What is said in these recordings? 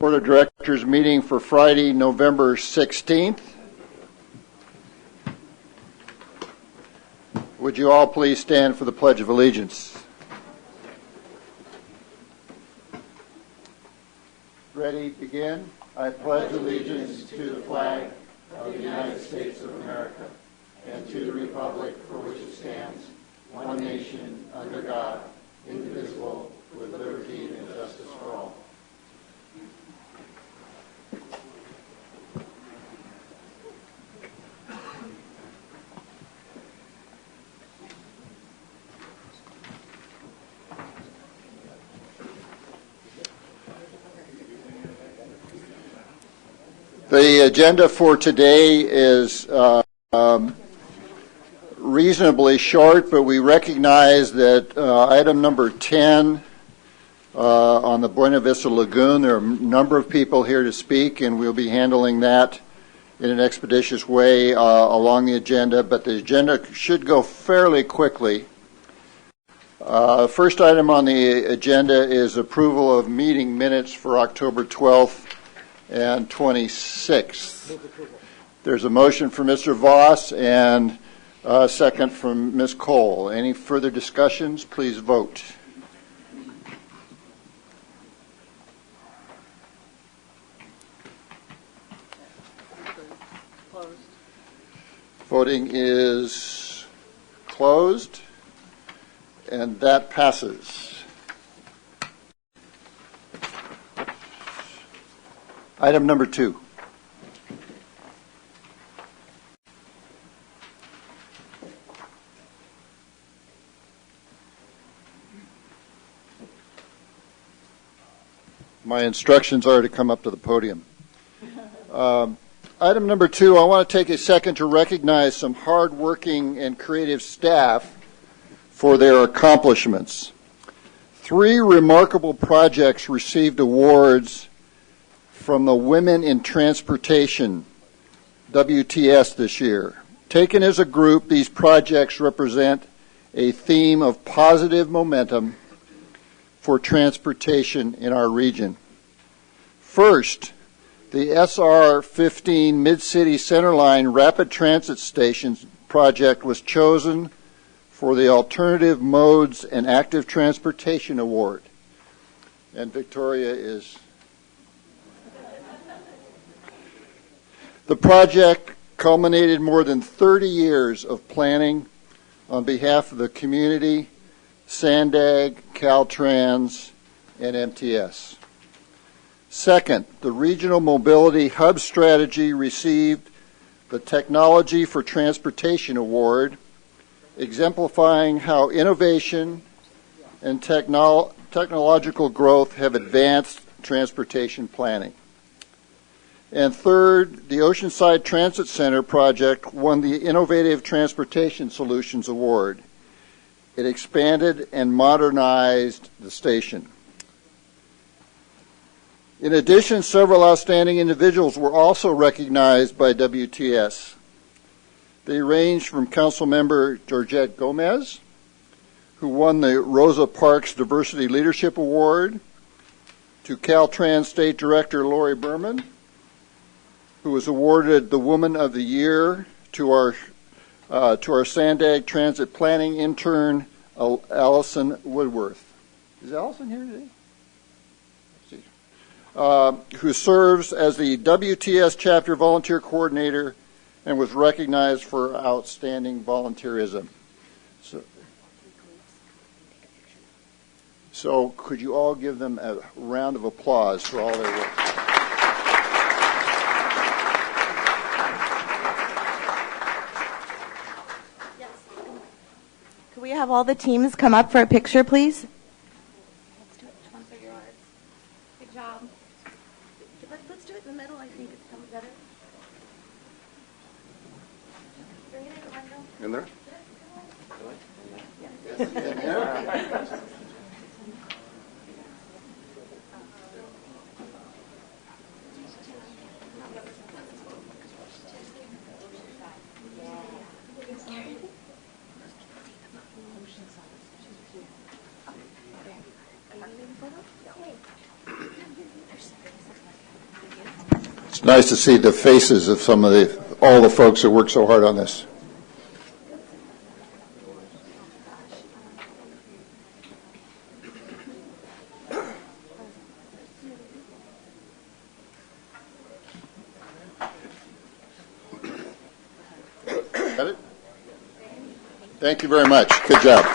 Board of Directors meeting for Friday, November 16th. Would you all please stand for the Pledge of Allegiance? Ready, begin. I pledge allegiance to the flag of the United States of America and to the republic for which it stands, one nation, under God, indivisible, with liberty and justice for all. The agenda for today is reasonably short, but we recognize that item number 10 on the Buena Vista Lagoon, there are a number of people here to speak, and we'll be handling that in an expeditious way along the agenda, but the agenda should go fairly quickly. First item on the agenda is approval of meeting minutes for October 12th and 26th. There's a motion from Mr. Voss and a second from Ms. Cole. Any further discussions? Please vote. Closed. Voting is closed, and that passes. Item number 2. My instructions are to come up to the podium. Item number 2, I want to take a second to recognize some hardworking and creative staff for their accomplishments. 3 remarkable projects received awards from the Women in Transportation, WTS, this year. Taken as a group, these projects represent a theme of positive momentum for transportation in our region. First, the SR-15 Mid-City Centerline Rapid Transit Station project was chosen for the Alternative Modes and Active Transportation Award. And Victoria is... The project culminated more than 30 years of planning on behalf of the community, Sandag, Caltrans, and MTS. Second, the Regional Mobility Hub Strategy received the Technology for Transportation Award, exemplifying how innovation and technological growth have advanced transportation planning. And third, the Oceanside Transit Center project won the Innovative Transportation Solutions Award. It expanded and modernized the station. In addition, several outstanding individuals were also recognized by WTS. They ranged from Councilmember Georgette Gomez, who won the Rosa Parks Diversity Leadership Award, to Caltrans State Director Lori Berman, who was awarded the Woman of the Year, to our Sandag Transit Planning intern, Allison Woodworth. Is Allison here today? Who serves as the WTS Chapter Volunteer Coordinator and was recognized for outstanding volunteerism. So could you all give them a round of applause for all their work? Can we have all the teams come up for a picture, please? Let's do it. Which ones are yours? Good job. Let's do it in the middle. I think it's coming better. Bring it in, Wendell. In there? Yes. In there? It's nice to see the faces of all the folks that work so hard on this. Got it? Thank you very much. Good job.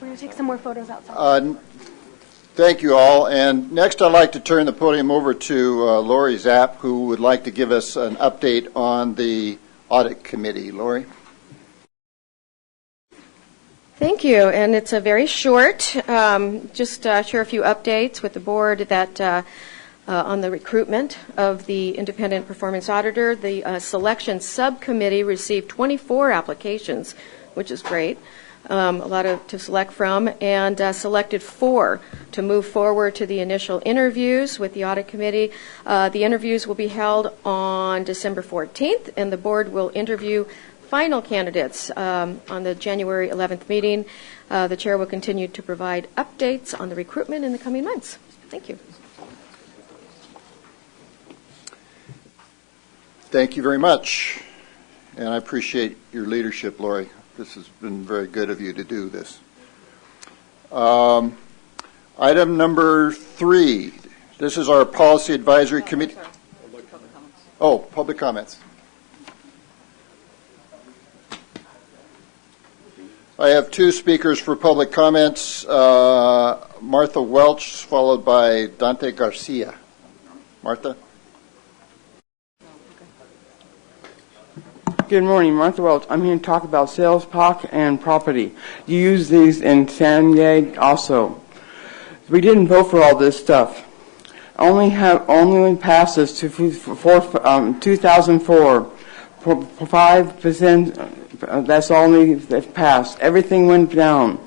We're going to take some more photos outside. Thank you all. And next I'd like to turn the podium over to Lori Zapp, who would like to give us an update on the Audit Committee. Lori? Thank you. And it's a very short, just share a few updates with the board that on the recruitment of the independent performance auditor. The selection subcommittee received 24 applications, which is great. A lot to select from, and selected 4 to move forward to the initial interviews with the audit committee. The interviews will be held on December 14th, and the board will interview final candidates on the January 11th meeting. The chair will continue to provide updates on the recruitment in the coming months. Thank you. Thank you very much, and I appreciate your leadership, Lori. This has been very good of you to do this. Item number 3. This is our Policy Advisory Committee. Oh, public comments. I have 2 speakers for public comments. Martha Welch, followed by Dante Garcia. Martha? Good morning, Martha Welch. I'm here to talk about sales talk and property. You use these in San Diego also. We didn't vote for all this stuff. Only passed this to 2004. 5%. That's only passed. Everything went down.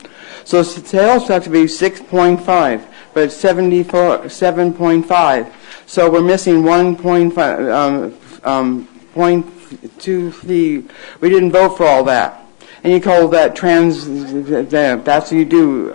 So sales tax to be 6.5, but it's 7.5. So we're missing 1.23. We didn't vote for all that. And you call that that's what you do.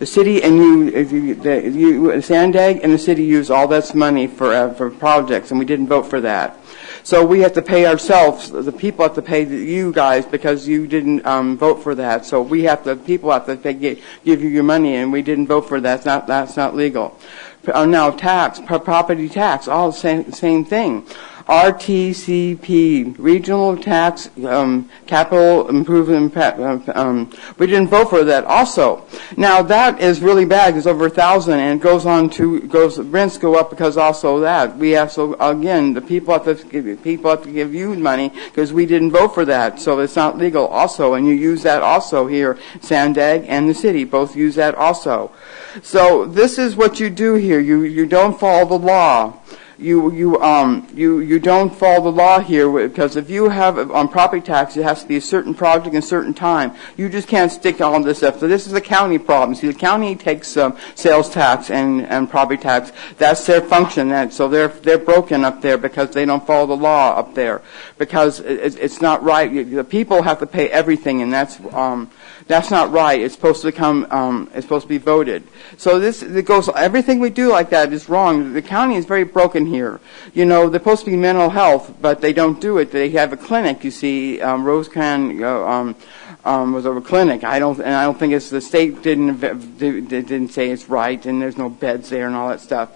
The city and Sandag and the city use all this money for projects, and we didn't vote for that. So we have to pay ourselves. The people have to pay you guys because you didn't vote for that. So people have to give you your money, and we didn't vote for that. That's not legal. Now property tax, all the same thing. RTCP, regional tax, capital improvement. We didn't vote for that also. Now that is really bad. It's over 1,000, and it goes on rents go up because also that. We have again, the people have to give you money because we didn't vote for that. So it's not legal also, and you use that also here, Sandag and the city both use that also. So this is what you do here. You don't follow the law. You don't follow the law here because if you have on property tax, it has to be a certain project and a certain time. You just can't stick to all this stuff. So this is a county problem. See, the county takes sales tax and property tax. That's their function. So they're broken up there because they don't follow the law up there because it's not right. The people have to pay everything, and that's not right. It's supposed to come. It's supposed to be voted. So it goes. Everything we do like that is wrong. The county is very broken here. You know, they're supposed to be mental health, but they don't do it. They have a clinic. You see, Rosecrans was over a clinic. I don't think it's the state didn't say it's right, and there's no beds there and all that stuff.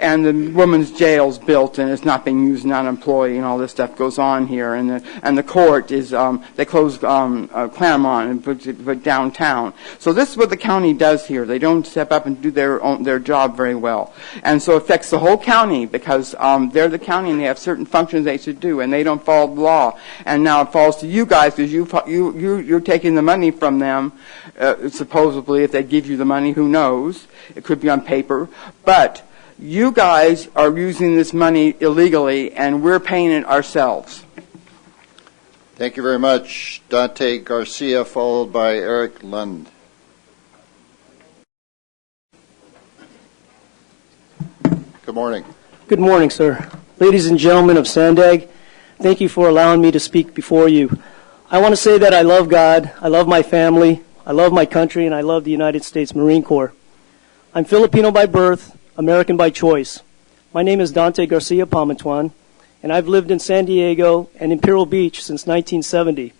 And the women's jail's built, and it's not being used, not employed, and all this stuff goes on here. And the court is they closed Claremont and put downtown. So this is what the county does here. They don't step up and do their job very well, and so it affects the whole county because they're the county and they have certain functions they should do, and they don't follow the law. And now it falls to you guys because you're taking the money from them. Supposedly, if they give you the money, who knows? It could be on paper, but you guys are using this money illegally, and we're paying it ourselves. Thank you very much. Dante Garcia, followed by Eric Lund. Good morning. Good morning, sir. Ladies and gentlemen of Sandag, thank you for allowing me to speak before you. I want to say that I love God, I love my family, I love my country, and I love the United States Marine Corps. I'm Filipino by birth, American by choice. My name is Dante Garcia Palmetton, and I've lived in San Diego and Imperial Beach since 1970.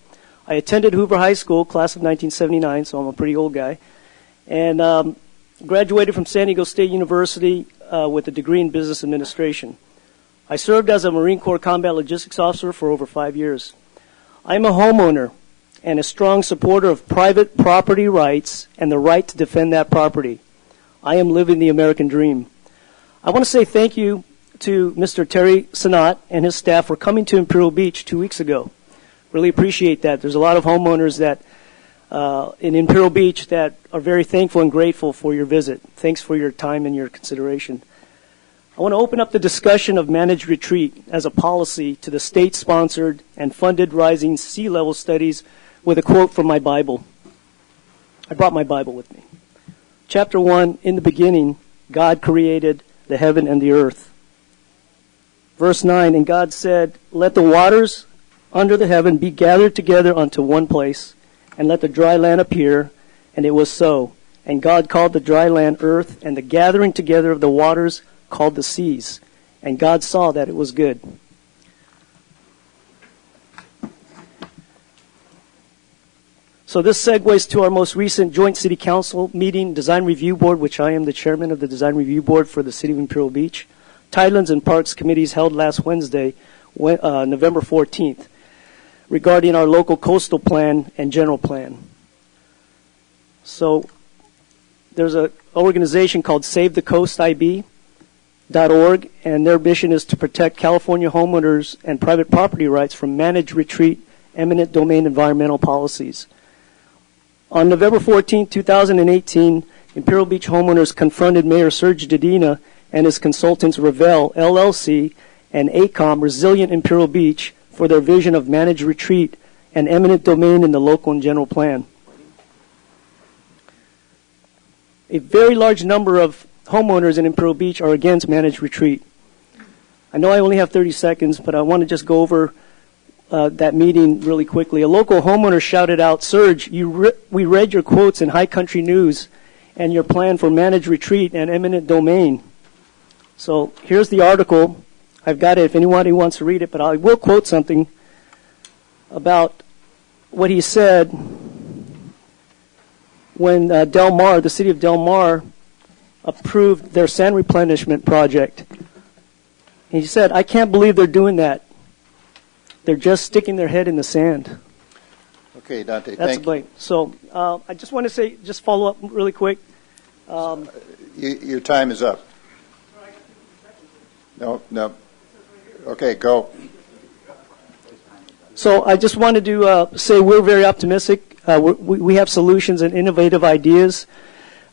I attended Hoover High School, class of 1979, so I'm a pretty old guy, and graduated from San Diego State University with a degree in business administration. I served as a Marine Corps combat logistics officer for over 5 years. I'm a homeowner and a strong supporter of private property rights and the right to defend that property. I am living the American dream. I want to say thank you to Mr. Terry Sanat and his staff for coming to Imperial Beach 2 weeks ago. Really appreciate that. There's a lot of homeowners that in Imperial Beach that are very thankful and grateful for your visit. Thanks for your time and your consideration. I want to open up the discussion of managed retreat as a policy to the state-sponsored and funded rising sea level studies with a quote from my Bible. I brought my Bible with me. Chapter 1, in the beginning, God created the heaven and the earth. Verse 9, and God said, let the waters under the heaven be gathered together unto one place, and let the dry land appear, and it was so. And God called the dry land earth, and the gathering together of the waters called the seas. And God saw that it was good. So this segues to our most recent Joint City Council meeting, Design Review Board, which I am the chairman of the Design Review Board for the City of Imperial Beach. Tidelands and Parks Committees held last Wednesday, November 14th, regarding our local coastal plan and general plan. So there's an organization called SaveTheCoastIB.org, and their mission is to protect California homeowners and private property rights from managed retreat, eminent domain environmental policies. On November 14, 2018, Imperial Beach homeowners confronted Mayor Serge Dedina and his consultants Revell, LLC, and ACOM, Resilient Imperial Beach, for their vision of managed retreat and eminent domain in the local and general plan. A very large number of homeowners in Imperial Beach are against managed retreat. I know I only have 30 seconds, but I want to just go over that meeting really quickly. A local homeowner shouted out, Serge, we read your quotes in High Country News and your plan for managed retreat and eminent domain. So here's the article. I've got it if anybody wants to read it, but I will quote something about what he said when Del Mar, the city of Del Mar, approved their sand replenishment project. And he said, I can't believe they're doing that. They're just sticking their head in the sand. Okay, Dante, That's thank you. So I just want to say, just follow up really quick. Your time is up. No. Okay, go. So I just wanted to say we're very optimistic. We have solutions and innovative ideas.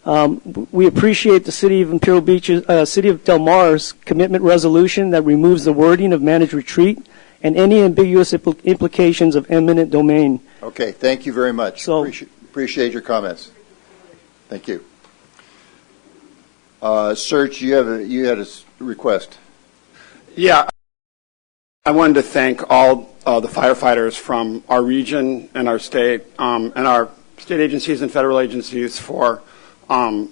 We appreciate the City of Imperial Beach, City of Del Mar's commitment resolution that removes the wording of managed retreat and any ambiguous implications of eminent domain. Okay, thank you very much. So, appreciate your comments. Thank you. Serge, you had a request. Yeah, I wanted to thank all the firefighters from our region and our state and our state agencies and federal agencies for all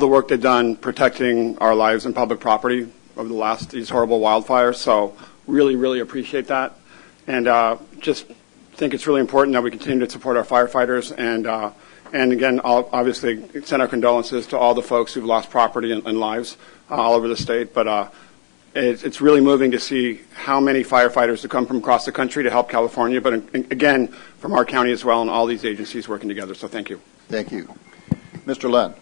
the work they've done protecting our lives and public property over these horrible wildfires. So really, really appreciate that. And just think it's really important that we continue to support our firefighters. And again, I'll obviously send our condolences to all the folks who've lost property and lives all over the state. But it's really moving to see how many firefighters have come from across the country to help California, but again, from our county as well, and all these agencies working together. So thank you. Thank you. Mr. Lund.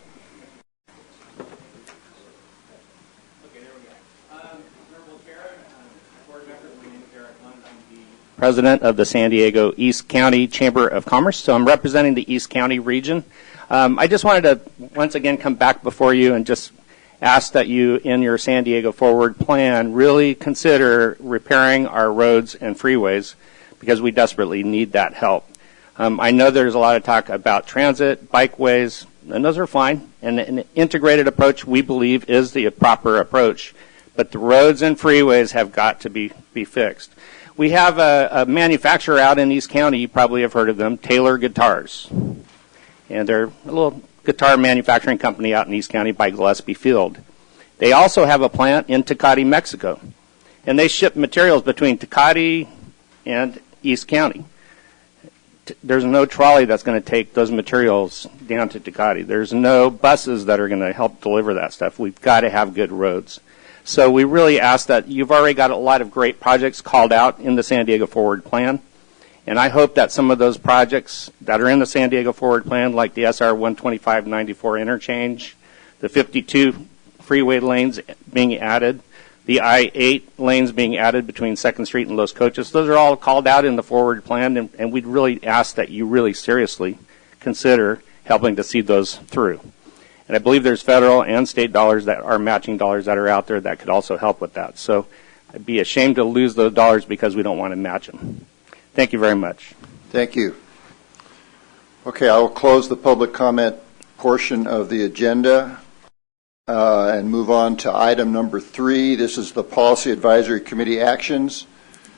President of the San Diego East County Chamber of Commerce, so I'm representing the East County region. I just wanted to once again come back before you and just ask that you, in your San Diego Forward plan, really consider repairing our roads and freeways, because we desperately need that help. I know there's a lot of talk about transit, bikeways, and those are fine. And an integrated approach, we believe, is the proper approach. But the roads and freeways have got to be fixed. We have a manufacturer out in East County, you probably have heard of them, Taylor Guitars. And they're a little guitar manufacturing company out in East County by Gillespie Field. They also have a plant in Tecate, Mexico. And they ship materials between Tecate and East County. There's no trolley that's going to take those materials down to Tecate. There's no buses that are going to help deliver that stuff. We've got to have good roads. So we really ask that. You've already got a lot of great projects called out in the San Diego Forward Plan. And I hope that some of those projects that are in the San Diego Forward Plan, like the SR 12594 interchange, the 52 freeway lanes being added, the I-8 lanes being added between 2nd Street and Los Coches, those are all called out in the Forward Plan, and we'd really ask that you really seriously consider helping to see those through. And I believe there's federal and state dollars that are matching dollars that are out there that could also help with that. So I'd be ashamed to lose those dollars because we don't want to match them. Thank you very much. Thank you. Okay, I will close the public comment portion of the agenda and move on to item number 3. This is the Policy Advisory Committee actions.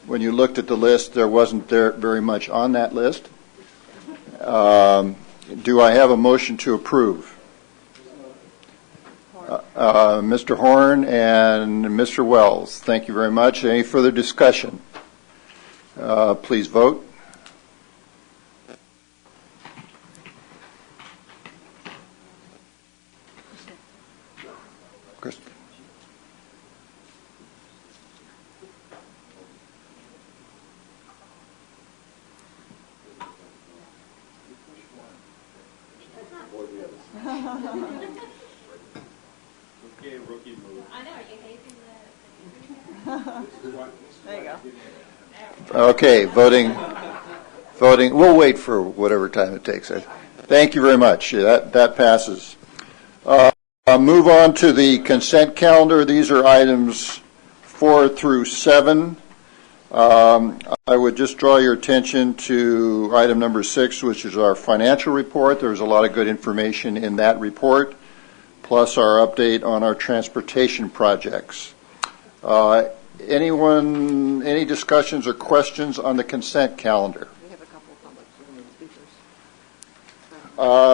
When you looked at the list, there wasn't very much on that list. Do I have a motion to approve? Mr. Horn and Mr. Wells, thank you very much. Any further discussion? Please vote. Chris. There you go. Okay, voting. We'll wait for whatever time it takes. Thank you very much. That passes. Move on to the consent calendar. These are items 4 through 7. I would just draw your attention to item number 6, which is our financial report. There's a lot of good information in that report, plus our update on our transportation projects. Any discussions or questions on the consent calendar? We have a couple of public speakers.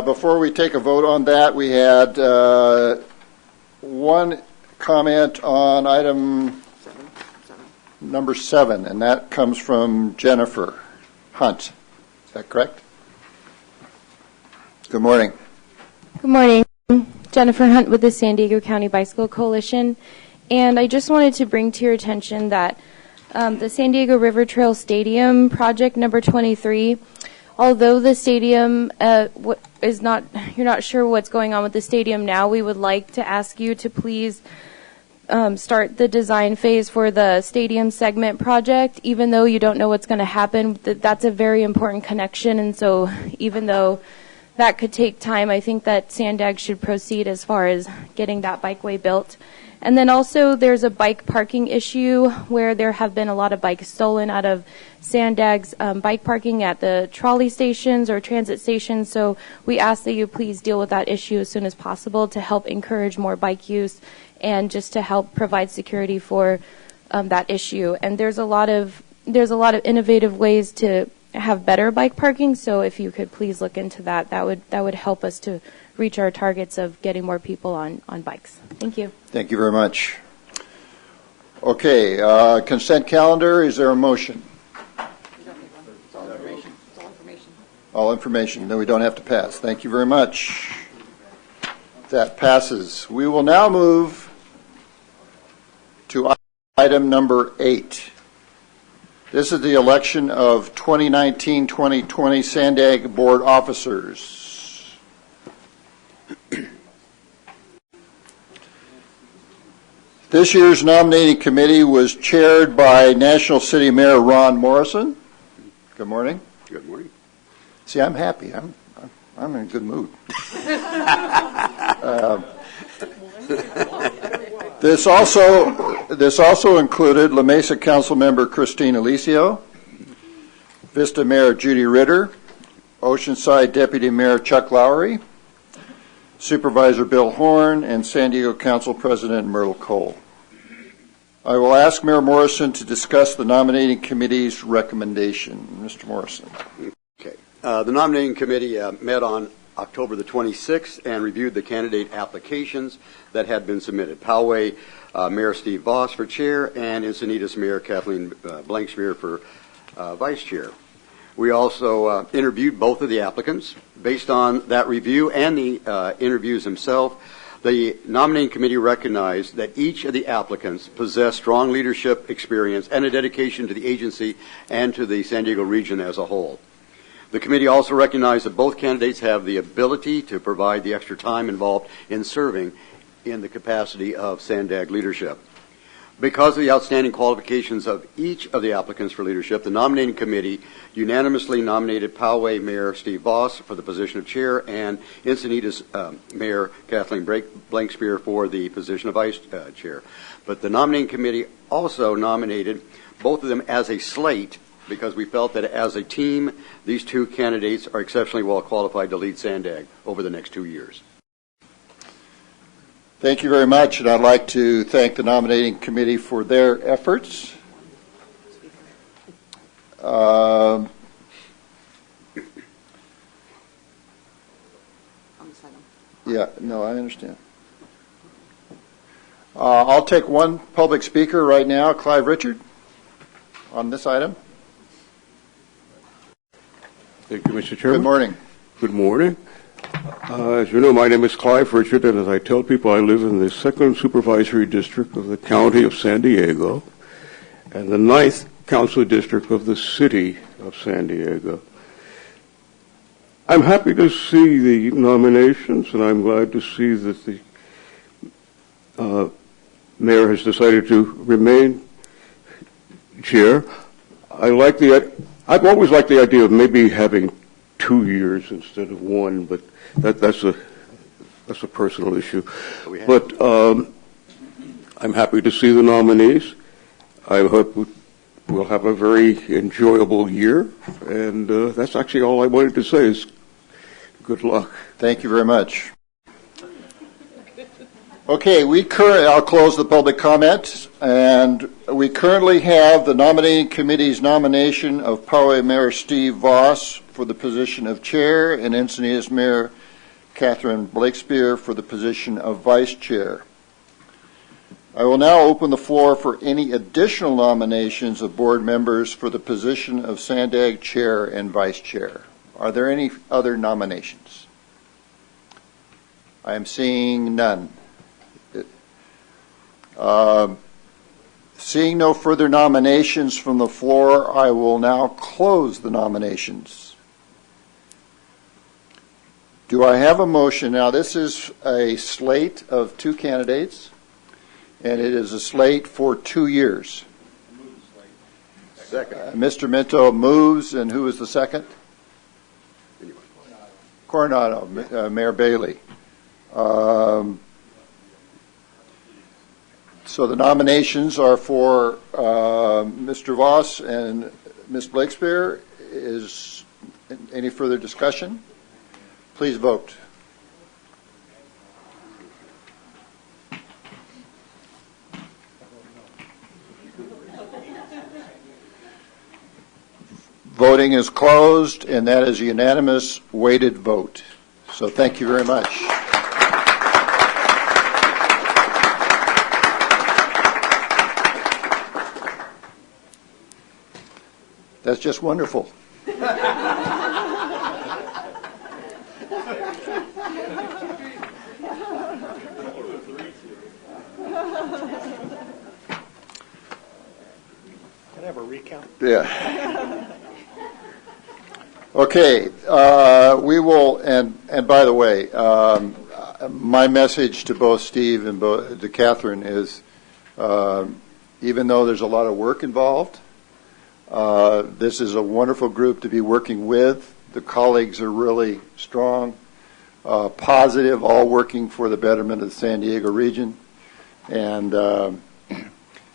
Before we take a vote on that, we had one comment on item number 7, and that comes from Jennifer Hunt. Is that correct? Good morning. Good morning. Jennifer Hunt with the San Diego County Bicycle Coalition. And I just wanted to bring to your attention that the San Diego River Trail Stadium project number 23, although the stadium is not, you're not sure what's going on with the stadium now, we would like to ask you to please start the design phase for the stadium segment project. Even though you don't know what's going to happen, that's a very important connection. And so even though that could take time, I think that Sandag should proceed as far as getting that bikeway built. And then also there's a bike parking issue where there have been a lot of bikes stolen out of Sandag's bike parking at the trolley stations or transit stations. So we ask that you please deal with that issue as soon as possible to help encourage more bike use and just to help provide security for that issue. And there's a lot of innovative ways to have better bike parking. So if you could please look into that, that would help us to reach our targets of getting more people on bikes. Thank you. Thank you very much. Okay, consent calendar, is there a motion? It's all information. It's all information. All information, then we don't have to pass. Thank you very much. That passes. We will now move to item number 8. This is the election of 2019-2020 Sandag Board officers. This year's nominating committee was chaired by National City Mayor Ron Morrison. Good morning. Good morning. See, I'm happy. I'm in a good mood. This also included La Mesa Council Member Christine Alicio, Vista Mayor Judy Ritter, Oceanside Deputy Mayor Chuck Lowry, Supervisor Bill Horn, and San Diego Council President Myrtle Cole. I will ask Mayor Morrison to discuss the nominating committee's recommendation. Mr. Morrison. Okay. The nominating committee met on October the 26th and reviewed the candidate applications that had been submitted. Poway Mayor Steve Voss for chair and Encinitas Mayor Kathleen Blankspear for vice chair. We also interviewed both of the applicants. Based on that review and the interviews themselves, the nominating committee recognized that each of the applicants possessed strong leadership experience and a dedication to the agency and to the San Diego region as a whole. The committee also recognized that both candidates have the ability to provide the extra time involved in serving in the capacity of Sandag leadership. Because of the outstanding qualifications of each of the applicants for leadership, the nominating committee unanimously nominated Poway Mayor Steve Voss for the position of chair and Encinitas Mayor Kathleen Blankspear for the position of vice chair. But the nominating committee also nominated both of them as a slate because we felt that as a team, these two candidates are exceptionally well qualified to lead Sandag over the next 2 years. Thank you very much, and I'd like to thank the nominating committee for their efforts. Yeah, no, I understand. I'll take one public speaker right now, Clive Richard, on this item. Thank you, Mr. Chairman. Good morning. Good morning. As you know, my name is Clive Richard, and as I tell people, I live in the 2nd Supervisory District of the County of San Diego and the 9th Council District of the City of San Diego. I'm happy to see the nominations, and I'm glad to see that the mayor has decided to remain chair. I've always liked the idea of maybe having 2 years instead of 1, but that's a personal issue. But I'm happy to see the nominees. I hope we'll have a very enjoyable year, and that's actually all I wanted to say is good luck. Thank you very much. Okay, I'll close the public comment, and we currently have the nominating committee's nomination of Poway Mayor Steve Voss for the position of chair and Encinitas Mayor Kathleen Blankspear for the position of vice chair. I will now open the floor for any additional nominations of board members for the position of Sandag chair and vice chair. Are there any other nominations? I am seeing none. Seeing no further nominations from the floor, I will now close the nominations. Do I have a motion? Now, this is a slate of 2 candidates, and it is a slate for 2 years. Second. Mr. Minto moves, and who is the second? Coronado, Mayor Bailey. So the nominations are for Mr. Voss and Ms. Blankspear. Is any further discussion? Please vote. Voting is closed, and that is a unanimous weighted vote. So thank you very much. That's just wonderful. Can I have a recount? Yeah. Okay. We will, and by the way, my message to both Steve and to Catherine is, even though there's a lot of work involved, this is a wonderful group to be working with. The colleagues are really strong, positive, all working for the betterment of the San Diego region. And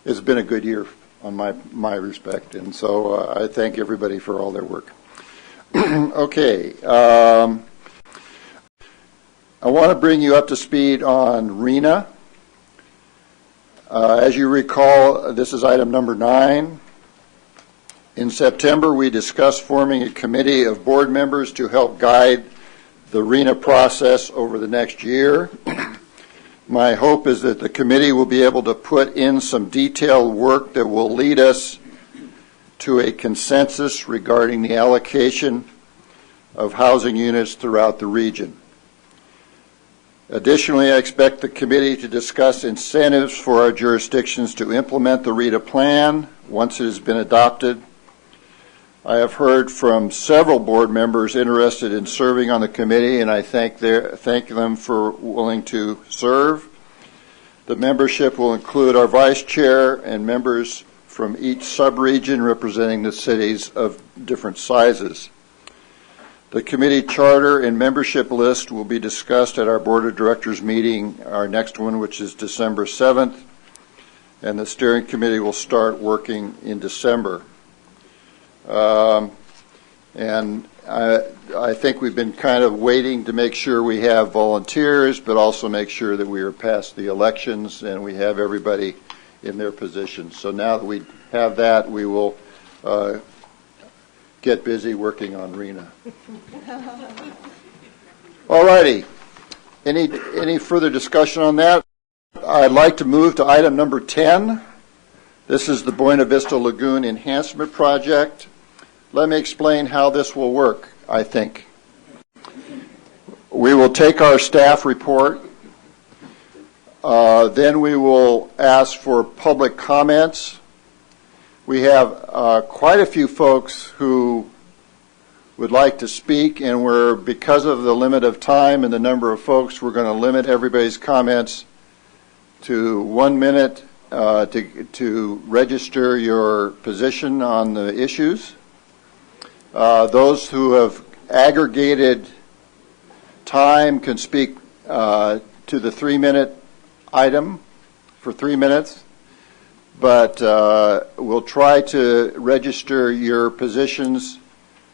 it's been a good year my respect. And so I thank everybody for all their work. Okay. I want to bring you up to speed on RENA. As you recall, this is item number 9. In September, we discussed forming a committee of board members to help guide the RENA process over the next year. My hope is that the committee will be able to put in some detailed work that will lead us to a consensus regarding the allocation of housing units throughout the region. Additionally, I expect the committee to discuss incentives for our jurisdictions to implement the RENA plan once it has been adopted. I have heard from several board members interested in serving on the committee, and I thank them for willing to serve. The membership will include our vice chair and members from each subregion representing the cities of different sizes. The committee charter and membership list will be discussed at our board of directors meeting, our next one, which is December 7th, and the steering committee will start working in December. And I think we've been kind of waiting to make sure we have volunteers, but also make sure that we are past the elections and we have everybody in their positions. So now that we have that, we will get busy working on RENA. All righty. Any further discussion on that? I'd like to move to item number 10. This is the Buena Vista Lagoon Enhancement Project. Let me explain how this will work, I think. We will take our staff report. Then we will ask for public comments. We have quite a few folks who would like to speak, and because of the limit of time and the number of folks, we're going to limit everybody's comments to 1 minute to register your position on the issues. Those who have aggregated time can speak to the 3-minute item for 3 minutes, but we'll try to register your positions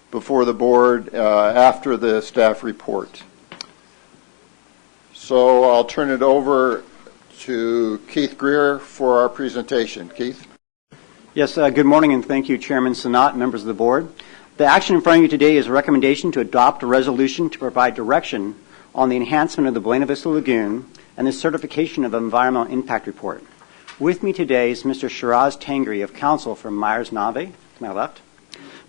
before the board after the staff report. So I'll turn it over to Keith Greer for our presentation. Keith? Yes, good morning, and thank you, Chairman Sanat, members of the board. The action in front of you today is a recommendation to adopt a resolution to provide direction on the enhancement of the Buena Vista Lagoon and the certification of an environmental impact report. With me today is Mr. Shiraz Tangri of counsel from Myers-Nave, to my left.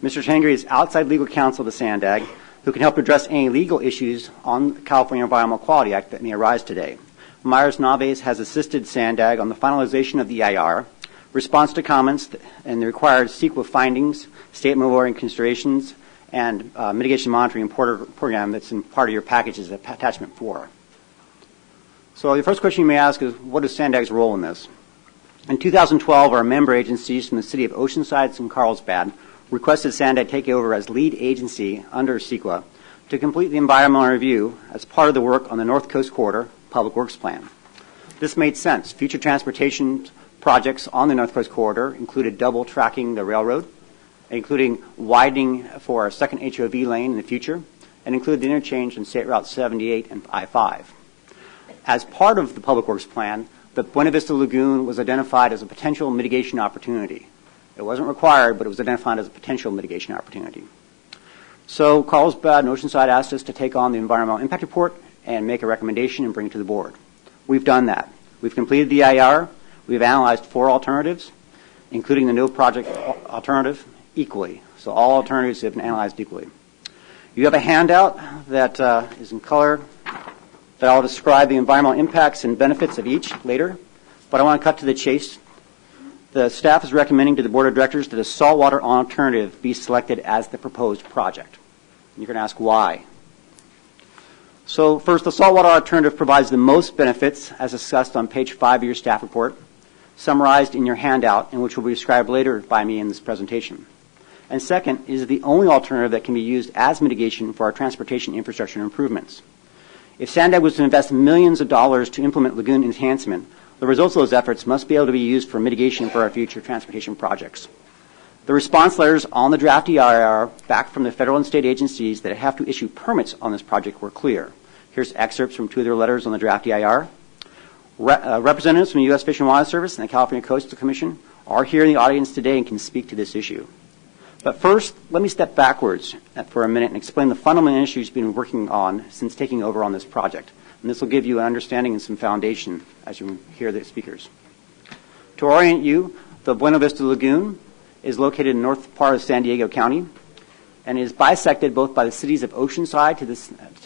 Mr. Tangri is outside legal counsel to SANDAG, who can help address any legal issues on the California Environmental Quality Act that may arise today. Myers-Nave has assisted SANDAG on the finalization of the EIR, response to comments, and the required CEQA findings, statement of ordering considerations, and mitigation monitoring program that's in part of your package is attachment 4. So the first question you may ask is, what is SANDAG's role in this? In 2012, our member agencies from the city of Oceanside and Carlsbad requested SANDAG take over as lead agency under CEQA to complete the environmental review as part of the work on the North Coast Corridor Public Works Plan. This made sense. Future transportation projects on the North Coast Corridor included double tracking the railroad, including widening for a second HOV lane in the future, and included the interchange in State Route 78 and I-5. As part of the Public Works Plan, the Buena Vista Lagoon was identified as a potential mitigation opportunity. It wasn't required, but it was identified as a potential mitigation opportunity. So Carlsbad and Oceanside asked us to take on the environmental impact report and make a recommendation and bring it to the board. We've done that. We've completed the EIR. We've analyzed 4 alternatives, including the no project alternative, equally. So all alternatives have been analyzed equally. You have a handout that is in color that I'll describe the environmental impacts and benefits of each later, but I want to cut to the chase. The staff is recommending to the board of directors that a saltwater alternative be selected as the proposed project. You're going to ask why. So first, the saltwater alternative provides the most benefits, as discussed on page 5 of your staff report, summarized in your handout, and which will be described later by me in this presentation. And second, is the only alternative that can be used as mitigation for our transportation infrastructure improvements. If SANDAG was to invest millions of dollars to implement lagoon enhancement, The results of those efforts must be able to be used for mitigation for our future transportation projects. The response letters on the draft EIR back from the federal and state agencies that have to issue permits on this project were clear. Here's excerpts from 2 of their letters on the draft EIR. Representatives from the U.S. Fish and Wildlife Service and the California Coastal Commission are here in the audience today and can speak to this issue. But first, let me step backwards for a minute and explain the fundamental issues we've been working on since taking over on this project. And this will give you an understanding and some foundation as you hear the speakers. To orient you, the Buena Vista Lagoon is located in the north part of San Diego County and is bisected both by the cities of Oceanside to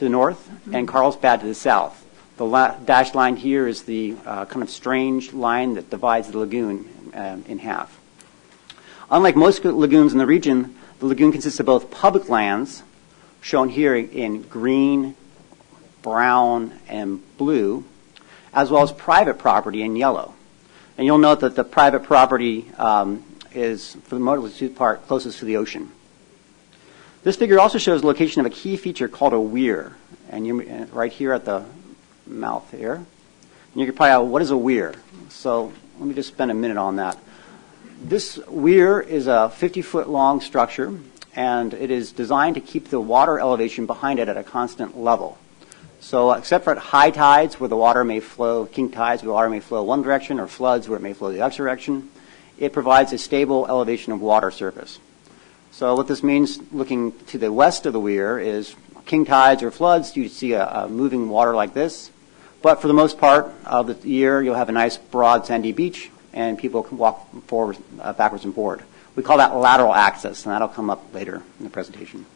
the north and Carlsbad to the south. The dashed line here is the kind of strange line that divides the lagoon in half. Unlike most lagoons in the region, the lagoon consists of both public lands, shown here in green, brown, and blue, as well as private property in yellow. And you'll note that the private property is, for the most part, closest to the ocean. This figure also shows the location of a key feature called a weir, and right here at the mouth here. And you could probably ask, what is a weir? So let me just spend a minute on that. This weir is a 50-foot long structure, and it is designed to keep the water elevation behind it at a constant level. So except for at high tides where the water may flow, king tides where the water may flow one direction, or floods where it may flow the other direction, it provides a stable elevation of water surface. So what this means, looking to the west of the weir, is king tides or floods, you see a moving water like this. But for the most part of the year, you'll have a nice broad sandy beach, and people can walk forward, backwards and forward. We call that lateral access, and that'll come up later in the presentation.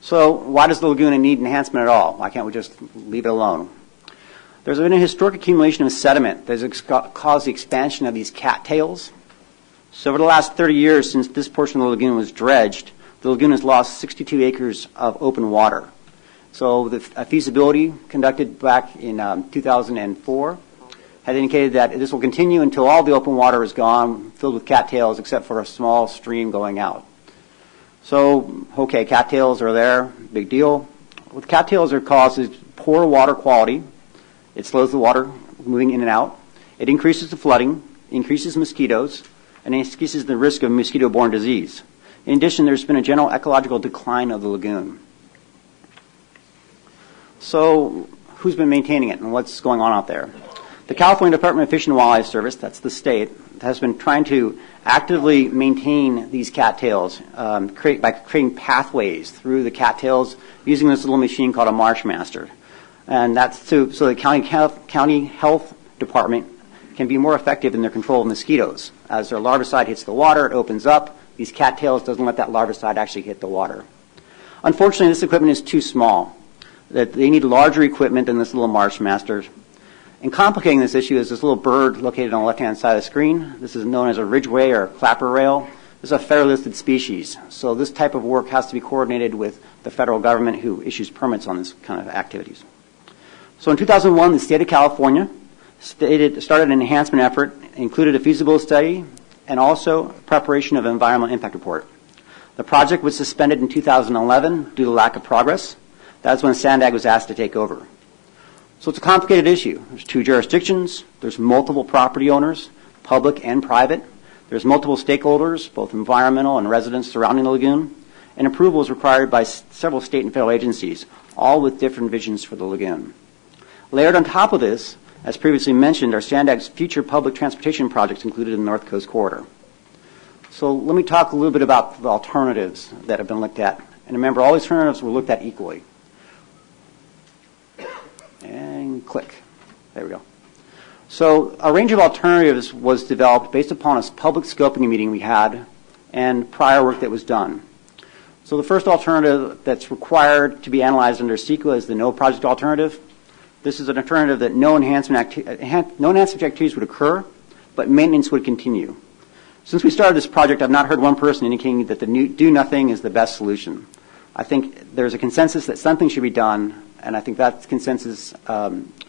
So why does the lagoon need enhancement at all? Why can't we just leave it alone? There's been a historic accumulation of sediment that has caused the expansion of these cattails. So over the last 30 years, since this portion of the lagoon was dredged, the lagoon has lost 62 acres of open water. So the feasibility conducted back in 2004 had indicated that this will continue until all the open water is gone, filled with cattails, except for a small stream going out. So, okay, cattails are there, big deal. What cattails are causes poor water quality. It slows the water moving in and out. It increases the flooding, increases mosquitoes, and increases the risk of mosquito-borne disease. In addition, there's been a general ecological decline of the lagoon. So, who's been maintaining it and what's going on out there? The California Department of Fish and Wildlife Service, that's the state, has been trying to actively maintain these cattails by creating pathways through the cattails using this little machine called a marsh master. And that's so the county health department can be more effective in their control of mosquitoes. As their larvicide hits the water, it opens up. These cattails doesn't let that larvicide actually hit the water. Unfortunately, this equipment is too small. That they need larger equipment than this little marsh master. And complicating this issue is this little bird located on the left-hand side of the screen. This is known as a ridgeway or clapper rail. This is a federally listed species. So this type of work has to be coordinated with the federal government who issues permits on this kind of activities. So in 2001, the state of California started an enhancement effort, included a feasibility study, and also preparation of an environmental impact report. The project was suspended in 2011 due to lack of progress. That's when Sandag was asked to take over. So it's a complicated issue. There's 2 jurisdictions. There's multiple property owners, public and private. There's multiple stakeholders, both environmental and residents surrounding the lagoon. And approval is required by several state and federal agencies, all with different visions for the lagoon. Layered on top of this, as previously mentioned, are Sandag's future public transportation projects included in the North Coast Corridor. So let me talk a little bit about the alternatives that have been looked at. And remember, all these alternatives were looked at equally. And click. There we go. So a range of alternatives was developed based upon a public scoping meeting we had and prior work that was done. So the first alternative that's required to be analyzed under CEQA is the no project alternative. This is an alternative that no enhancement activities would occur, but maintenance would continue. Since we started this project, I've not heard one person indicating that the do nothing is the best solution. I think there's a consensus that something should be done, and I think that consensus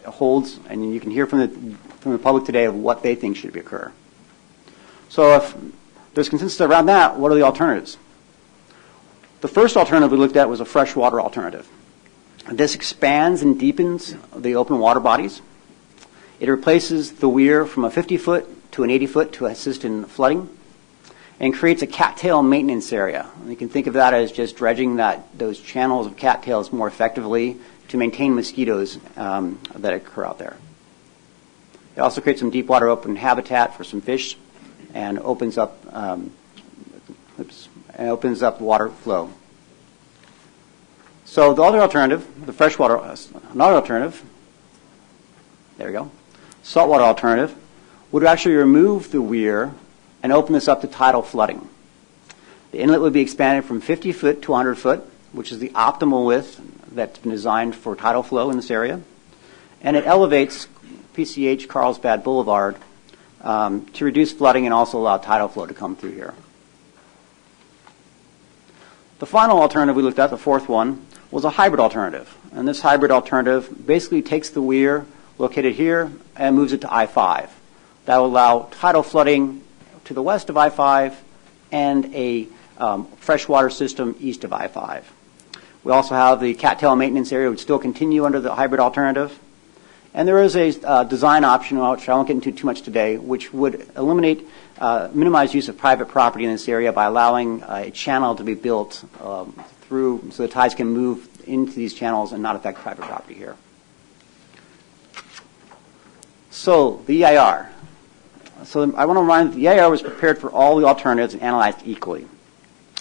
holds, and you can hear from the public today of what they think should occur. So if there's consensus around that, what are the alternatives? The first alternative we looked at was a freshwater alternative. This expands and deepens the open water bodies. It replaces the weir from a 50-foot to an 80-foot to assist in flooding, and creates a cattail maintenance area. And you can think of that as just dredging those channels of cattails more effectively to maintain mosquitoes that occur out there. It also creates some deep water open habitat for some fish, and opens up water flow. So the other alternative, the freshwater, another alternative, there we go, saltwater alternative, would actually remove the weir and open this up to tidal flooding. The inlet would be expanded from 50 foot to 100 foot, which is the optimal width that's been designed for tidal flow in this area. And it elevates PCH Carlsbad Boulevard to reduce flooding and also allow tidal flow to come through here. The final alternative we looked at, the fourth one, was a hybrid alternative. And this hybrid alternative basically takes the weir located here and moves it to I-5. That will allow tidal flooding to the west of I-5 and a freshwater system east of I-5. We also have the cattail maintenance area would still continue under the hybrid alternative. And there is a design option, which I won't get into too much today, which would eliminate, minimize use of private property in this area by allowing a channel to be built through so the tides can move into these channels and not affect private property here. So the EIR. So I want to remind you, the EIR was prepared for all the alternatives and analyzed equally.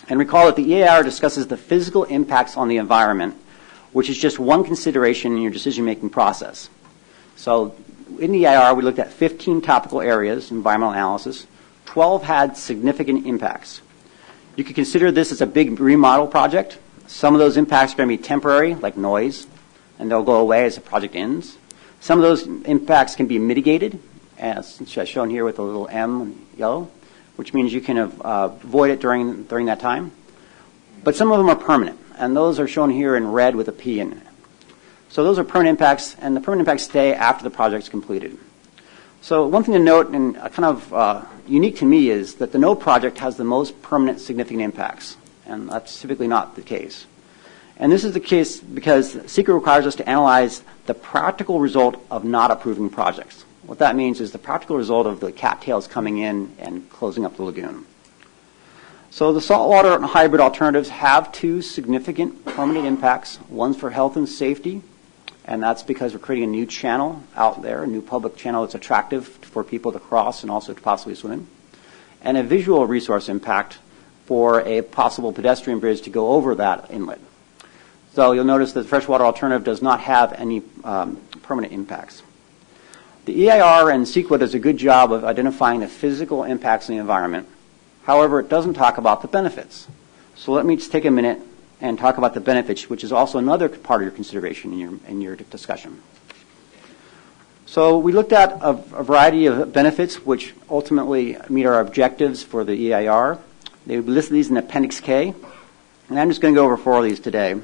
And recall that the EIR discusses the physical impacts on the environment, which is just one consideration in your decision-making process. So in the EIR, we looked at 15 topical areas, environmental analysis. 12 had significant impacts. You could consider this as a big remodel project. Some of those impacts are going to be temporary, like noise, and they'll go away as the project ends. Some of those impacts can be mitigated, as shown here with a little M in yellow, which means you can avoid it during that time. But some of them are permanent, and those are shown here in red with a P in it. So those are permanent impacts, and the permanent impacts stay after the project's completed. So one thing to note, and kind of unique to me, is that the No project has the most permanent significant impacts, and that's typically not the case. And this is the case because SECRET requires us to analyze the practical result of not approving projects. What that means is the practical result of the cattails coming in and closing up the lagoon. So the saltwater and hybrid alternatives have two significant permanent impacts. One's for health and safety, and that's because we're creating a new channel out there, a new public channel that's attractive for people to cross and also to possibly swim in. And a visual resource impact for a possible pedestrian bridge to go over that inlet. So you'll notice that the freshwater alternative does not have any permanent impacts. The EIR and CEQA does a good job of identifying the physical impacts on the environment. However, it doesn't talk about the benefits. So let me just take a minute and talk about the benefits, which is also another part of your consideration in your discussion. So we looked at a variety of benefits which ultimately meet our objectives for the EIR. They listed these in Appendix K, and I'm just going to go over 4 of these today,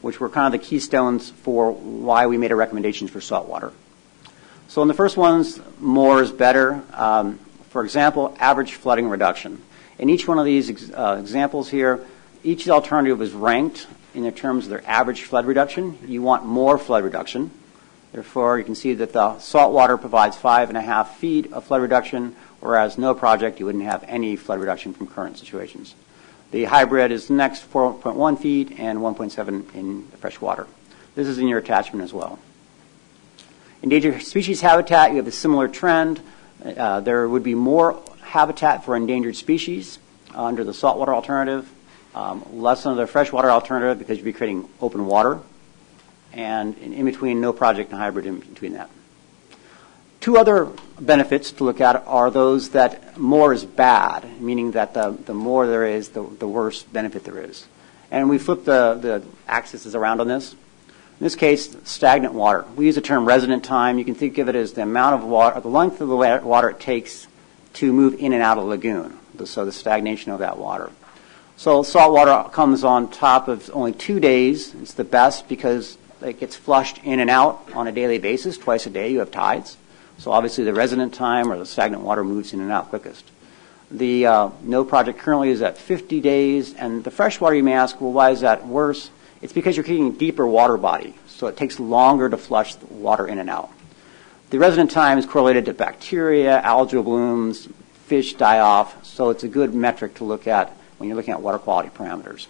which were kind of the keystones for why we made a recommendation for saltwater. So in the first ones, more is better. For example, average flooding reduction. In each one of these examples here, each alternative is ranked in the terms of their average flood reduction. You want more flood reduction. Therefore, you can see that the saltwater provides 5.5 feet of flood reduction, whereas no project, you wouldn't have any flood reduction from current situations. The hybrid is the next 4.1 feet and 1.7 in the freshwater. This is in your attachment as well. Endangered species habitat, you have a similar trend. There would be more habitat for endangered species under the saltwater alternative, less under the freshwater alternative because you'd be creating open water, and in between, no project and hybrid in between that. 2 other benefits to look at are those that more is bad, meaning that the more there is, the worse benefit there is. And we flip the axes around on this. In this case, stagnant water. We use the term resident time. You can think of it as the amount of water, the length of the water it takes to move in and out of the lagoon, so the stagnation of that water. So salt water comes on top of only 2 days. It's the best because it gets flushed in and out on a daily basis. Twice a day you have tides. So obviously the resident time or the stagnant water moves in and out quickest. The No project currently is at 50 days, and the freshwater, you may ask, well, why is that worse? It's because you're creating a deeper water body, so it takes longer to flush the water in and out. The resident time is correlated to bacteria, algal blooms, fish die-off, so it's a good metric to look at when you're looking at water quality parameters.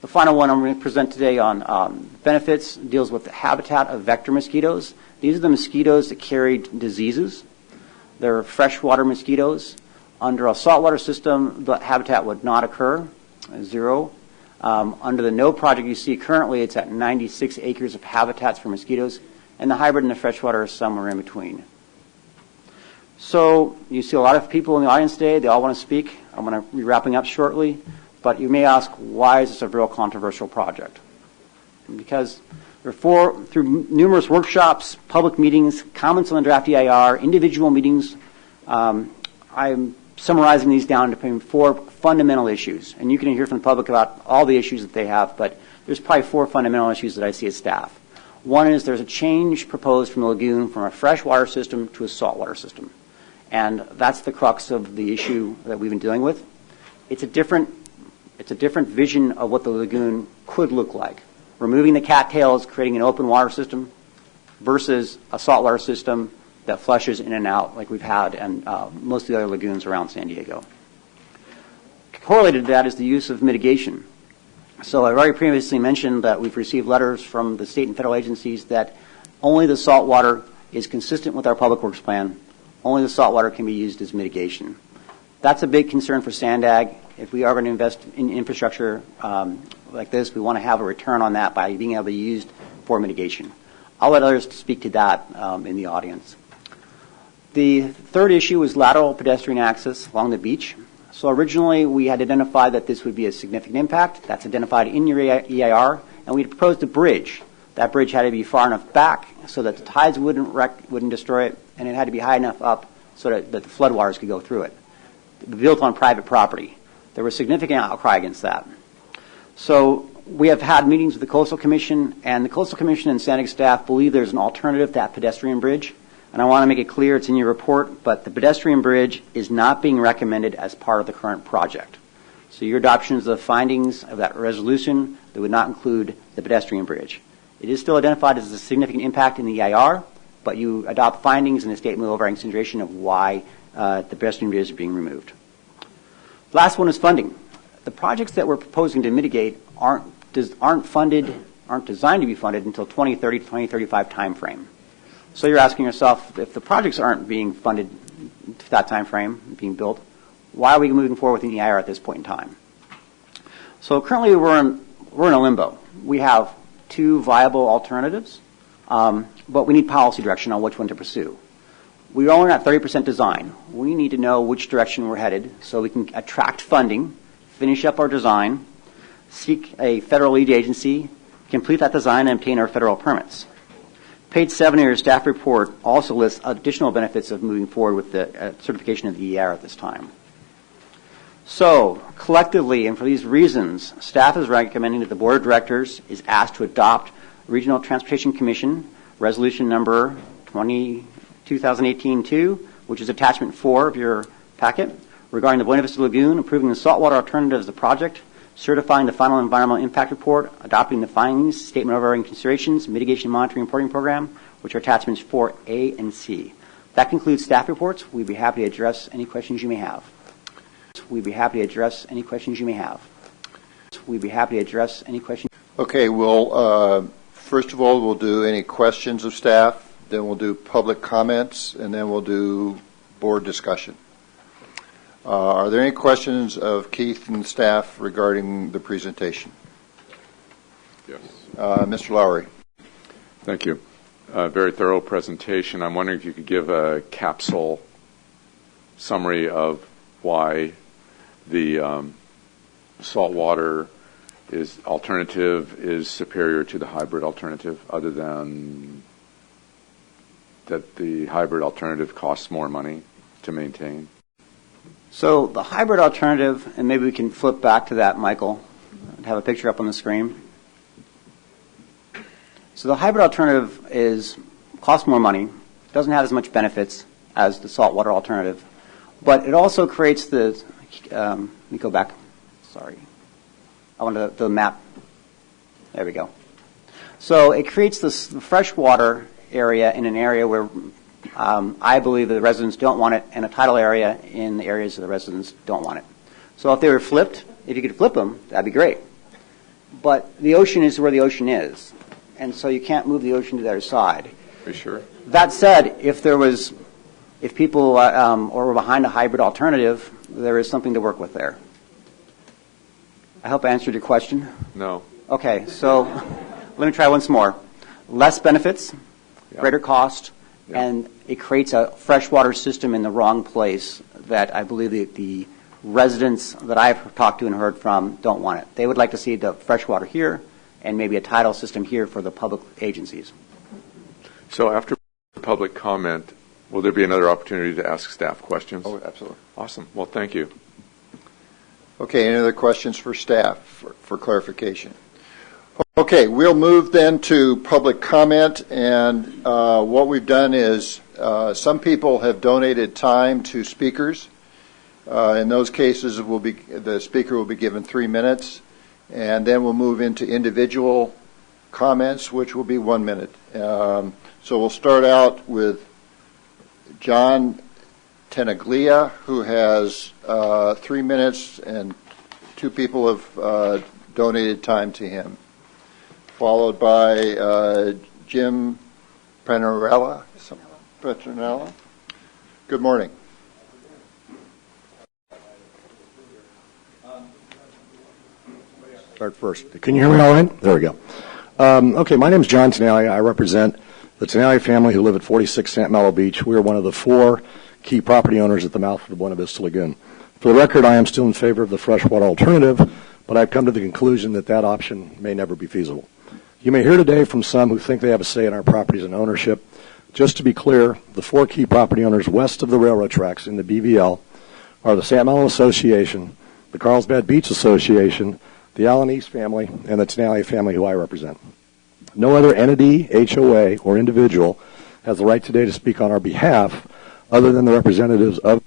The final one I'm going to present today on benefits deals with the habitat of vector mosquitoes. These are the mosquitoes that carry diseases. They're freshwater mosquitoes. Under a saltwater system, the habitat would not occur, 0. Under the NO project you see currently, it's at 96 acres of habitats for mosquitoes, and the hybrid and the freshwater is somewhere in between. So you see a lot of people in the audience today. They all want to speak. I'm going to be wrapping up shortly. But you may ask, why is this a real controversial project? Because through numerous workshops, public meetings, comments on the draft EIR, individual meetings, I'm summarizing these down to 4 fundamental issues. And you can hear from the public about all the issues that they have, but there's probably 4 fundamental issues that I see as staff. One is there's a change proposed from the lagoon from a freshwater system to a saltwater system. And that's the crux of the issue that we've been dealing with. It's a different vision of what the lagoon could look like. Removing the cattails, creating an open water system versus a saltwater system that flushes in and out like we've had and most of the other lagoons around San Diego. Correlated to that is the use of mitigation. So I've already previously mentioned that we've received letters from the state and federal agencies that only the saltwater is consistent with our public works plan. Only the saltwater can be used as mitigation. That's a big concern for Sandag. If we are going to invest in infrastructure like this, we want to have a return on that by being able to be used for mitigation. I'll let others speak to that in the audience. The third issue is lateral pedestrian access along the beach. So originally we had identified that this would be a significant impact. That's identified in your EIR, and we proposed a bridge. That bridge had to be far enough back so that the tides wouldn't destroy it, and it had to be high enough up so that the floodwaters could go through it. Built on private property. There was significant outcry against that. So we have had meetings with the Coastal Commission, and the Coastal Commission and Sandag staff believe there's an alternative to that pedestrian bridge. And I want to make it clear, it's in your report, but the pedestrian bridge is not being recommended as part of the current project. So your adoption of the findings of that resolution that would not include the pedestrian bridge. It is still identified as a significant impact in the EIR, but you adopt findings in the statement of overriding consideration of why the pedestrian bridge is being removed. The last one is funding. The projects that we're proposing to mitigate aren't designed to be funded until 2030 to 2035 timeframe. So you're asking yourself, if the projects aren't being funded to that time frame, being built, why are we moving forward with an EIR at this point in time? So currently we're in a limbo. We have 2 viable alternatives, but we need policy direction on which one to pursue. We're only at 30% design. We need to know which direction we're headed so we can attract funding, finish up our design, seek a federal lead agency, complete that design, and obtain our federal permits. Page 7 of your staff report also lists additional benefits of moving forward with the certification of the EIR at this time. So, collectively, and for these reasons, staff is recommending that the Board of Directors is asked to adopt Regional Transportation Commission Resolution Number 2018-2, which is Attachment 4 of your packet, regarding the Buena Vista Lagoon, approving the saltwater alternative as the project, certifying the final environmental impact report, adopting the findings, statement of overriding considerations, mitigation monitoring reporting program, which are attachments 4A and C. That concludes staff reports. We'd be happy to address any questions you may have. Okay, well, first of all, we'll do any questions of staff, then we'll do public comments, and then we'll do board discussion. Are there any questions of Keith and staff regarding the presentation? Yes. Mr. Lowry. Thank you. Very thorough presentation. I'm wondering if you could give a capsule summary of why the saltwater alternative is superior to the hybrid alternative, other than that the hybrid alternative costs more money to maintain. So the hybrid alternative, and maybe we can flip back to that, Michael, and have a picture up on the screen. So the hybrid alternative costs more money, doesn't have as much benefits as the saltwater alternative, but it also creates let me go back, sorry. I wanted the map. There we go. So it creates this fresh water area in an area where I believe that the residents don't want it, and a tidal area in the areas that the residents don't want it. So if they were flipped, if you could flip them, that'd be great. But the ocean is where the ocean is, and so you can't move the ocean to the other side. Are you sure? That said, if people were behind a hybrid alternative, there is something to work with there. I hope I answered your question. No. Okay, so let me try once more. Less benefits, greater cost, and it creates a freshwater system in the wrong place that I believe the residents that I've talked to and heard from don't want it. They would like to see the freshwater here and maybe a tidal system here for the public agencies. So after public comment, will there be another opportunity to ask staff questions? Oh, absolutely. Awesome. Well, thank you. Okay, any other questions for staff for clarification? Okay, we'll move then to public comment, and what we've done is some people have donated time to speakers. In those cases, the speaker will be given 3 minutes, and then we'll move into individual comments, which will be 1 minute. So we'll start out with John Tenaglia, who has 3 minutes, and 2 people have donated time to him, followed by Jim Prenarella. Good morning. Start first. Can you hear me all right? There we go. Okay, my name is John Tenaglia. I represent the Tenaglia family who live at 46 St. Malo Beach. We are one of the 4 key property owners at the mouth of the Buena Vista Lagoon. For the record, I am still in favor of the freshwater alternative, but I've come to the conclusion that that option may never be feasible. You may hear today from some who think they have a say in our properties and ownership. Just to be clear, the 4 key property owners west of the railroad tracks in the BVL are the St. Malo Association, the Carlsbad Beach Association, the Allen East family, and the Tenaglia family who I represent. No other entity, HOA, or individual has the right today to speak on our behalf other than the representatives of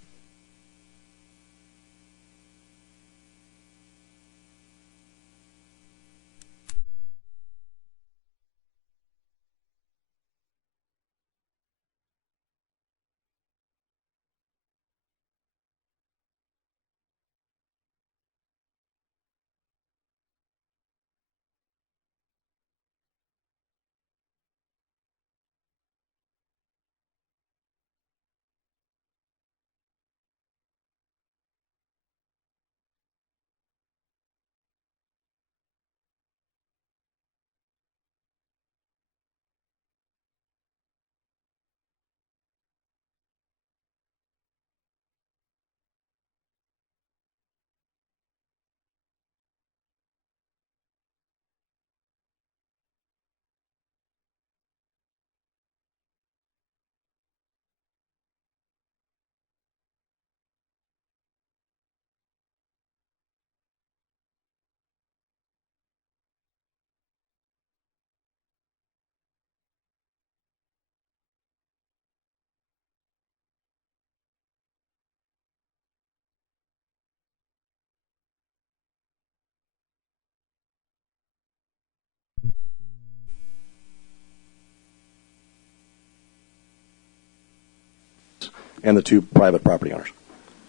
and the 2 private property owners.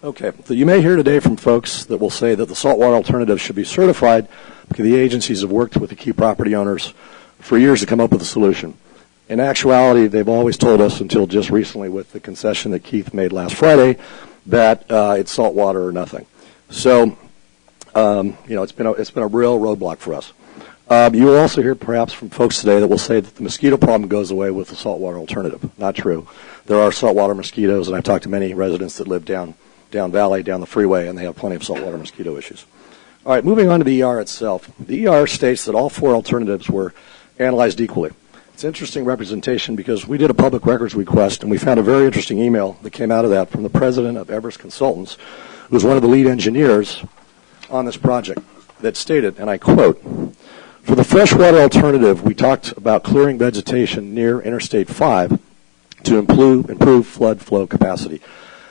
Okay, so you may hear today from folks that will say that the saltwater alternative should be certified because the agencies have worked with the key property owners for years to come up with a solution. In actuality, they've always told us, until just recently with the concession that Keith made last Friday, that it's saltwater or nothing. So, it's been a real roadblock for us. You will also hear perhaps from folks today that will say that the mosquito problem goes away with the saltwater alternative. Not true. There are saltwater mosquitoes, and I've talked to many residents that live down valley, down the freeway, and they have plenty of saltwater mosquito issues. All right, moving on to the ER itself. The ER states that all 4 alternatives were analyzed equally. It's interesting representation because we did a public records request, and we found a very interesting email that came out of that from the president of Everest Consultants, who was one of the lead engineers on this project, that stated, and I quote, "For the freshwater alternative, we talked about clearing vegetation near Interstate 5 to improve flood flow capacity.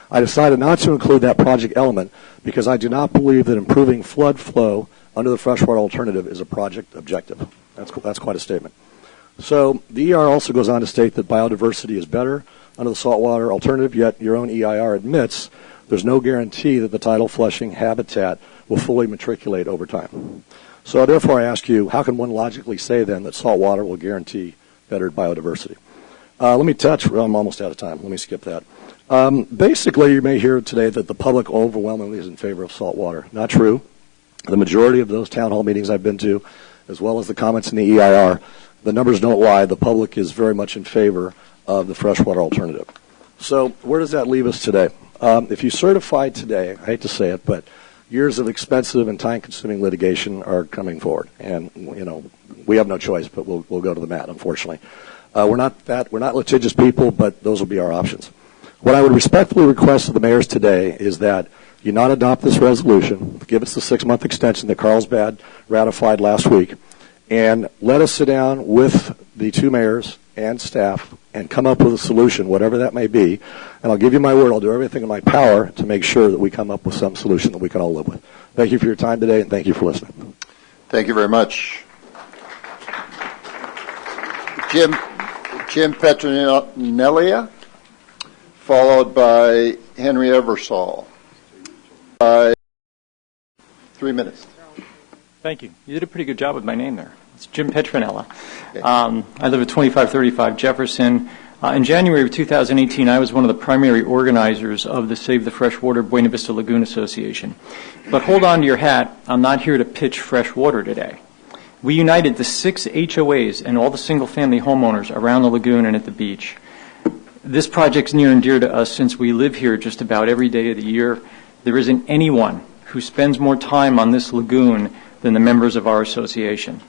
I decided not to include that project element because I do not believe that improving flood flow under the freshwater alternative is a project objective." That's quite a statement. So the EIR also goes on to state that biodiversity is better under the saltwater alternative, yet your own EIR admits there's no guarantee that the tidal flushing habitat will fully matriculate over time. So therefore I ask you, how can one logically say then that saltwater will guarantee better biodiversity? Let me touch, well, I'm almost out of time. Let me skip that. Basically, you may hear today that the public overwhelmingly is in favor of saltwater. Not true. The majority of those town hall meetings I've been to, as well as the comments in the EIR, the numbers don't lie. The public is very much in favor of the freshwater alternative. So where does that leave us today? If you certify today, I hate to say it, but years of expensive and time-consuming litigation are coming forward, and we have no choice, but we'll go to the mat, unfortunately. We're not litigious people, but those will be our options. What I would respectfully request of the mayors today is that you not adopt this resolution, give us the 6-month extension that Carlsbad ratified last week, and let us sit down with the 2 mayors and staff and come up with a solution, whatever that may be. And I'll give you my word, I'll do everything in my power to make sure that we come up with some solution that we can all live with. Thank you for your time today, and thank you for listening. Thank you very much. Jim Petronella, followed by Henry Eversole. 3 minutes. Thank you. You did a pretty good job with my name there. It's Jim Petronella. Okay. I live at 2535 Jefferson. In January of 2018, I was one of the primary organizers of the Save the Freshwater Buena Vista Lagoon Association. But hold on to your hat, I'm not here to pitch fresh water today. We united the 6 HOAs and all the single-family homeowners around the lagoon and at the beach. This project's near and dear to us since we live here just about every day of the year. There isn't anyone who spends more time on this lagoon than the members of our association.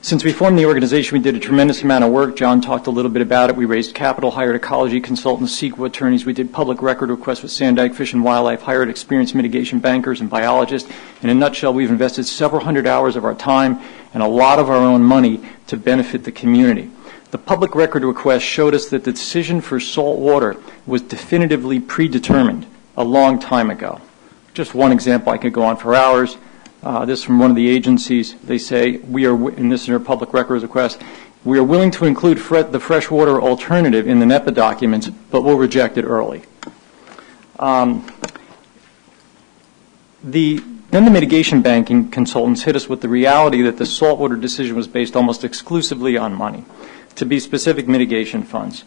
Since we formed the organization, we did a tremendous amount of work. John talked a little bit about it. We raised capital, hired ecology consultants, CEQA attorneys. We did public record requests with Sandag Fish and Wildlife, hired experienced mitigation bankers and biologists. In a nutshell, we've invested several hundred hours of our time and a lot of our own money to benefit the community. The public record request showed us that the decision for salt water was definitively predetermined a long time ago. Just one example, I could go on for hours. This from one of the agencies. They say, and this is our public records request, we are willing to include the freshwater alternative in the NEPA documents, but we'll reject it early. Then the mitigation banking consultants hit us with the reality that the saltwater decision was based almost exclusively on money, to be specific mitigation funds.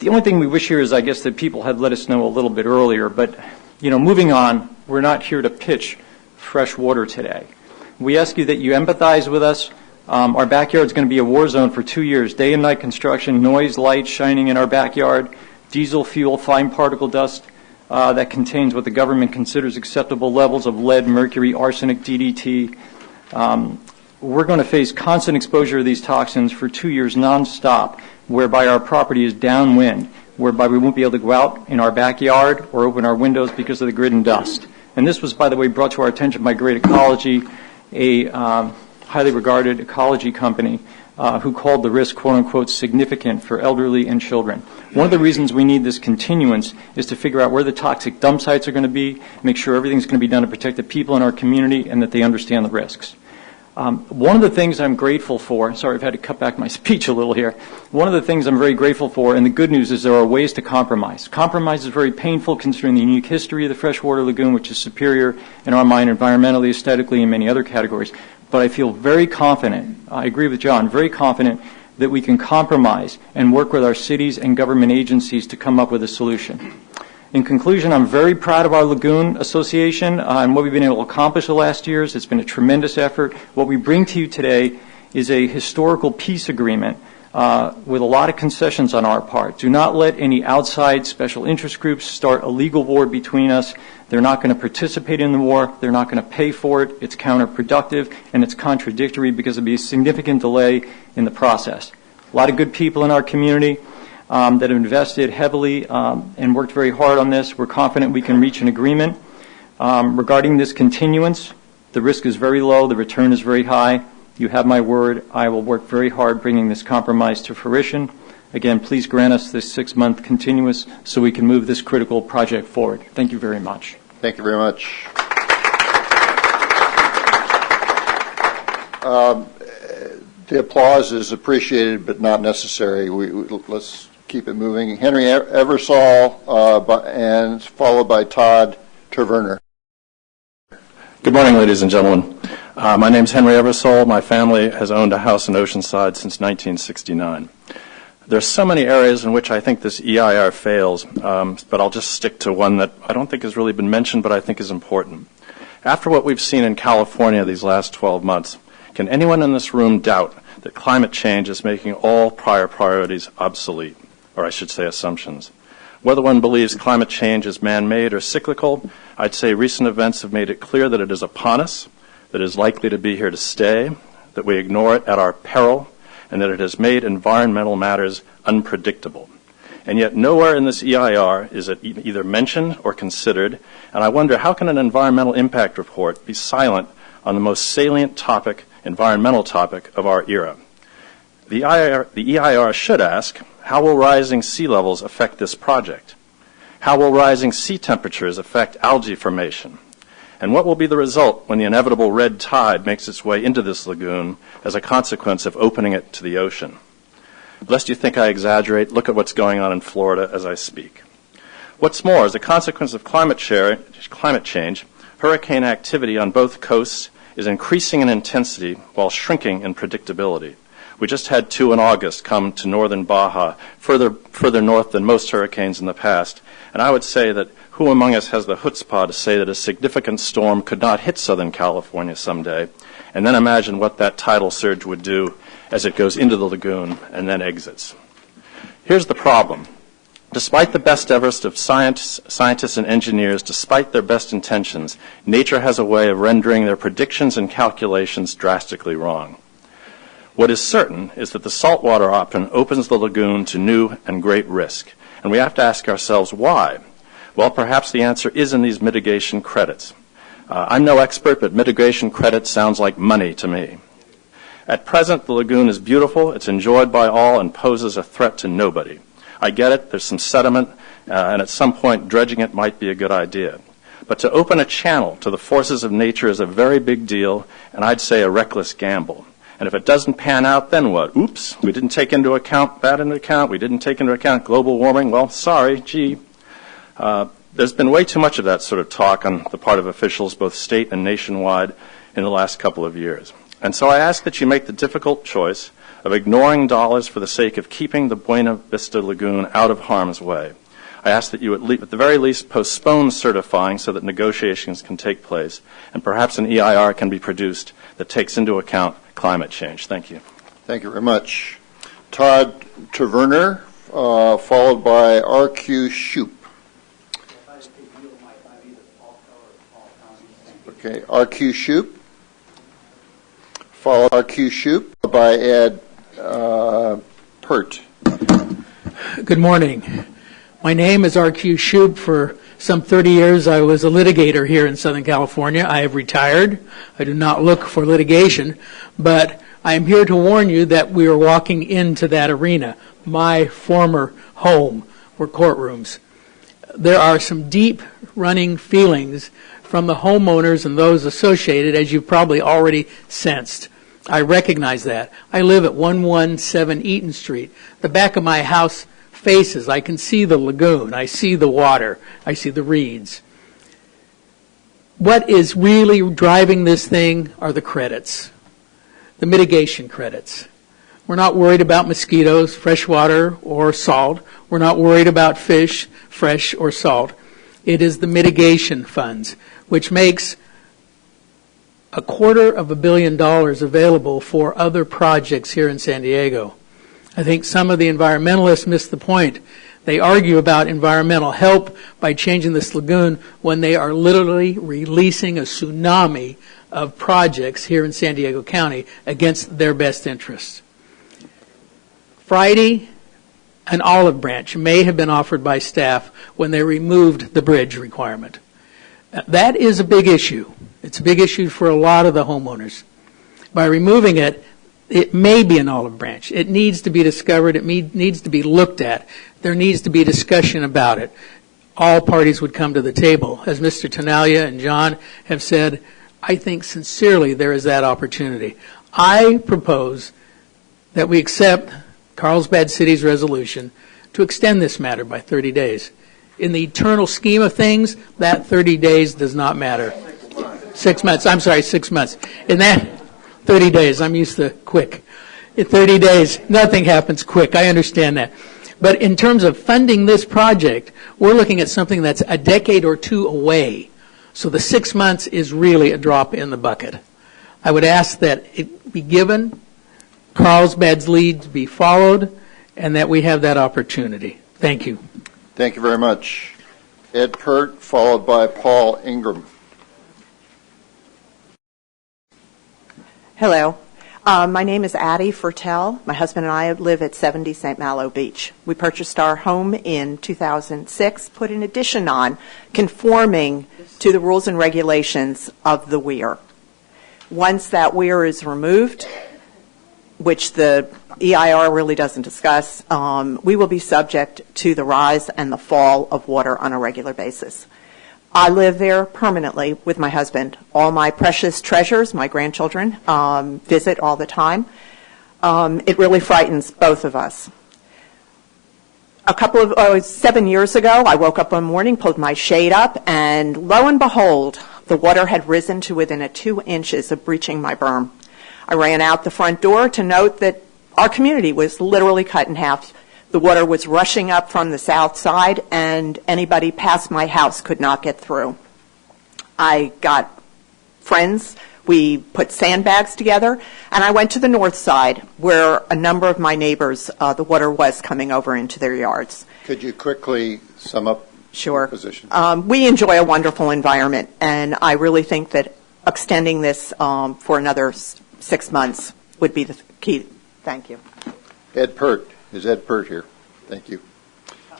The only thing we wish here is, I guess, that people had let us know a little bit earlier, but, moving on, we're not here to pitch fresh water today. We ask you that you empathize with us. Our backyard is going to be a war zone for 2 years. Day and night construction, noise, light shining in our backyard, diesel fuel, fine particle dust that contains what the government considers acceptable levels of lead, mercury, arsenic, DDT. We're going to face constant exposure to these toxins for 2 years nonstop, whereby our property is downwind, whereby we won't be able to go out in our backyard or open our windows because of the grit and dust. And this was, by the way, brought to our attention by Great Ecology, a highly regarded ecology company who called the risk, quote unquote, significant for elderly and children. One of the reasons we need this continuance is to figure out where the toxic dump sites are going to be, make sure everything's going to be done to protect the people in our community and that they understand the risks. One of the things I'm grateful for, sorry, I've had to cut back my speech a little here. One of the things I'm very grateful for, and the good news is there are ways to compromise. Compromise is very painful considering the unique history of the freshwater lagoon, which is superior in our mind environmentally, aesthetically, and many other categories. But I feel very confident, I agree with John, very confident that we can compromise and work with our cities and government agencies to come up with a solution. In conclusion, I'm very proud of our Lagoon Association and what we've been able to accomplish the last years. It's been a tremendous effort. What we bring to you today is a historical peace agreement with a lot of concessions on our part. Do not let any outside special interest groups start a legal war between us. They're not going to participate in the war. They're not going to pay for it. It's counterproductive and it's contradictory because there'll be a significant delay in the process. A lot of good people in our community that have invested heavily and worked very hard on this. We're confident we can reach an agreement. Regarding this continuance, the risk is very low. The return is very high. You have my word. I will work very hard bringing this compromise to fruition. Again, please grant us this 6-month continuous so we can move this critical project forward. Thank you very much. Thank you very much. The applause is appreciated but not necessary. Let's keep it moving. Henry Eversole, and followed by Todd Taverner. Good morning, ladies and gentlemen. My name is Henry Eversole. My family has owned a house in Oceanside since 1969. There are so many areas in which I think this EIR fails, but I'll just stick to one that I don't think has really been mentioned, but I think is important. After what we've seen in California these last 12 months, can anyone in this room doubt that climate change is making all prior priorities obsolete, or I should say assumptions? Whether one believes climate change is man-made or cyclical, I'd say recent events have made it clear that it is upon us, that it is likely to be here to stay, that we ignore it at our peril, and that it has made environmental matters unpredictable. And yet nowhere in this EIR is it either mentioned or considered, and I wonder how can an environmental impact report be silent on the most salient topic, environmental topic of our era? The EIR should ask, how will rising sea levels affect this project? How will rising sea temperatures affect algae formation? And what will be the result when the inevitable red tide makes its way into this lagoon as a consequence of opening it to the ocean? Lest you think I exaggerate, look at what's going on in Florida as I speak. What's more, as a consequence of climate change, hurricane activity on both coasts is increasing in intensity while shrinking in predictability. We just had 2 in August come to northern Baja, further north than most hurricanes in the past, and I would say that who among us has the chutzpah to say that a significant storm could not hit Southern California someday, and then imagine what that tidal surge would do as it goes into the lagoon and then exits. Here's the problem. Despite the best efforts of scientists and engineers, despite their best intentions, nature has a way of rendering their predictions and calculations drastically wrong. What is certain is that the saltwater option opens the lagoon to new and great risk, and we have to ask ourselves why. Well, perhaps the answer is in these mitigation credits. I'm no expert, but mitigation credit sounds like money to me. At present, the lagoon is beautiful, it's enjoyed by all, and poses a threat to nobody. I get it, there's some sediment, and at some point dredging it might be a good idea. But to open a channel to the forces of nature is a very big deal, and I'd say a reckless gamble. And if it doesn't pan out, then what? Oops, we didn't take into account that we didn't take into account global warming. Well, sorry, gee. There's been way too much of that sort of talk on the part of officials, both state and nationwide, in the last couple of years. And so I ask that you make the difficult choice of ignoring dollars for the sake of keeping the Buena Vista Lagoon out of harm's way. I ask that you at the very least postpone certifying so that negotiations can take place, and perhaps an EIR can be produced that takes into account climate change. Thank you. Thank you very much. Todd Taverner, followed by R.Q. Shoup. Okay, R.Q. Shoup. Followed R.Q. Shoup by Ed Pert. Good morning. My name is R.Q. Shoup. For some 30 years, I was a litigator here in Southern California. I have retired. I do not look for litigation, but I am here to warn you that we are walking into that arena. My former home were courtrooms. There are some deep running feelings from the homeowners and those associated, as you've probably already sensed. I recognize that. I live at 117 Eaton Street. The back of my house faces, I can see the lagoon, I see the water, I see the reeds. What is really driving this thing are the credits, the mitigation credits. We're not worried about mosquitoes, freshwater or salt. We're not worried about fish, fresh or salt. It is the mitigation funds, which makes $250 million available for other projects here in San Diego. I think some of the environmentalists miss the point. They argue about environmental help by changing this lagoon when they are literally releasing a tsunami of projects here in San Diego County against their best interests. Friday, an olive branch may have been offered by staff when they removed the bridge requirement. That is a big issue. It's a big issue for a lot of the homeowners. By removing it, it may be an olive branch. It needs to be discovered. It needs to be looked at. There needs to be discussion about it. All parties would come to the table. As Mr. Tenalia and John have said, I think sincerely there is that opportunity. I propose that we accept Carlsbad City's resolution to extend this matter by 30 days. In the eternal scheme of things, that 30 days does not matter. 6 months. I'm sorry, 6 months. In that 30 days, I'm used to quick. In 30 days, nothing happens quick. I understand that. But in terms of funding this project, we're looking at something that's a decade or two away. So the 6 months is really a drop in the bucket. I would ask that it be given, Carlsbad's lead be followed, and that we have that opportunity. Thank you. Thank you very much. Ed Pert, followed by Paul Ingram. Hello. My name is Addie Fertel. My husband and I live at 70 St. Malo Beach. We purchased our home in 2006, put an addition on, conforming to the rules and regulations of the weir. Once that weir is removed, which the EIR really doesn't discuss, we will be subject to the rise and the fall of water on a regular basis. I live there permanently with my husband. All my precious treasures, my grandchildren, visit all the time. It really frightens both of us. 7 years ago, I woke up one morning, pulled my shade up, and lo and behold, the water had risen to within 2 inches of breaching my berm. I ran out the front door to note that our community was literally cut in half. The water was rushing up from the south side, and anybody past my house could not get through. I got friends. We put sandbags together, and I went to the north side where a number of my neighbors, the water was coming over into their yards. Could you quickly sum up your position? We enjoy a wonderful environment, and I really think that extending this for another 6 months would be the key. Thank you. Ed Pert. Is Ed Pert here? Thank you.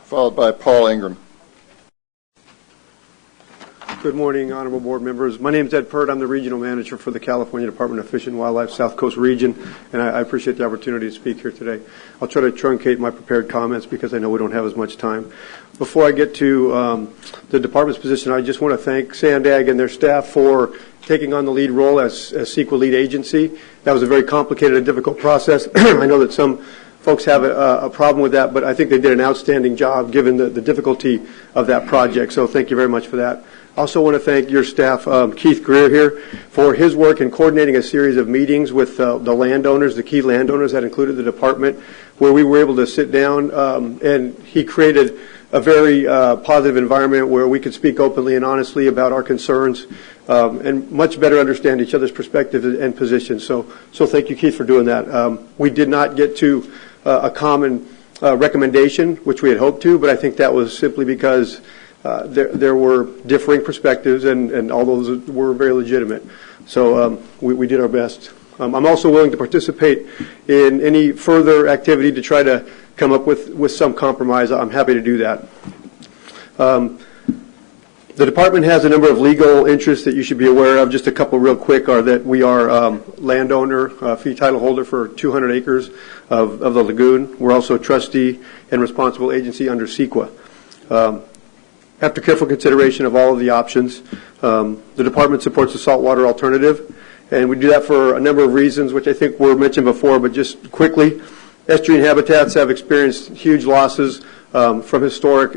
Followed by Paul Ingram. Good morning, honorable board members. My name is Ed Pert. I'm the regional manager for the California Department of Fish and Wildlife South Coast region, and I appreciate the opportunity to speak here today. I'll try to truncate my prepared comments because I know we don't have as much time. Before I get to the department's position, I just want to thank Sandag and their staff for taking on the lead role as CEQA lead agency. That was a very complicated and difficult process. I know that some folks have a problem with that, but I think they did an outstanding job given the difficulty of that project. So thank you very much for that. I also want to thank your staff, Keith Greer here, for his work in coordinating a series of meetings with the landowners, the key landowners that included the department, where we were able to sit down and he created a very positive environment where we could speak openly and honestly about our concerns and much better understand each other's perspectives and positions. So thank you, Keith, for doing that. We did not get to a common recommendation, which we had hoped to, but I think that was simply because there were differing perspectives, and all those were very legitimate. So we did our best. I'm also willing to participate in any further activity to try to come up with some compromise. I'm happy to do that. The department has a number of legal interests that you should be aware of. Just a couple real quick are that we are landowner, fee title holder for 200 acres of the lagoon. We're also a trustee and responsible agency under CEQA. After careful consideration of all of the options, the department supports the saltwater alternative, and we do that for a number of reasons, which I think were mentioned before, but just quickly. Estuarine habitats have experienced huge losses from historic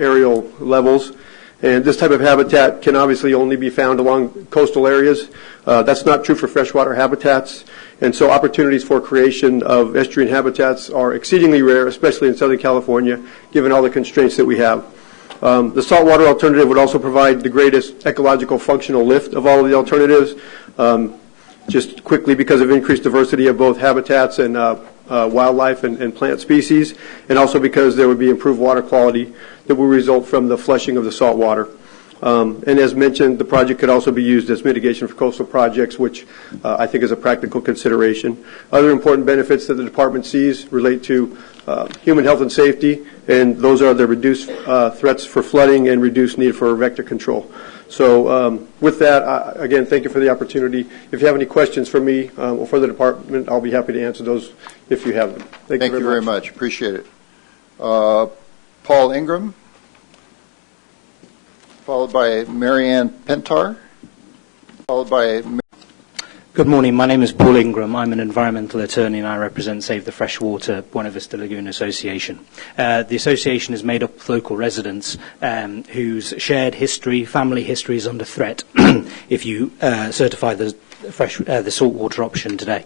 aerial levels. And this type of habitat can obviously only be found along coastal areas. That's not true for freshwater habitats. And so opportunities for creation of estuarine habitats are exceedingly rare, especially in Southern California, given all the constraints that we have. The saltwater alternative would also provide the greatest ecological functional lift of all of the alternatives, just quickly because of increased diversity of both habitats and wildlife and plant species, and also because there would be improved water quality that will result from the flushing of the salt water. And as mentioned, the project could also be used as mitigation for coastal projects, which I think is a practical consideration. Other important benefits that the department sees relate to human health and safety, and those are the reduced threats for flooding and reduced need for vector control. So with that, again, thank you for the opportunity. If you have any questions for me or for the department, I'll be happy to answer those if you have them. Thank you very much. Appreciate it. Paul Ingram, followed by Marianne Pentar, followed by... Good morning. My name is Paul Ingram. I'm an environmental attorney and I represent Save the Freshwater Buena Vista Lagoon Association. The association is made up of local residents whose shared history, family history is under threat if you certify the saltwater option today.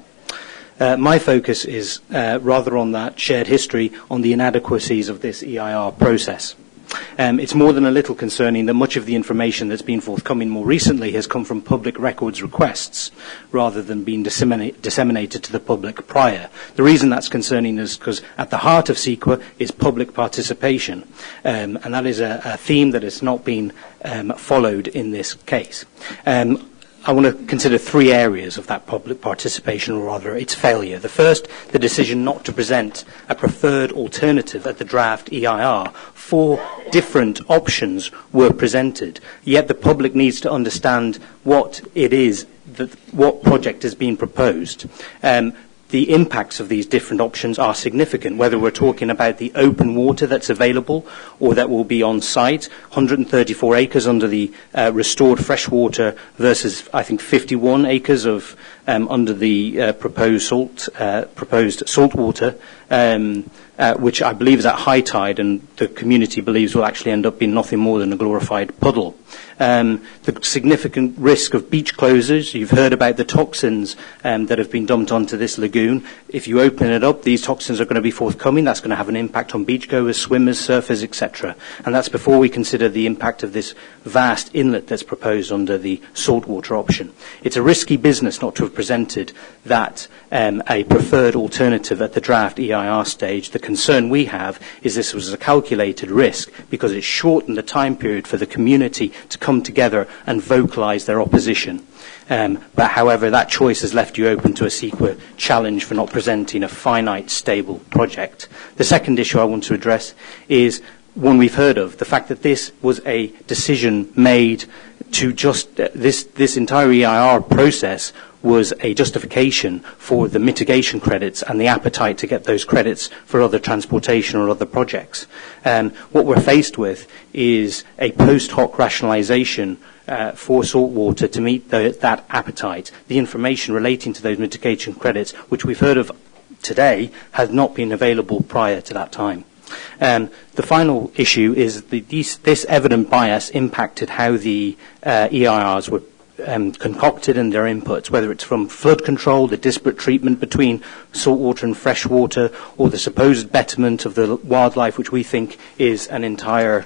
My focus is rather on that shared history, on the inadequacies of this EIR process. It's more than a little concerning that much of the information that's been forthcoming more recently has come from public records requests rather than being disseminated to the public prior. The reason that's concerning is because at the heart of CEQA is public participation, and that is a theme that has not been followed in this case. I want to consider three areas of that public participation, or rather its failure. The first, the decision not to present a preferred alternative at the draft EIR. 4 different options were presented, yet the public needs to understand what it is, what project is being proposed. The impacts of these different options are significant, whether we're talking about the open water that's available or that will be on site, 134 acres under the restored freshwater versus, I think, 51 acres of under the proposed saltwater, which I believe is at high tide and the community believes will actually end up being nothing more than a glorified puddle. The significant risk of beach closures, you've heard about the toxins that have been dumped onto this lagoon. If you open it up, these toxins are going to be forthcoming. That's going to have an impact on beachgoers, swimmers, surfers, etc. And that's before we consider the impact of this vast inlet that's proposed under the saltwater option. It's a risky business not to have presented that a preferred alternative at the draft EIR stage. The concern we have is this was a calculated risk because it shortened the time period for the community to come together and vocalise their opposition. But however, that choice has left you open to a CEQA challenge for not presenting a finite, stable project. The second issue I want to address is one we've heard of, the fact that this was a decision made to just, this entire EIR process was a justification for the mitigation credits and the appetite to get those credits for other transportation or other projects. What we're faced with is a post hoc rationalisation for saltwater to meet that appetite. The information relating to those mitigation credits, which we've heard of today, has not been available prior to that time. The final issue is this evident bias impacted how the EIRs were concocted in their inputs, whether it's from flood control, the disparate treatment between saltwater and freshwater, or the supposed betterment of the wildlife, which we think is an entire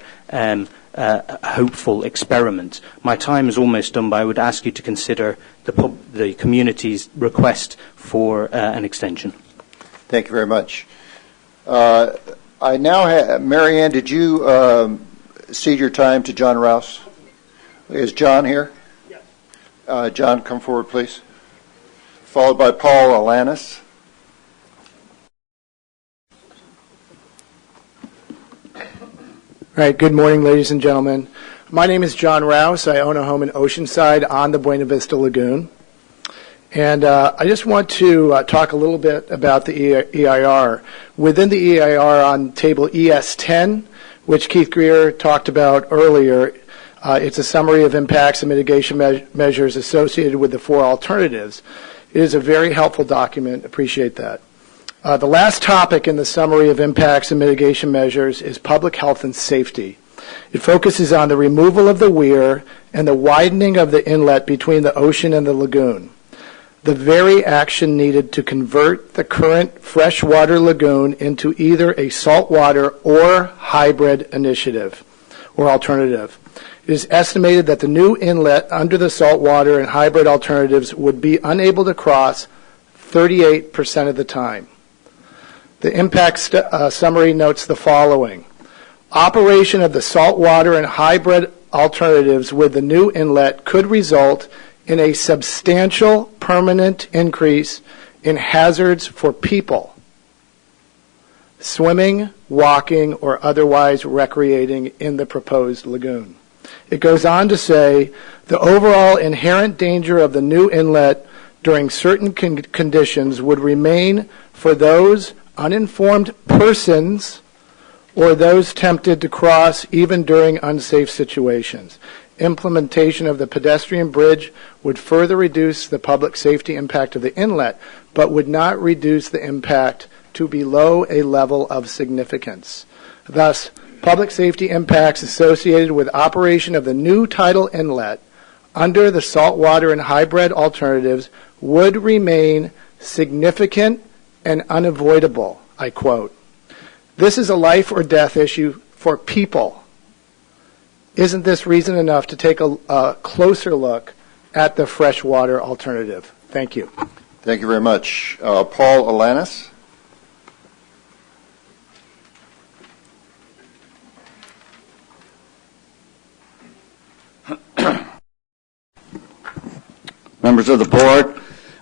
hopeful experiment. My time is almost done, but I would ask you to consider the community's request for an extension. Thank you very much. I now have, Marianne, did you cede your time to John Rouse? Is John here? Yes. John, come forward, please. Followed by Paul Alanis. All right, good morning, ladies and gentlemen. My name is John Rouse. I own a home in Oceanside on the Buena Vista Lagoon. And I just want to talk a little bit about the EIR. Within the EIR on table ES10, which Keith Greer talked about earlier, it's a summary of impacts and mitigation measures associated with the 4 alternatives. It is a very helpful document. Appreciate that. The last topic in the summary of impacts and mitigation measures is public health and safety. It focuses on the removal of the weir and the widening of the inlet between the ocean and the lagoon. The very action needed to convert the current freshwater lagoon into either a saltwater or hybrid initiative or alternative. It is estimated that the new inlet under the saltwater and hybrid alternatives would be unable to cross 38% of the time. The impact summary notes the following. Operation of the saltwater and hybrid alternatives with the new inlet could result in a substantial permanent increase in hazards for people swimming, walking, or otherwise recreating in the proposed lagoon. It goes on to say the overall inherent danger of the new inlet during certain conditions would remain for those uninformed persons or those tempted to cross even during unsafe situations. implementation of the pedestrian bridge would further reduce the public safety impact of the inlet, but would not reduce the impact to below a level of significance. Thus, public safety impacts associated with operation of the new tidal inlet under the saltwater and hybrid alternatives would remain significant and unavoidable, I quote. This is a life or death issue for people. Isn't this reason enough to take a closer look at the freshwater alternative? Thank you. Thank you very much. Paul Alanis. Members of the board,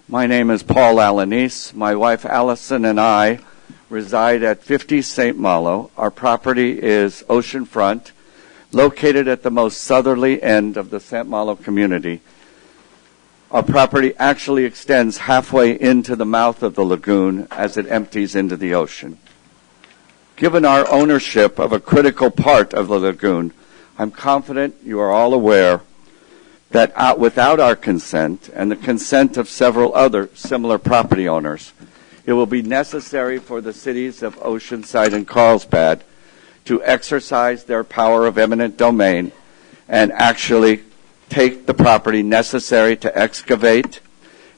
my name is Paul Alanis. My wife Allison and I reside at 50 St. Malo. Our property is oceanfront, located at the most southerly end of the St. Malo community. Our property actually extends halfway into the mouth of the lagoon as it empties into the ocean. Given our ownership of a critical part of the lagoon, I'm confident you are all aware that without our consent and the consent of several other similar property owners, it will be necessary for the cities of Oceanside and Carlsbad to exercise their power of eminent domain and actually take the property necessary to excavate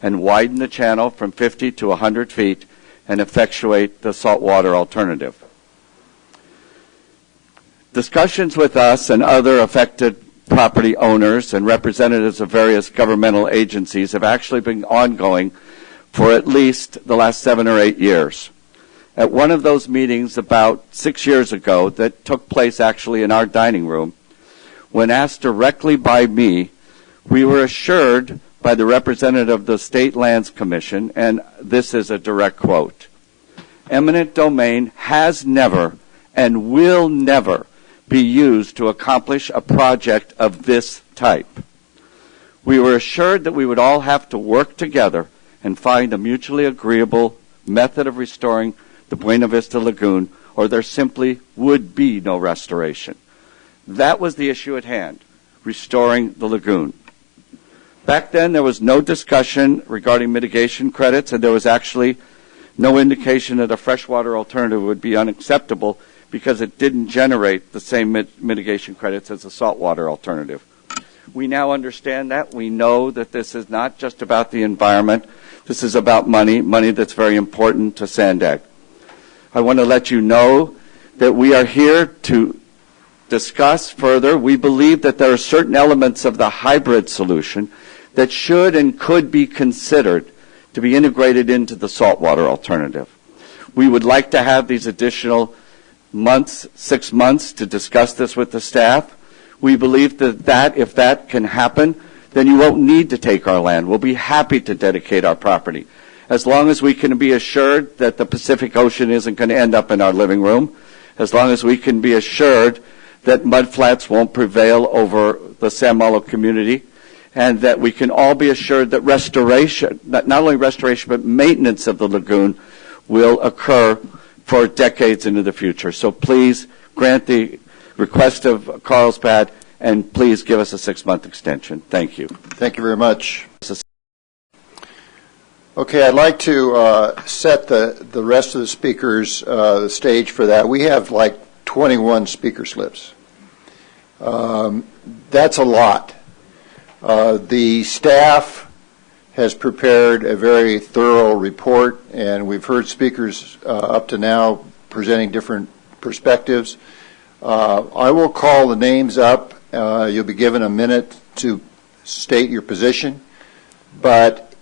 and widen the channel from 50 to 100 feet and effectuate the saltwater alternative. Discussions with us and other affected property owners and representatives of various governmental agencies have actually been ongoing for at least the last 7 or 8 years. At one of those meetings about 6 years ago that took place actually in our dining room, when asked directly by me, we were assured by the representative of the State Lands Commission, and this is a direct quote, "Eminent domain has never and will never be used to accomplish a project of this type. We were assured that we would all have to work together and find a mutually agreeable method of restoring the Buena Vista Lagoon, or there simply would be no restoration." That was the issue at hand, restoring the lagoon. Back then, there was no discussion regarding mitigation credits, and there was actually no indication that a freshwater alternative would be unacceptable because it didn't generate the same mitigation credits as a saltwater alternative. We now understand that. We know that this is not just about the environment. This is about money that's very important to Sandag. I want to let you know that we are here to discuss further. We believe that there are certain elements of the hybrid solution that should and could be considered to be integrated into the saltwater alternative. We would like to have these additional months, 6 months, to discuss this with the staff. We believe that if that can happen, then you won't need to take our land. We'll be happy to dedicate our property. As long as we can be assured that the Pacific Ocean isn't going to end up in our living room, as long as we can be assured that mudflats won't prevail over the San Malo community, and that we can all be assured that restoration, not only restoration, but maintenance of the lagoon will occur for decades into the future. So please grant the request of Carlsbad, and please give us a 6-month extension. Thank you. Thank you very much. Okay, I'd like to set the rest of the speakers the stage for that. We have like 21 speaker slips. That's a lot. The staff has prepared a very thorough report, and we've heard speakers up to now presenting different perspectives. I will call the names up. You'll be given a minute to state your position, but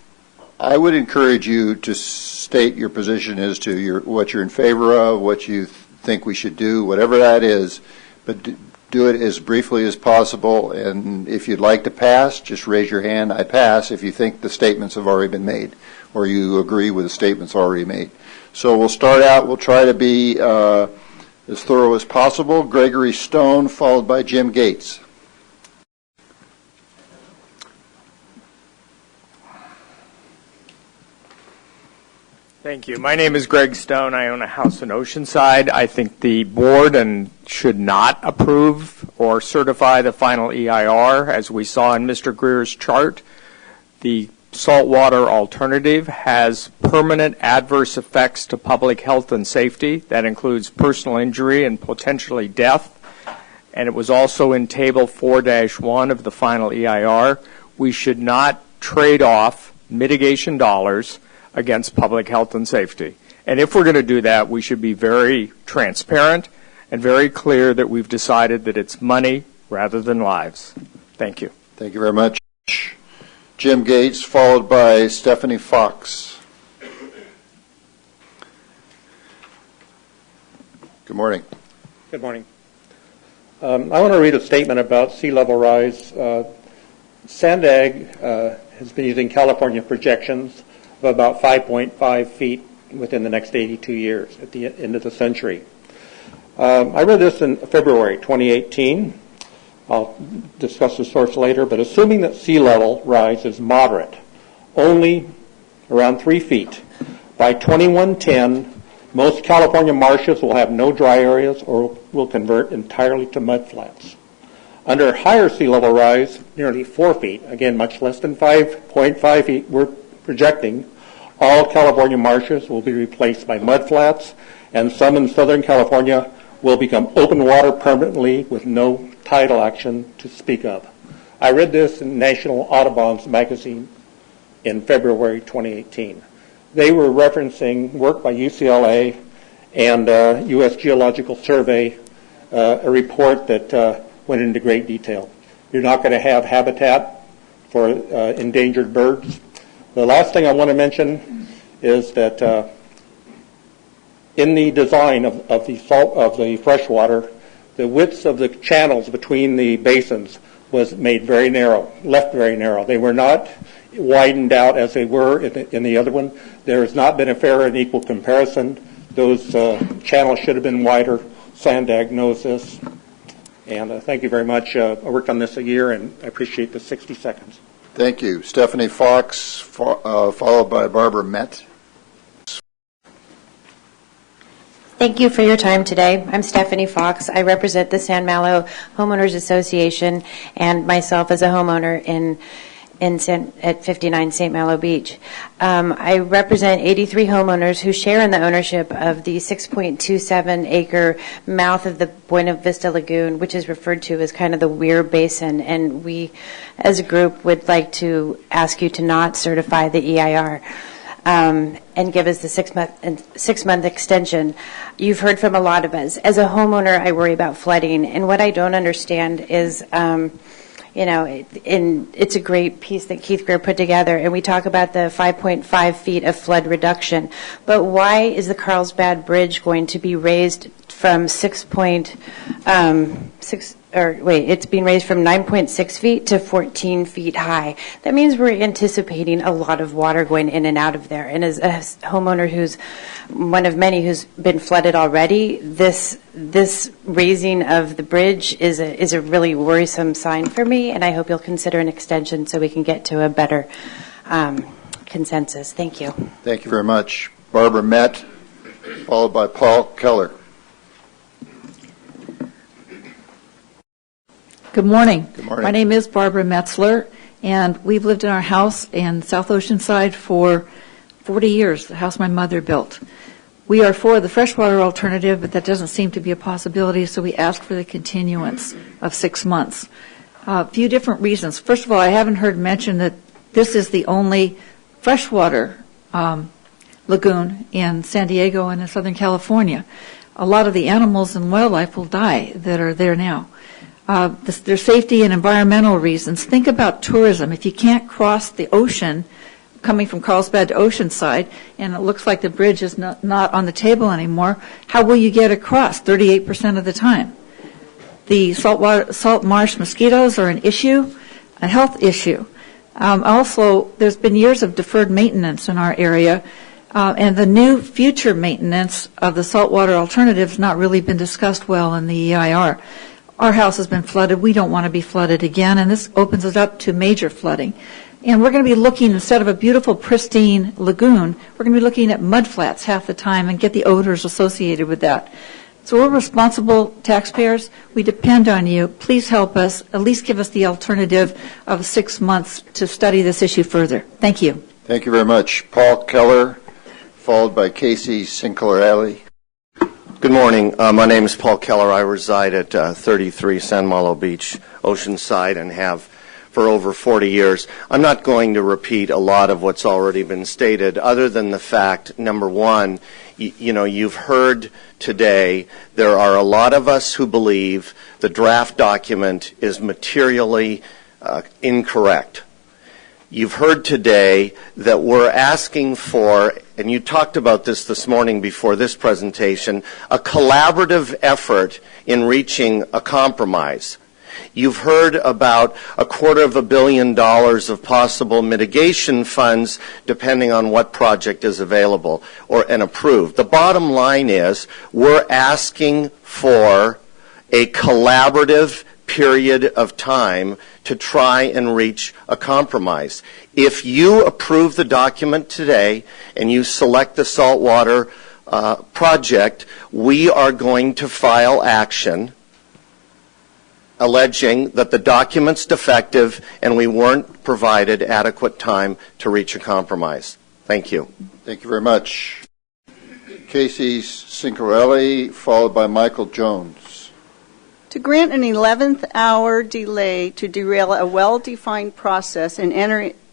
I would encourage you to state your position as to what you're in favor of, what you think we should do, whatever that is, but do it as briefly as possible. And if you'd like to pass, just raise your hand. I pass if you think the statements have already been made or you agree with the statements already made. So we'll start out. We'll try to be as thorough as possible. Gregory Stone, followed by Jim Gates. Thank you. My name is Greg Stone. I own a house in Oceanside. I think the board should not approve or certify the final EIR. As we saw in Mr. Greer's chart, the saltwater alternative has permanent adverse effects to public health and safety. That includes personal injury and potentially death. And it was also in Table 4-1 of the final EIR. We should not trade off mitigation dollars against public health and safety. And if we're going to do that, we should be very transparent and very clear that we've decided that it's money rather than lives. Thank you. Thank you very much. Jim Gates, followed by Stephanie Fox. Good morning. Good morning. I want to read a statement about sea level rise. Sandag has been using California projections of about 5.5 feet within the next 82 years at the end of the century. I read this in February 2018. I'll discuss the source later, but assuming that sea level rise is moderate, only around 3 feet, by 2110, most California marshes will have no dry areas or will convert entirely to mudflats. Under higher sea level rise, nearly 4 feet, again much less than 5.5 feet, we're projecting all California marshes will be replaced by mudflats, and some in Southern California will become open water permanently with no tidal action to speak of. I read this in National Audubon's magazine in February 2018. They were referencing work by UCLA and U.S. Geological Survey, a report that went into great detail. You're not going to have habitat for endangered birds. The last thing I want to mention is that in the design of the freshwater, the widths of the channels between the basins was made very narrow, left very narrow. They were not widened out as they were in the other one. There has not been a fair and equal comparison. Those channels should have been wider. Sandag knows this. And thank you very much. I worked on this a year, and I appreciate the 60 seconds. Thank you. Stephanie Fox, followed by Barbara Met. Thank you for your time today. I'm Stephanie Fox. I represent the San Malo Homeowners Association and myself as a homeowner at 59 St. Malo Beach. I represent 83 homeowners who share in the ownership of the 6.27 acre mouth of the Buena Vista Lagoon, which is referred to as kind of the Weir Basin. And we, as a group, would like to ask you to not certify the EIR. And give us the 6-month extension. You've heard from a lot of us. As a homeowner, I worry about flooding, and what I don't understand is, it's a great piece that Keith Greer put together, and we talk about the 5.5 feet of flood reduction, but why is the Carlsbad Bridge going to be raised from it's being raised from 9.6 feet to 14 feet high. That means we're anticipating a lot of water going in and out of there. And as a homeowner who's one of many who's been flooded already, this raising of the bridge is a really worrisome sign for me, and I hope you'll consider an extension so we can get to a better consensus. Thank you. Thank you very much. Barbara Met, followed by Paul Keller. Good morning. Good morning. My name is Barbara Metzler, and we've lived in our house in South Oceanside for 40 years, the house my mother built. We are for the freshwater alternative, but that doesn't seem to be a possibility, so we ask for the continuance of 6 months. A few different reasons. First of all, I haven't heard mention that this is the only freshwater lagoon in San Diego and in Southern California. A lot of the animals and wildlife will die that are there now. There's safety and environmental reasons. Think about tourism. If you can't cross the ocean coming from Carlsbad to Oceanside, and it looks like the bridge is not on the table anymore, how will you get across 38% of the time? The salt marsh mosquitoes are an issue, a health issue. Also, there's been years of deferred maintenance in our area, and the new future maintenance of the saltwater alternative has not really been discussed well in the EIR. Our house has been flooded. We don't want to be flooded again, and this opens it up to major flooding. And we're going to be looking, instead of a beautiful, pristine lagoon, we're going to be looking at mudflats half the time and get the odors associated with that. So we're responsible taxpayers. We depend on you. Please help us. At least give us the alternative of 6 months to study this issue further. Thank you. Thank you very much. Paul Keller, followed by Casey Sinclair-Alley. Good morning. My name is Paul Keller. I reside at 33 San Malo Beach, Oceanside, and have for over 40 years. I'm not going to repeat a lot of what's already been stated, other than the fact, number one, you've heard today there are a lot of us who believe the draft document is materially incorrect. You've heard today that we're asking for, and you talked about this morning before this presentation, a collaborative effort in reaching a compromise. You've heard about $250 million of possible mitigation funds depending on what project is available and approved. The bottom line is we're asking for a collaborative period of time to try and reach a compromise. If you approve the document today and you select the saltwater project, we are going to file action alleging that the document's defective and we weren't provided adequate time to reach a compromise. Thank you. Thank you very much. Casey Sinclair-Alley, followed by Michael Jones. To grant an 11th hour delay to derail a well-defined process and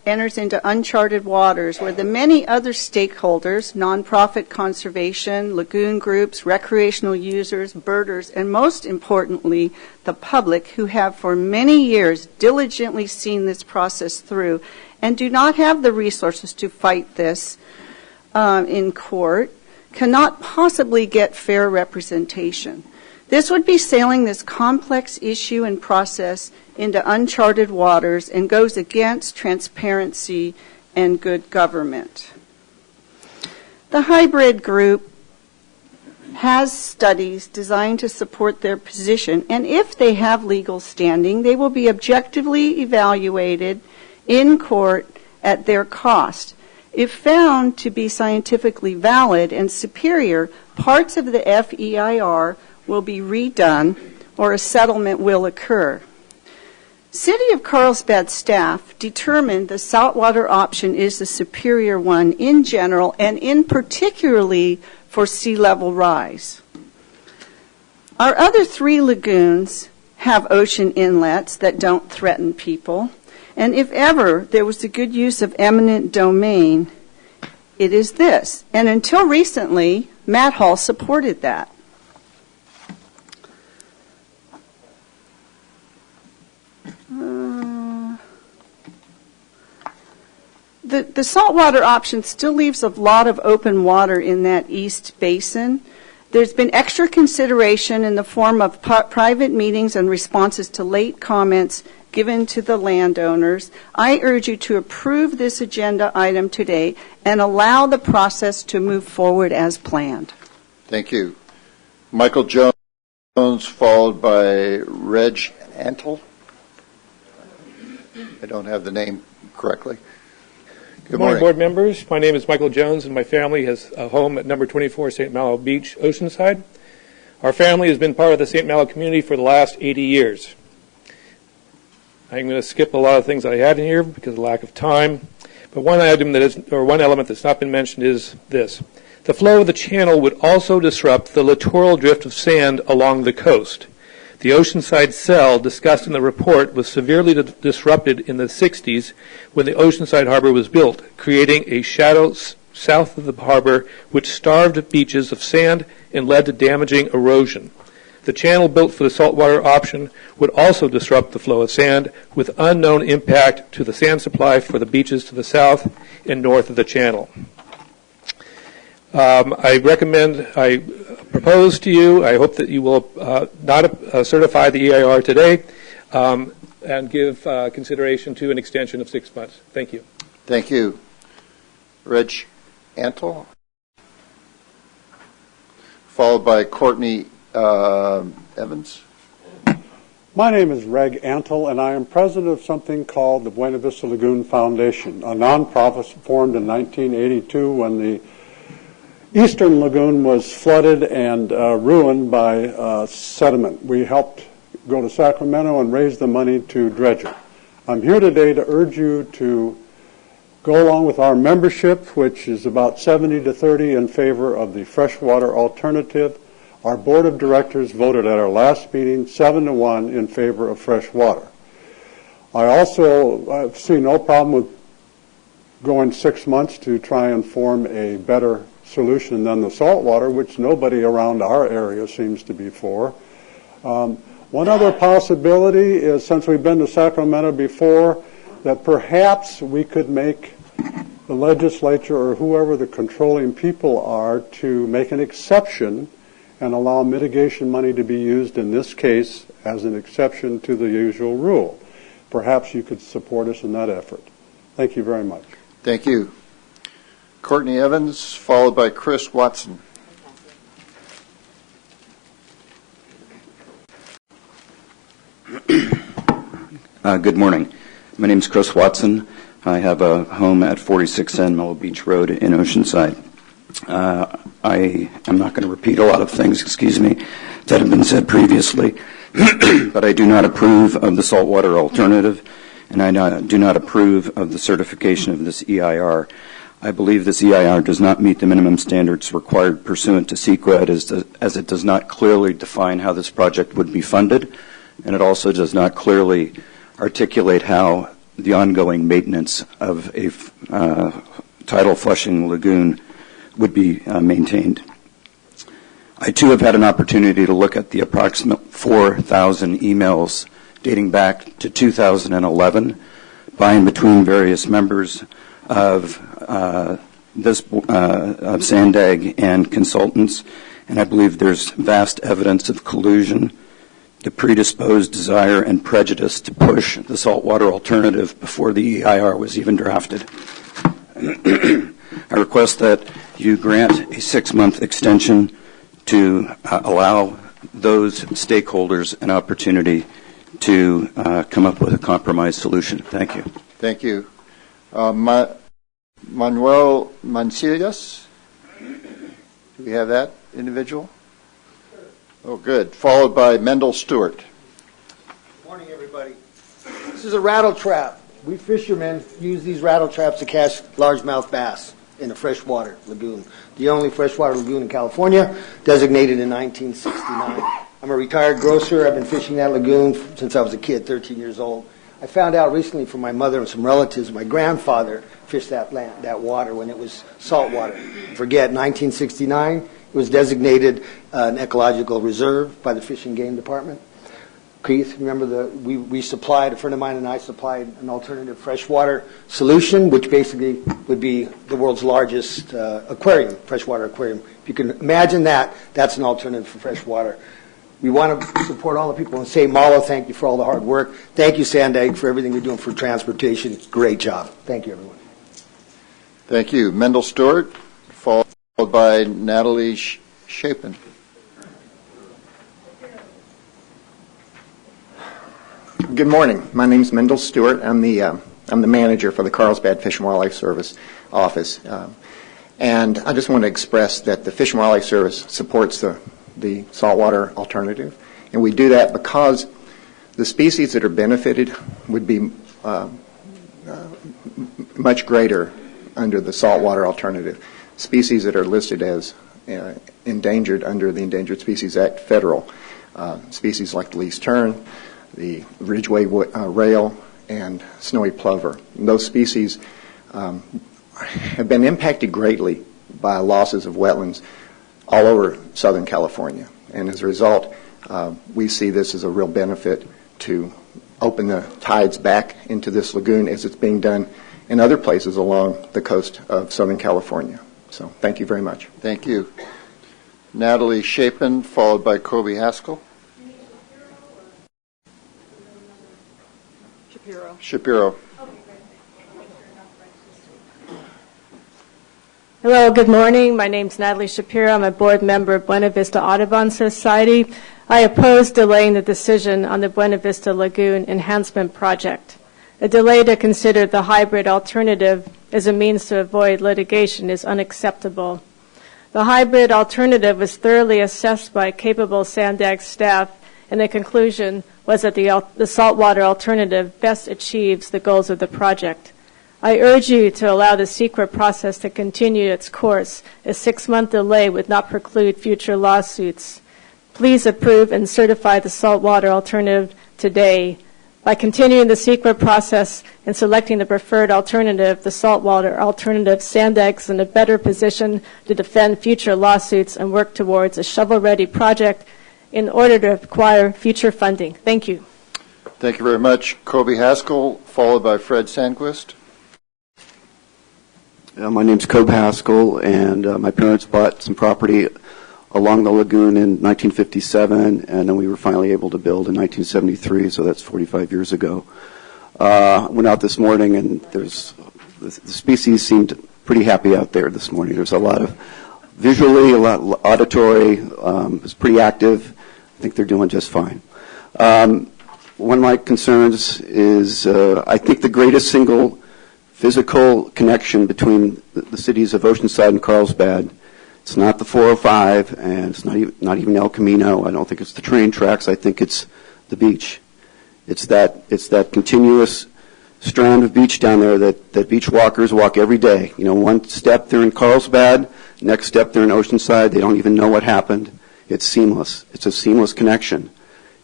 enters into uncharted waters where the many other stakeholders, nonprofit conservation, lagoon groups, recreational users, birders, and most importantly, the public who have for many years diligently seen this process through and do not have the resources to fight this in court, cannot possibly get fair representation. This would be sailing this complex issue and process into uncharted waters and goes against transparency and good government. The hybrid group has studies designed to support their position, and if they have legal standing, they will be objectively evaluated in court at their cost. If found to be scientifically valid and superior, parts of the FEIR will be redone or a settlement will occur. City of Carlsbad staff determined the saltwater option is the superior one in general and in particularly for sea level rise. Our other 3 lagoons have ocean inlets that don't threaten people, and if ever there was a good use of eminent domain, it is this. And until recently, Matt Hall supported that. The saltwater option still leaves a lot of open water in that east basin. There's been extra consideration in the form of private meetings and responses to late comments given to the landowners. I urge you to approve this agenda item today and allow the process to move forward as planned. Thank you. Michael Jones, followed by Reg Antle. I don't have the name correctly. Good morning, board members. My name is Michael Jones, and my family has a home at number 24 St. Malo Beach, Oceanside. Our family has been part of the St. Malo community for the last 80 years. I'm going to skip a lot of things I had in here because of lack of time, but one element that's not been mentioned is this. The flow of the channel would also disrupt the littoral drift of sand along the coast. The Oceanside cell discussed in the report was severely disrupted in the 60s when the Oceanside Harbor was built, creating a shadow south of the harbor which starved beaches of sand and led to damaging erosion. The channel built for the saltwater option would also disrupt the flow of sand with unknown impact to the sand supply for the beaches to the south and north of the channel. I propose to you, I hope that you will not certify the EIR today and give consideration to an extension of 6 months. Thank you. Thank you. Reg Antle, followed by Courtney Evans. My name is Reg Antle, and I am president of something called the Buena Vista Lagoon Foundation, a nonprofit formed in 1982 when the eastern lagoon was flooded and ruined by sediment. We helped go to Sacramento and raise the money to dredge it. I'm here today to urge you to go along with our membership, which is about 70 to 30 in favor of the freshwater alternative. Our board of directors voted at our last meeting 7-1 in favor of fresh water. I also see no problem with going 6 months to try and form a better solution than the salt water, which nobody around our area seems to be for. One other possibility is, since we've been to Sacramento before, that perhaps we could make the legislature or whoever the controlling people are to make an exception and allow mitigation money to be used in this case as an exception to the usual rule. Perhaps you could support us in that effort. Thank you very much. Thank you. Courtney Evans, followed by Chris Watson. Good morning. My name is Chris Watson. I have a home at 46 San Melo Beach Road in Oceanside. I am not going to repeat a lot of things, that have been said previously, but I do not approve of the saltwater alternative, and I do not approve of the certification of this EIR. I believe this EIR does not meet the minimum standards required pursuant to CEQA as it does not clearly define how this project would be funded, and it also does not clearly articulate how the ongoing maintenance of a tidal flushing lagoon would be maintained. I, too, have had an opportunity to look at the approximate 4,000 emails dating back to 2011 by and between various members of SANDAG and consultants, and I believe there's vast evidence of collusion, the predisposed desire and prejudice to push the saltwater alternative before the EIR was even drafted. I request that you grant a 6-month extension to allow those stakeholders an opportunity to come up with a compromise solution. Thank you. Thank you. Manuel Mancillas, do we have that individual? Oh, good. Followed by Mendel Stewart. Morning, everybody. This is a rattle trap. We fishermen use these rattle traps to catch largemouth bass in a freshwater lagoon. The only freshwater lagoon in California, designated in 1969. I'm a retired grocer. I've been fishing that lagoon since I was a kid, 13 years old. I found out recently from my mother and some relatives, my grandfather fished that water when it was salt water. Forget, 1969, it was designated an ecological reserve by the Fish and Game Department. Keith, remember we supplied, a friend of mine and I supplied an alternative freshwater solution, which basically would be the world's largest aquarium, freshwater aquarium. If you can imagine that, that's an alternative for freshwater. We want to support all the people in St. Malo. Thank you for all the hard work. Thank you, Sandag, for everything you're doing for transportation. Great job. Thank you, everyone. Thank you. Mendel Stewart, followed by Natalie Shapiro. Good morning. My name is Mendel Stewart. I'm the manager for the Carlsbad Fish and Wildlife Service office. And I just want to express that the Fish and Wildlife Service supports the saltwater alternative. And we do that because the species that are benefited would be much greater under the saltwater alternative. Species that are listed as endangered under the Endangered Species Act federal. Species like the least tern, the ridgeway rail, and snowy plover. And those species have been impacted greatly by losses of wetlands all over Southern California. And as a result, we see this as a real benefit to open the tides back into this lagoon as it's being done in other places along the coast of Southern California. So thank you very much. Thank you. Natalie Shapiro, followed by Kobe Haskell. Shapiro. Hello, good morning. My name is Natalie Shapiro. I'm a board member of Buena Vista Audubon Society. I oppose delaying the decision on the Buena Vista Lagoon Enhancement Project. A delay to consider the hybrid alternative as a means to avoid litigation is unacceptable. The hybrid alternative was thoroughly assessed by capable Sandag staff, and the conclusion was that the saltwater alternative best achieves the goals of the project. I urge you to allow the SEQRA process to continue its course. A 6-month delay would not preclude future lawsuits. Please approve and certify the saltwater alternative today. By continuing the SEQRA process and selecting the preferred alternative, the saltwater alternative, Sandag's in a better position to defend future lawsuits and work towards a shovel-ready project in order to acquire future funding. Thank you. Thank you very much. Kobe Haskell, followed by Fred Sandquist. My name's Cobe Haskell, and my parents bought some property along the lagoon in 1957, and then we were finally able to build in 1973, so that's 45 years ago. Went out this morning, and the species seemed pretty happy out there this morning. There's a lot of visually, a lot auditory. It's pretty active. I think they're doing just fine. One of my concerns is I think the greatest single physical connection between the cities of Oceanside and Carlsbad, it's not the 405, and it's not even El Camino. I don't think it's the train tracks. I think it's the beach. It's that continuous strand of beach down there that beach walkers walk every day. You know, one step they're in Carlsbad, next step they're in Oceanside. They don't even know what happened. It's seamless. It's a seamless connection.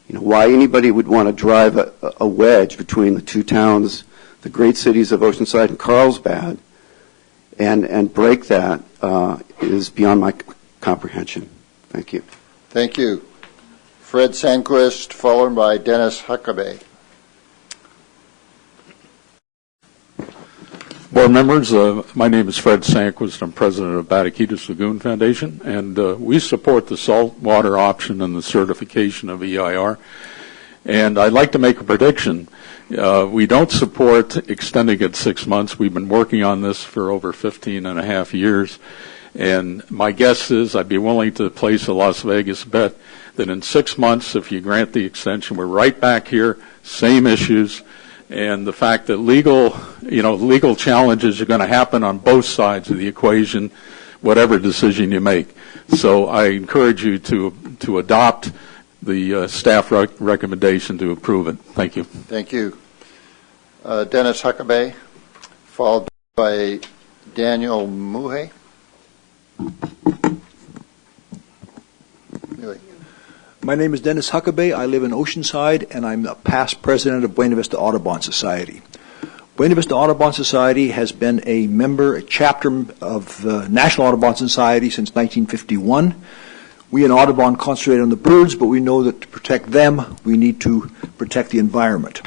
You know, why anybody would want to drive a wedge between the two towns, the great cities of Oceanside and Carlsbad, and break that is beyond my comprehension. Thank you. Thank you. Fred Sandquist, followed by Dennis Huckabee. Board members, my name is Fred Sandquist. I'm president of Bataquitas Lagoon Foundation, and we support the saltwater option and the certification of EIR. And I'd like to make a prediction. We don't support extending it 6 months. We've been working on this for over 15 and a half years. And my guess is I'd be willing to place a Las Vegas bet that in 6 months, if you grant the extension, we're right back here, same issues. And the fact that legal challenges are going to happen on both sides of the equation, whatever decision you make. So I encourage you to adopt the staff recommendation to approve it. Thank you. Thank you. Dennis Huckabee, followed by Daniel Muhe. My name is Dennis Huckabee. I live in Oceanside, and I'm the past president of Buena Vista Audubon Society. Buena Vista Audubon Society has been a chapter of the National Audubon Society since 1951. We in Audubon concentrate on the birds, but we know that to protect them, we need to protect the environment.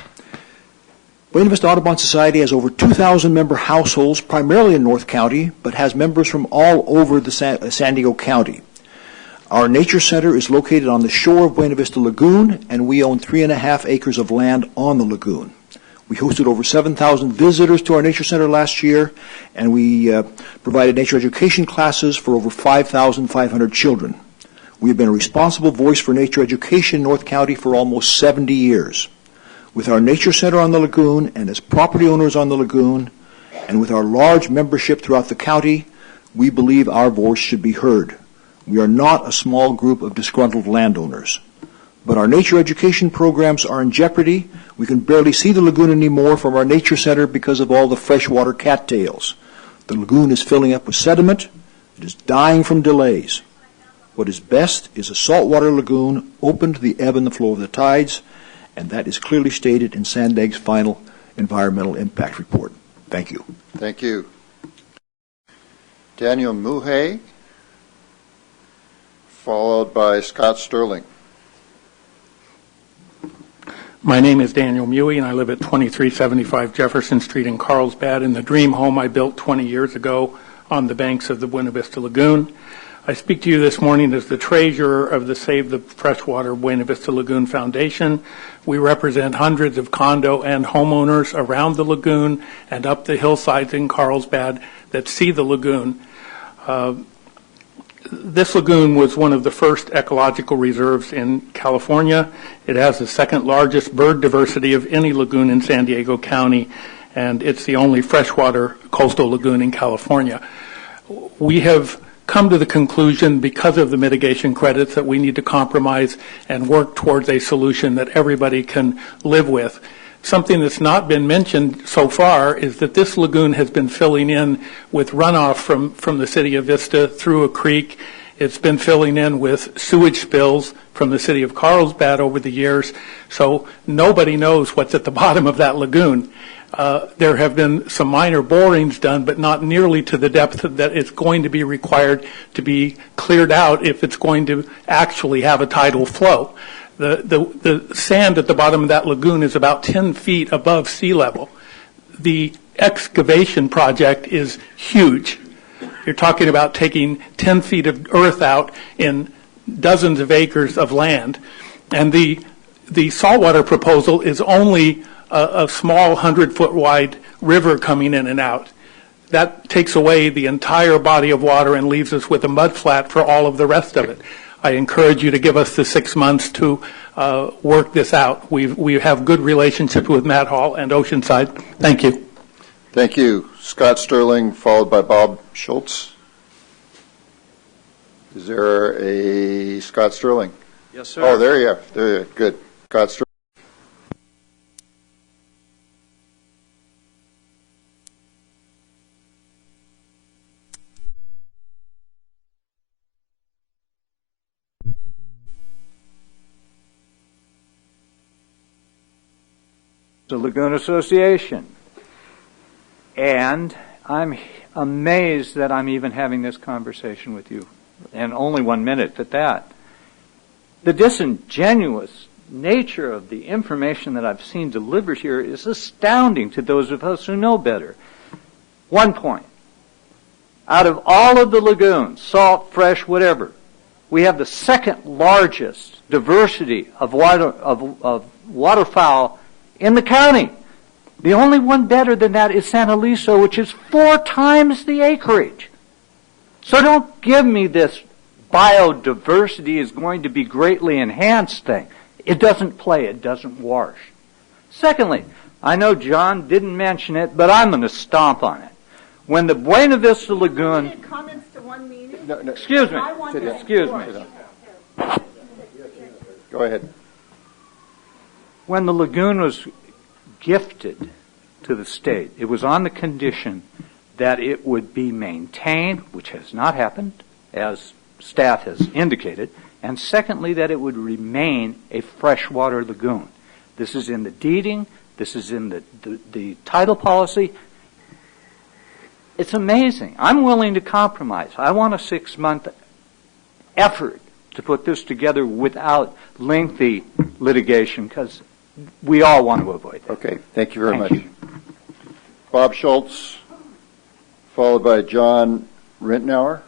Buena Vista Audubon Society has over 2,000 member households, primarily in North County, but has members from all over the San Diego County. Our nature center is located on the shore of Buena Vista Lagoon, and we own 3.5 acres of land on the lagoon. We hosted over 7,000 visitors to our nature center last year, and we provided nature education classes for over 5,500 children. We have been a responsible voice for nature education in North County for almost 70 years. With our nature center on the lagoon and as property owners on the lagoon, and with our large membership throughout the county, we believe our voice should be heard. We are not a small group of disgruntled landowners. But our nature education programs are in jeopardy. We can barely see the lagoon anymore from our nature center because of all the freshwater cattails. The lagoon is filling up with sediment. It is dying from delays. What is best is a saltwater lagoon open to the ebb and the flow of the tides, and that is clearly stated in Sandag's final environmental impact report. Thank you. Thank you. Daniel Muhe, followed by Scott Sterling. My name is Daniel Muhe, and I live at 2375 Jefferson Street in Carlsbad in the dream home I built 20 years ago on the banks of the Buena Vista Lagoon. I speak to you this morning as the treasurer of the Save the Freshwater Buena Vista Lagoon Foundation. We represent hundreds of condo and homeowners around the lagoon and up the hillsides in Carlsbad that see the lagoon. This lagoon was one of the first ecological reserves in California. It has the second largest bird diversity of any lagoon in San Diego County, and it's the only freshwater coastal lagoon in California. We have come to the conclusion, because of the mitigation credits, that we need to compromise and work towards a solution that everybody can live with. Something that's not been mentioned so far is that this lagoon has been filling in with runoff from the city of Vista through a creek. It's been filling in with sewage spills from the city of Carlsbad over the years, so nobody knows what's at the bottom of that lagoon. There have been some minor borings done, but not nearly to the depth that it's going to be required to be cleared out if it's going to actually have a tidal flow. The sand at the bottom of that lagoon is about 10 feet above sea level. The excavation project is huge. You're talking about taking 10 feet of earth out in dozens of acres of land. And the saltwater proposal is only a small 100-foot wide river coming in and out. That takes away the entire body of water and leaves us with a mudflat for all of the rest of it. I encourage you to give us the 6 months to work this out. We have good relationships with Matt Hall and Oceanside. Thank you. Thank you. Scott Sterling, followed by Bob Schultz. Is there a Scott Sterling? Yes, sir. Oh, there you are. There you are. Good. Scott Sterling. The Lagoon Association. And I'm amazed that I'm even having this conversation with you, and only 1 minute at that. The disingenuous nature of the information that I've seen delivered here is astounding to those of us who know better. 1 point. Out of all of the lagoons, salt, fresh, whatever, we have the second largest diversity of waterfowl in the county. The only one better than that is San Eliso, which is 4 times the acreage. So don't give me this biodiversity is going to be greatly enhanced thing. It doesn't play. It doesn't wash. Secondly, I know John didn't mention it, but I'm going to stomp on it. When the Buena Vista Lagoon... Comments to one meeting? No. Excuse me. Excuse me. Go ahead. When the lagoon was gifted to the state, it was on the condition that it would be maintained, which has not happened, as staff has indicated, and secondly, that it would remain a freshwater lagoon. This is in the deeding. This is in the title policy. It's amazing. I'm willing to compromise. I want a 6-month effort to put this together without lengthy litigation, because we all want to avoid that. Okay, thank you very much. Bob Schultz, followed by John Rittenauer.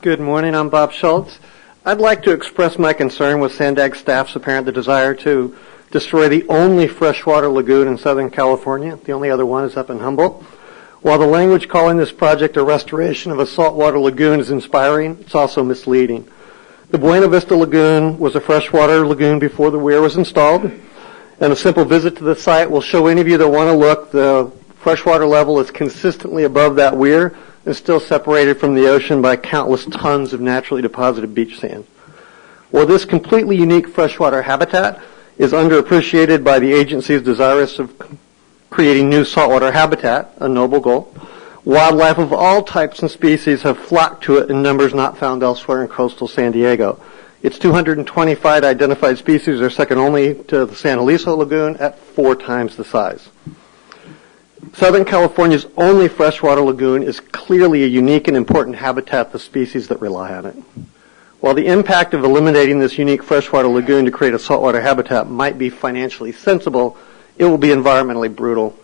Good morning, I'm Bob Schultz. I'd like to express my concern with Sandag staff's apparent desire to destroy the only freshwater lagoon in Southern California. The only other one is up in Humboldt. While the language calling this project a restoration of a saltwater lagoon is inspiring, it's also misleading. The Buena Vista Lagoon was a freshwater lagoon before the weir was installed, and a simple visit to the site will show any of you that want to look, the freshwater level is consistently above that weir and still separated from the ocean by countless tons of naturally deposited beach sand. While this completely unique freshwater habitat is underappreciated by the agencies desirous of creating new saltwater habitat, a noble goal, wildlife of all types and species have flocked to it in numbers not found elsewhere in coastal San Diego. Its 225 identified species are second only to the San Eliso Lagoon at 4 times the size. Southern California's only freshwater lagoon is clearly a unique and important habitat to species that rely on it. While the impact of eliminating this unique freshwater lagoon to create a saltwater habitat might be financially sensible, it will be environmentally brutal.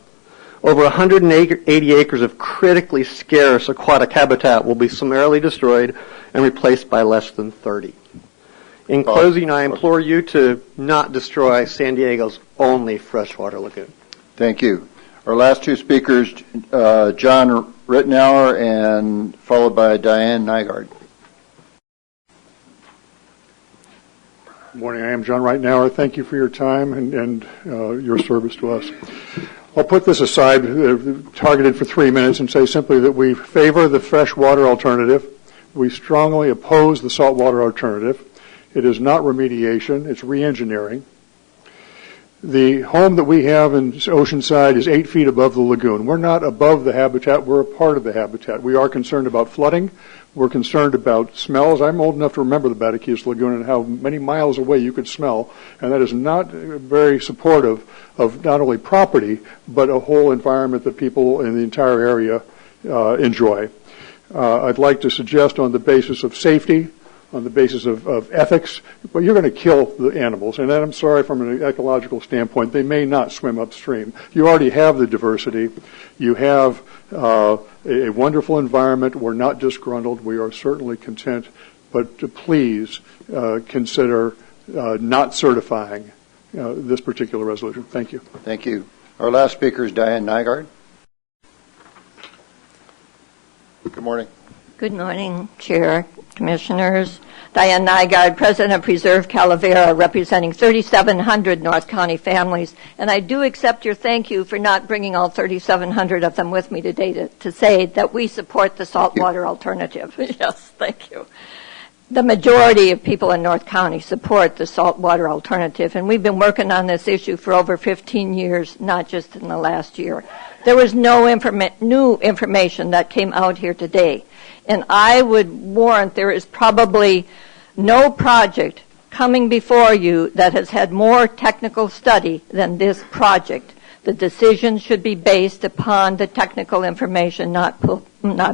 Over 180 acres of critically scarce aquatic habitat will be summarily destroyed and replaced by less than 30. In closing, I implore you to not destroy San Diego's only freshwater lagoon. Thank you. Our last 2 speakers, John Rittenauer and followed by Diane Nygaard. Good morning. I am John Rittenauer. Thank you for your time and your service to us. I'll put this aside, targeted for 3 minutes, and say simply that we favor the freshwater alternative. We strongly oppose the saltwater alternative. It is not remediation, it's re-engineering. The home that we have in Oceanside is 8 feet above the lagoon. We're not above the habitat, we're a part of the habitat. We are concerned about flooding. We're concerned about smells. I'm old enough to remember the Bataquillas Lagoon and how many miles away you could smell, and that is not very supportive of not only property, but a whole environment that people in the entire area enjoy. I'd like to suggest on the basis of safety, on the basis of ethics, well, you're going to kill the animals. And I'm sorry, from an ecological standpoint, they may not swim upstream. You already have the diversity. You have a wonderful environment. We're not disgruntled. We are certainly content. But please consider not certifying this particular resolution. Thank you. Thank you. Our last speaker is Diane Nygaard. Good morning. Good morning, Chair, Commissioners. Diane Nygaard, President of Preserve Calavera, representing 3,700 North County families. And I do accept your thank you for not bringing all 3,700 of them with me today to say that we support the saltwater alternative. Yes, thank you. The majority of people in North County support the saltwater alternative, and we've been working on this issue for over 15 years, not just in the last year. There was no new information that came out here today. And I would warrant there is probably no project coming before you that has had more technical study than this project. The decision should be based upon the technical information, not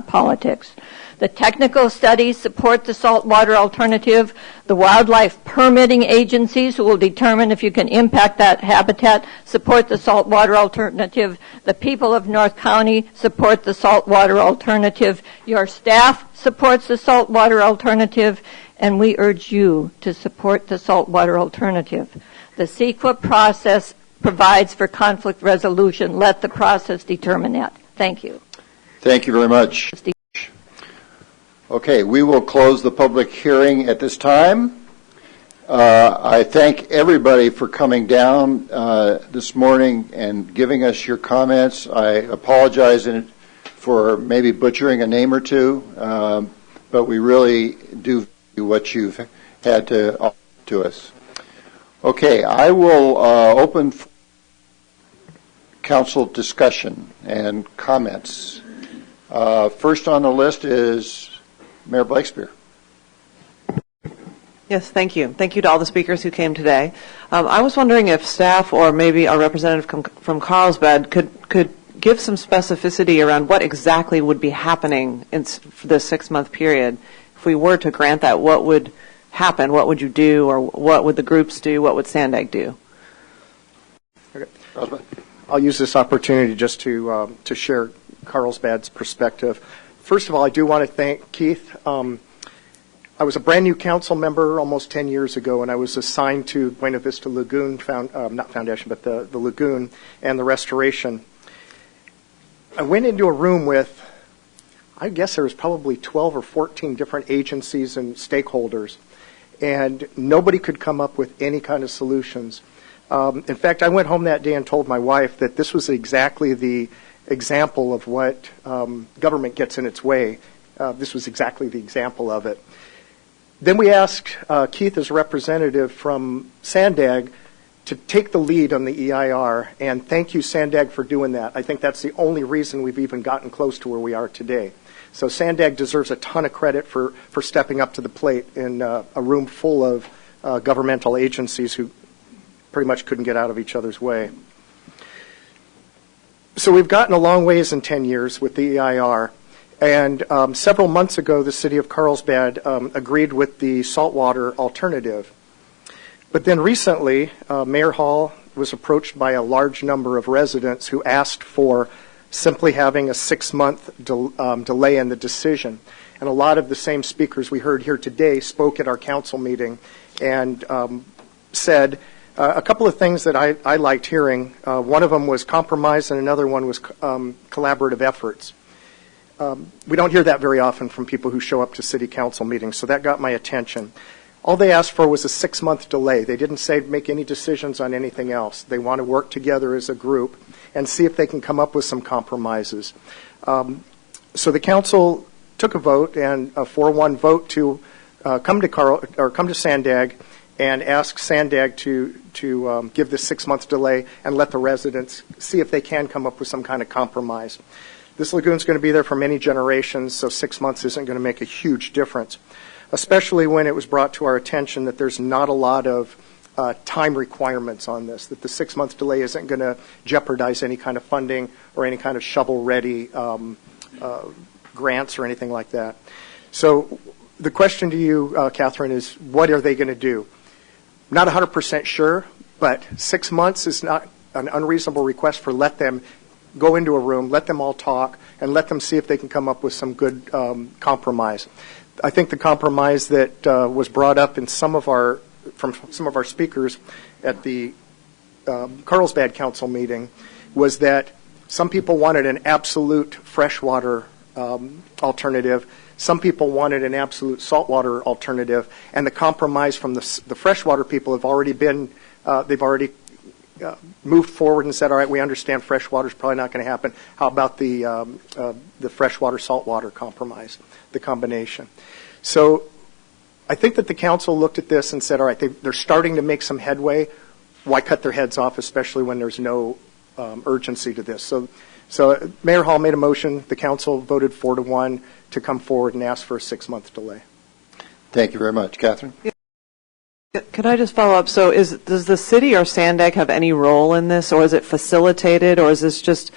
politics. The technical studies support the saltwater alternative. The wildlife permitting agencies who will determine if you can impact that habitat support the saltwater alternative. The people of North County support the saltwater alternative. Your staff supports the saltwater alternative, and we urge you to support the saltwater alternative. The CEQA process provides for conflict resolution. Let the process determine that. Thank you. Thank you very much. Okay, we will close the public hearing at this time. I thank everybody for coming down this morning and giving us your comments. I apologize for maybe butchering a name or two, but we really do value what you've had to offer to us. Okay, I will open council discussion and comments. First on the list is Mayor Blakespeare. Yes, thank you. Thank you to all the speakers who came today. I was wondering if staff or maybe a representative from Carlsbad could give some specificity around what exactly would be happening in this 6-month period. If we were to grant that, what would happen? What would you do, or what would the groups do? What would Sandag do? Okay. I'll use this opportunity just to share Carlsbad's perspective. First of all, I do want to thank Keith. I was a brand new council member almost 10 years ago, and I was assigned to Buena Vista Lagoon, not foundation, but the lagoon and the restoration. I went into a room with, I guess there was probably 12 or 14 different agencies and stakeholders, and nobody could come up with any kind of solutions. In fact, I went home that day and told my wife that this was exactly the example of what government gets in its way. This was exactly the example of it. Then we asked Keith, as a representative from Sandag, to take the lead on the EIR, and thank you, Sandag, for doing that. I think that's the only reason we've even gotten close to where we are today. So Sandag deserves a ton of credit for stepping up to the plate in a room full of governmental agencies who pretty much couldn't get out of each other's way. So we've gotten a long ways in 10 years with the EIR. And several months ago, the city of Carlsbad agreed with the saltwater alternative. But then recently, Mayor Hall was approached by a large number of residents who asked for simply having a 6-month delay in the decision. And a lot of the same speakers we heard here today spoke at our council meeting and said a couple of things that I liked hearing. One of them was compromise, and another one was collaborative efforts. We don't hear that very often from people who show up to city council meetings, so that got my attention. All they asked for was a 6-month delay. They didn't say make any decisions on anything else. They want to work together as a group. and see if they can come up with some compromises. So the council took a vote, and a 4-1 vote to come to Sandag and ask Sandag to give this 6-month delay and let the residents see if they can come up with some kind of compromise. This lagoon's going to be there for many generations, so 6 months isn't going to make a huge difference, especially when it was brought to our attention that there's not a lot of time requirements on this, that the 6-month delay isn't going to jeopardize any kind of funding or any kind of shovel-ready grants or anything like that. So the question to you, Catherine, is what are they going to do? Not 100% sure, but 6 months is not an unreasonable request for let them go into a room, let them all talk, and let them see if they can come up with some good compromise. I think the compromise that was brought up in from some of our speakers at the Carlsbad Council meeting was that some people wanted an absolute freshwater alternative. Some people wanted an absolute saltwater alternative, and the compromise from the freshwater people have already been, they've already moved forward and said, all right, we understand freshwater is probably not going to happen. How about the freshwater saltwater compromise, the combination? So I think that the council looked at this and said, all right, they're starting to make some headway. Why cut their heads off, especially when there's no urgency to this? So Mayor Hall made a motion. The council voted 4-1 to come forward and ask for a 6-month delay. Thank you very much. Catherine? Could I just follow up? So does the city or Sandag have any role in this, or is it facilitated, or is this just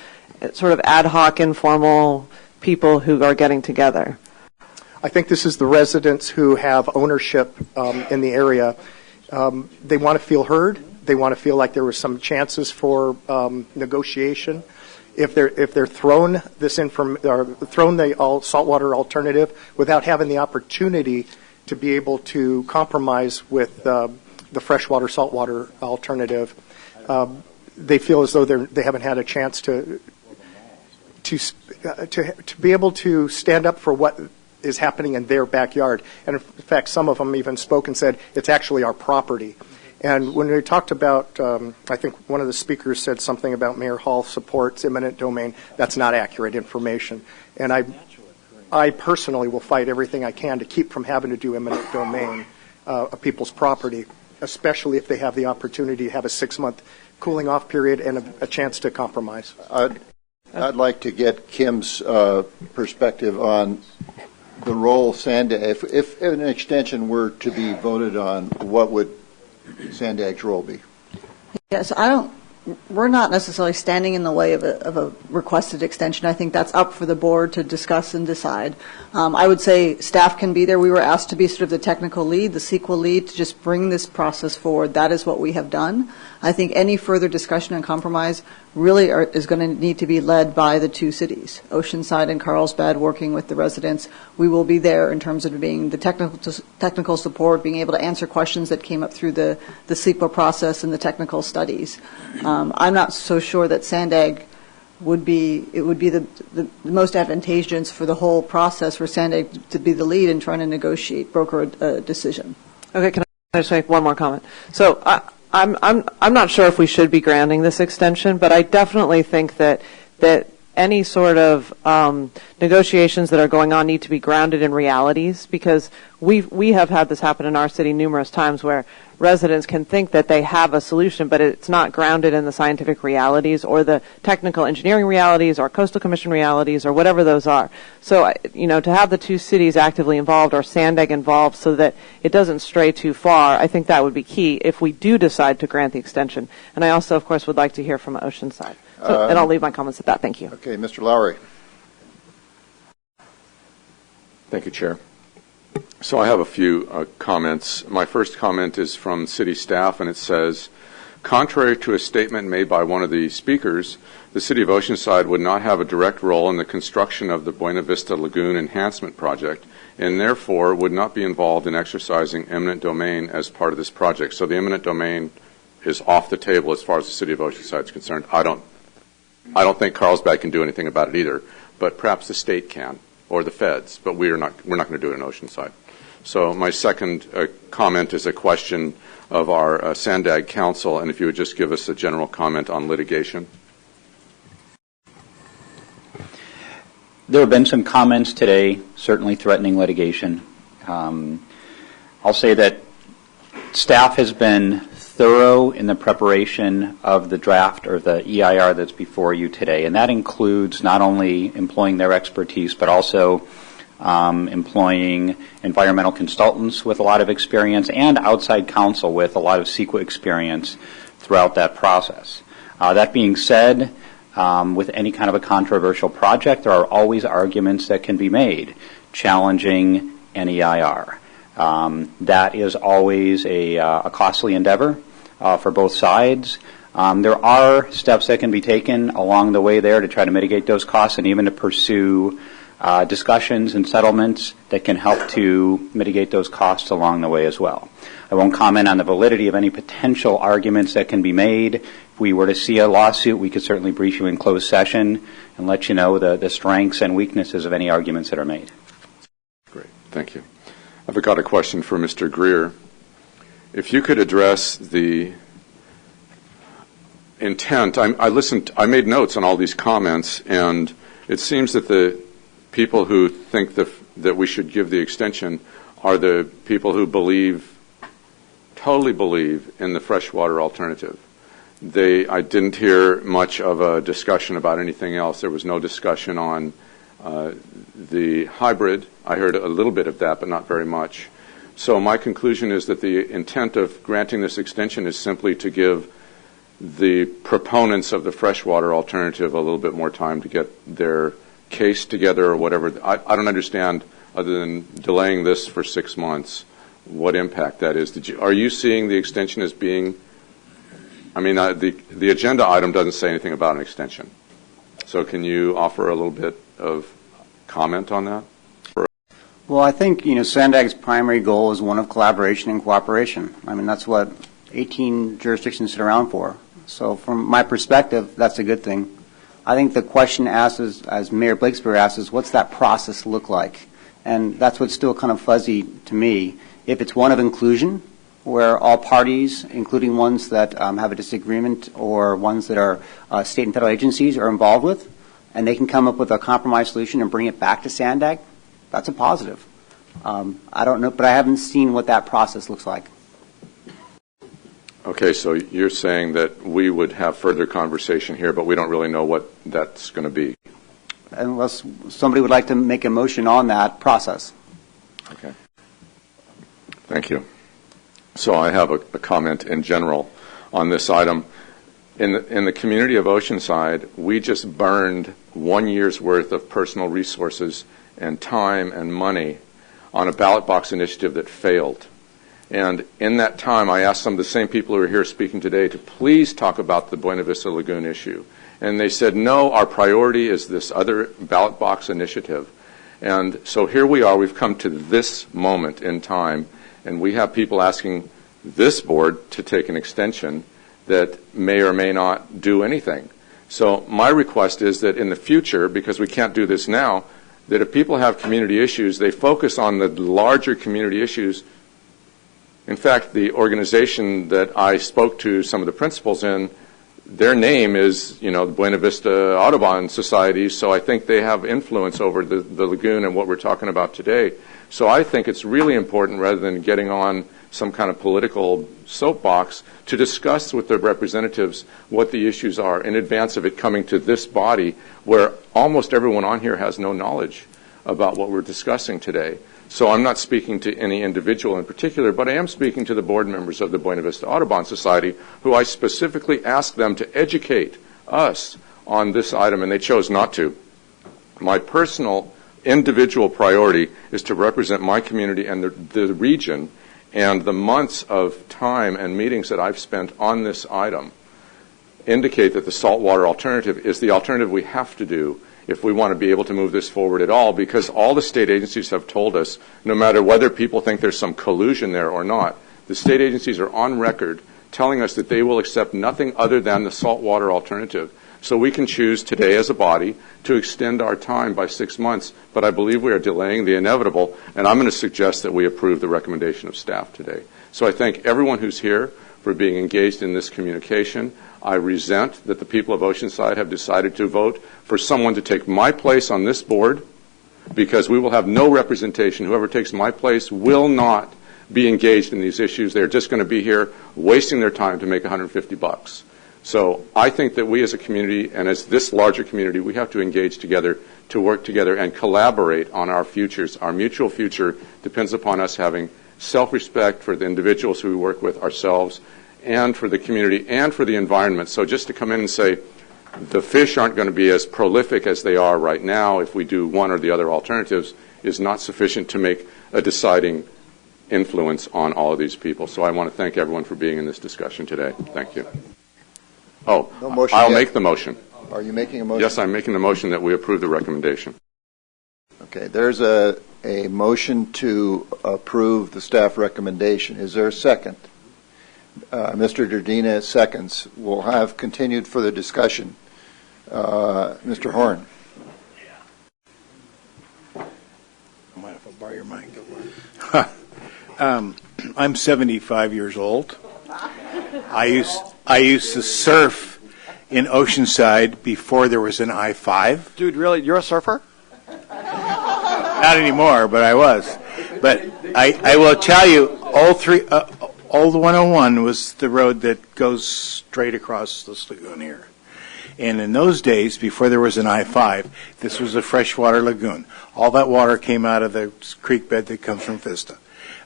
sort of ad hoc, informal people who are getting together? I think this is the residents who have ownership in the area. They want to feel heard. They want to feel like there were some chances for negotiation. If they're thrown thrown the all saltwater alternative without having the opportunity to be able to compromise with the freshwater saltwater alternative, they feel as though they haven't had a chance to be able to stand up for what is happening in their backyard. And in fact, some of them even spoke and said it's actually our property. And when we talked about, I think one of the speakers said something about Mayor Hall supports eminent domain. That's not accurate information. And I personally will fight everything I can to keep from having to do eminent domain of people's property, especially if they have the opportunity to have a 6-month cooling off period and a chance to compromise. I'd like to get Kim's perspective on the role Sandag, if an extension were to be voted on, what would Sandag's role be? Yes, we're not necessarily standing in the way of a requested extension. I think that's up for the board to discuss and decide. I would say staff can be there. We were asked to be sort of the technical lead, the CEQA lead, to just bring this process forward. That is what we have done. I think any further discussion and compromise really is going to need to be led by the two cities, Oceanside and Carlsbad, working with the residents. We will be there in terms of being the technical support, being able to answer questions that came up through the CEQA process and the technical studies. I'm not so sure that Sandag would be the most advantageous for the whole process for Sandag to be the lead in trying to negotiate, broker a decision. Okay, can I just make one more comment? So I'm not sure if we should be granting this extension, but I definitely think that any sort of negotiations that are going on need to be grounded in realities, because we have had this happen in our city numerous times where residents can think that they have a solution, but it's not grounded in the scientific realities or the technical engineering realities or coastal commission realities or whatever those are. So, to have the two cities actively involved or Sandag involved so that it doesn't stray too far, I think that would be key if we do decide to grant the extension. And I also, of course, would like to hear from Oceanside. And I'll leave my comments at that. Thank you. Okay, Mr. Lowry. Thank you, Chair. So I have a few comments. My first comment is from city staff, and it says, contrary to a statement made by one of the speakers, the City of Oceanside would not have a direct role in the construction of the Buena Vista Lagoon Enhancement Project, and therefore would not be involved in exercising eminent domain as part of this project. So the eminent domain is off the table as far as the City of Oceanside is concerned. I don't think Carlsbad can do anything about it either, but perhaps the state can, or the feds, but we're not going to do it in Oceanside. So my second comment is a question of our Sandag Council, and if you would just give us a general comment on litigation. There have been some comments today, certainly threatening litigation. I'll say that staff has been thorough in the preparation of the draft or the EIR that's before you today, and that includes not only employing their expertise but also employing environmental consultants with a lot of experience and outside counsel with a lot of CEQA experience throughout that process. That being said, with any kind of a controversial project, there are always arguments that can be made challenging an EIR. That is always a costly endeavor for both sides. There are steps that can be taken along the way there to try to mitigate those costs and even to pursue discussions and settlements that can help to mitigate those costs along the way as well. I won't comment on the validity of any potential arguments that can be made. If we were to see a lawsuit, we could certainly brief you in closed session and let you know the strengths and weaknesses of any arguments that are made. Great, thank you. I've got a question for Mr. Greer. If you could address the intent, I made notes on all these comments, and it seems that the people who think that we should give the extension are the people who totally believe in the freshwater alternative. I didn't hear much of a discussion about anything else. There was no discussion on the hybrid. I heard a little bit of that, but not very much. So my conclusion is that the intent of granting this extension is simply to give the proponents of the freshwater alternative a little bit more time to get their case together or whatever. I don't understand, other than delaying this for 6 months, what impact that is. Are you seeing the extension as being, the agenda item doesn't say anything about an extension. So can you offer a little bit of comment on that? Well, I think, SANDAG's primary goal is one of collaboration and cooperation. That's what 18 jurisdictions sit around for. So from my perspective, that's a good thing. I think the question asked, as Mayor Blakespeare asked, is what's that process look like? And that's what's still kind of fuzzy to me. If it's one of inclusion, where all parties, including ones that have a disagreement or ones that are state and federal agencies are involved with, and they can come up with a compromise solution and bring it back to SANDAG, that's a positive. I don't know, but I haven't seen what that process looks like. Okay, so you're saying that we would have further conversation here, but we don't really know what that's going to be. Unless somebody would like to make a motion on that process. Okay. Thank you. So I have a comment in general on this item. In the community of Oceanside, we just burned 1 year's worth of personal resources and time and money on a ballot box initiative that failed. And in that time, I asked some of the same people who are here speaking today to please talk about the Buena Vista Lagoon issue. And they said, no, our priority is this other ballot box initiative. And so here we are. We've come to this moment in time, and we have people asking this board to take an extension that may or may not do anything. So my request is that in the future, because we can't do this now, that if people have community issues, they focus on the larger community issues. In fact, the organization that I spoke to some of the principals in, their name is, the Buena Vista Audubon Society, so I think they have influence over the lagoon and what we're talking about today. So I think it's really important, rather than getting on some kind of political soapbox, to discuss with the representatives what the issues are in advance of it coming to this body, where almost everyone on here has no knowledge about what we're discussing today. So I'm not speaking to any individual in particular, but I am speaking to the board members of the Buena Vista Audubon Society, who I specifically asked them to educate us on this item, and they chose not to. My personal individual priority is to represent my community and the region, and the months of time and meetings that I've spent on this item indicate that the saltwater alternative is the alternative we have to do if we want to be able to move this forward at all, because all the state agencies have told us, no matter whether people think there's some collusion there or not, the state agencies are on record telling us that they will accept nothing other than the saltwater alternative. So we can choose today as a body to extend our time by 6 months, but I believe we are delaying the inevitable, and I'm going to suggest that we approve the recommendation of staff today. So I thank everyone who's here for being engaged in this communication. I resent that the people of Oceanside have decided to vote for someone to take my place on this board, because we will have no representation. Whoever takes my place will not be engaged in these issues. They're just going to be here wasting their time to make $150. So I think that we as a community and as this larger community, we have to engage together, to work together and collaborate on our futures. Our mutual future depends upon us having self-respect for the individuals who we work with, ourselves, and for the community and for the environment. So just to come in and say the fish aren't going to be as prolific as they are right now if we do one or the other alternatives is not sufficient to make a deciding influence on all of these people. So I want to thank everyone for being in this discussion today. Thank you. Oh, no motion I'll yet. make the motion. Are you making a motion? Yes, I'm making the motion that we approve the recommendation. Okay, there's a motion to approve the staff recommendation. Is there a second? Mr. Derdina seconds. We'll have continued further discussion. Mr. Horn. I might have to borrow your mic. I'm 75 years old. I used to surf in Oceanside before there was an I-5. Dude, really? You're a surfer? Not anymore, but I was. But I will tell you, Old 101 was the road that goes straight across this lagoon here. And in those days, before there was an I-5, this was a freshwater lagoon. All that water came out of the creek bed that comes from Vista.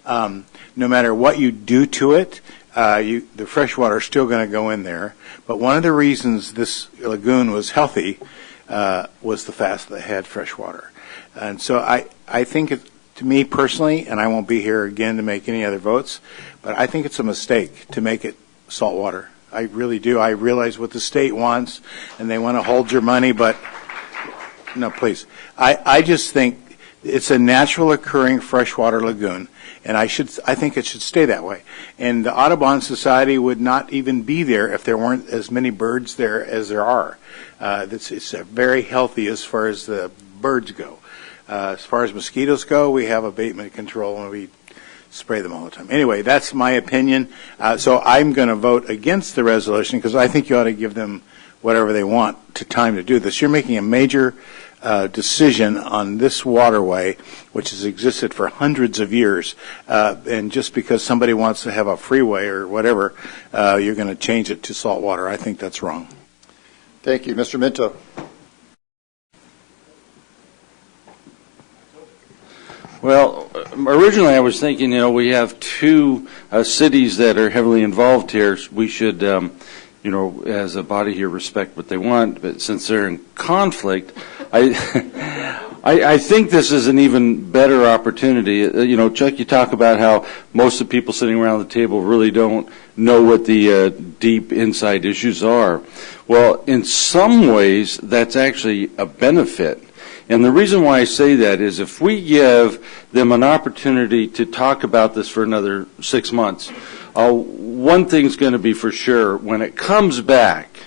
No matter what you do to it, the fresh water is still going to go in there. But one of the reasons this lagoon was healthy was the fact that it had fresh water. And so I think, to me personally, and I won't be here again to make any other votes, but I think it's a mistake to make it salt water. I really do. I realize what the state wants, and they want to hold your money, but no, please. I just think it's a natural occurring freshwater lagoon, and I think it should stay that way. And the Audubon Society would not even be there if there weren't as many birds there as there are. It's very healthy as far as the birds go. As far as mosquitoes go, we have abatement control, and we spray them all the time. Anyway, that's my opinion. So I'm going to vote against the resolution because I think you ought to give them whatever they want time to do this. You're making a major decision on this waterway, which has existed for hundreds of years, and just because somebody wants to have a freeway or whatever, you're going to change it to salt water. I think that's wrong. Thank you. Mr. Minto. Well, originally I was thinking, we have two cities that are heavily involved here. We should, as a body here, respect what they want. But since they're in conflict, I think this is an even better opportunity. Chuck, you talk about how most of the people sitting around the table really don't know what the deep inside issues are. Well, in some ways, that's actually a benefit. And the reason why I say that is if we give them an opportunity to talk about this for another 6 months, one thing's going to be for sure. When it comes back,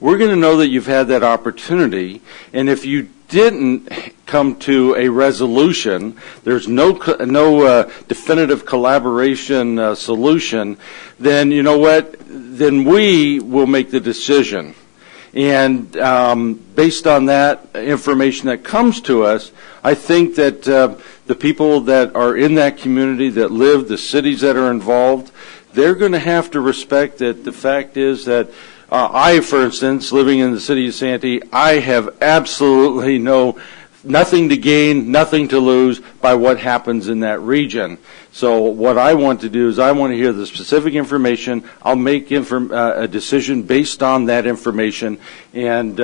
we're going to know that you've had that opportunity. And if you didn't come to a resolution, there's no definitive collaboration solution, then you know what? Then we will make the decision. And based on that information that comes to us, I think that the people that are in that community that live, the cities that are involved, they're going to have to respect that the fact is that I, for instance, living in the city of Santee, I have absolutely nothing to gain, nothing to lose by what happens in that region. So what I want to do is I want to hear the specific information. I'll make a decision based on that information. And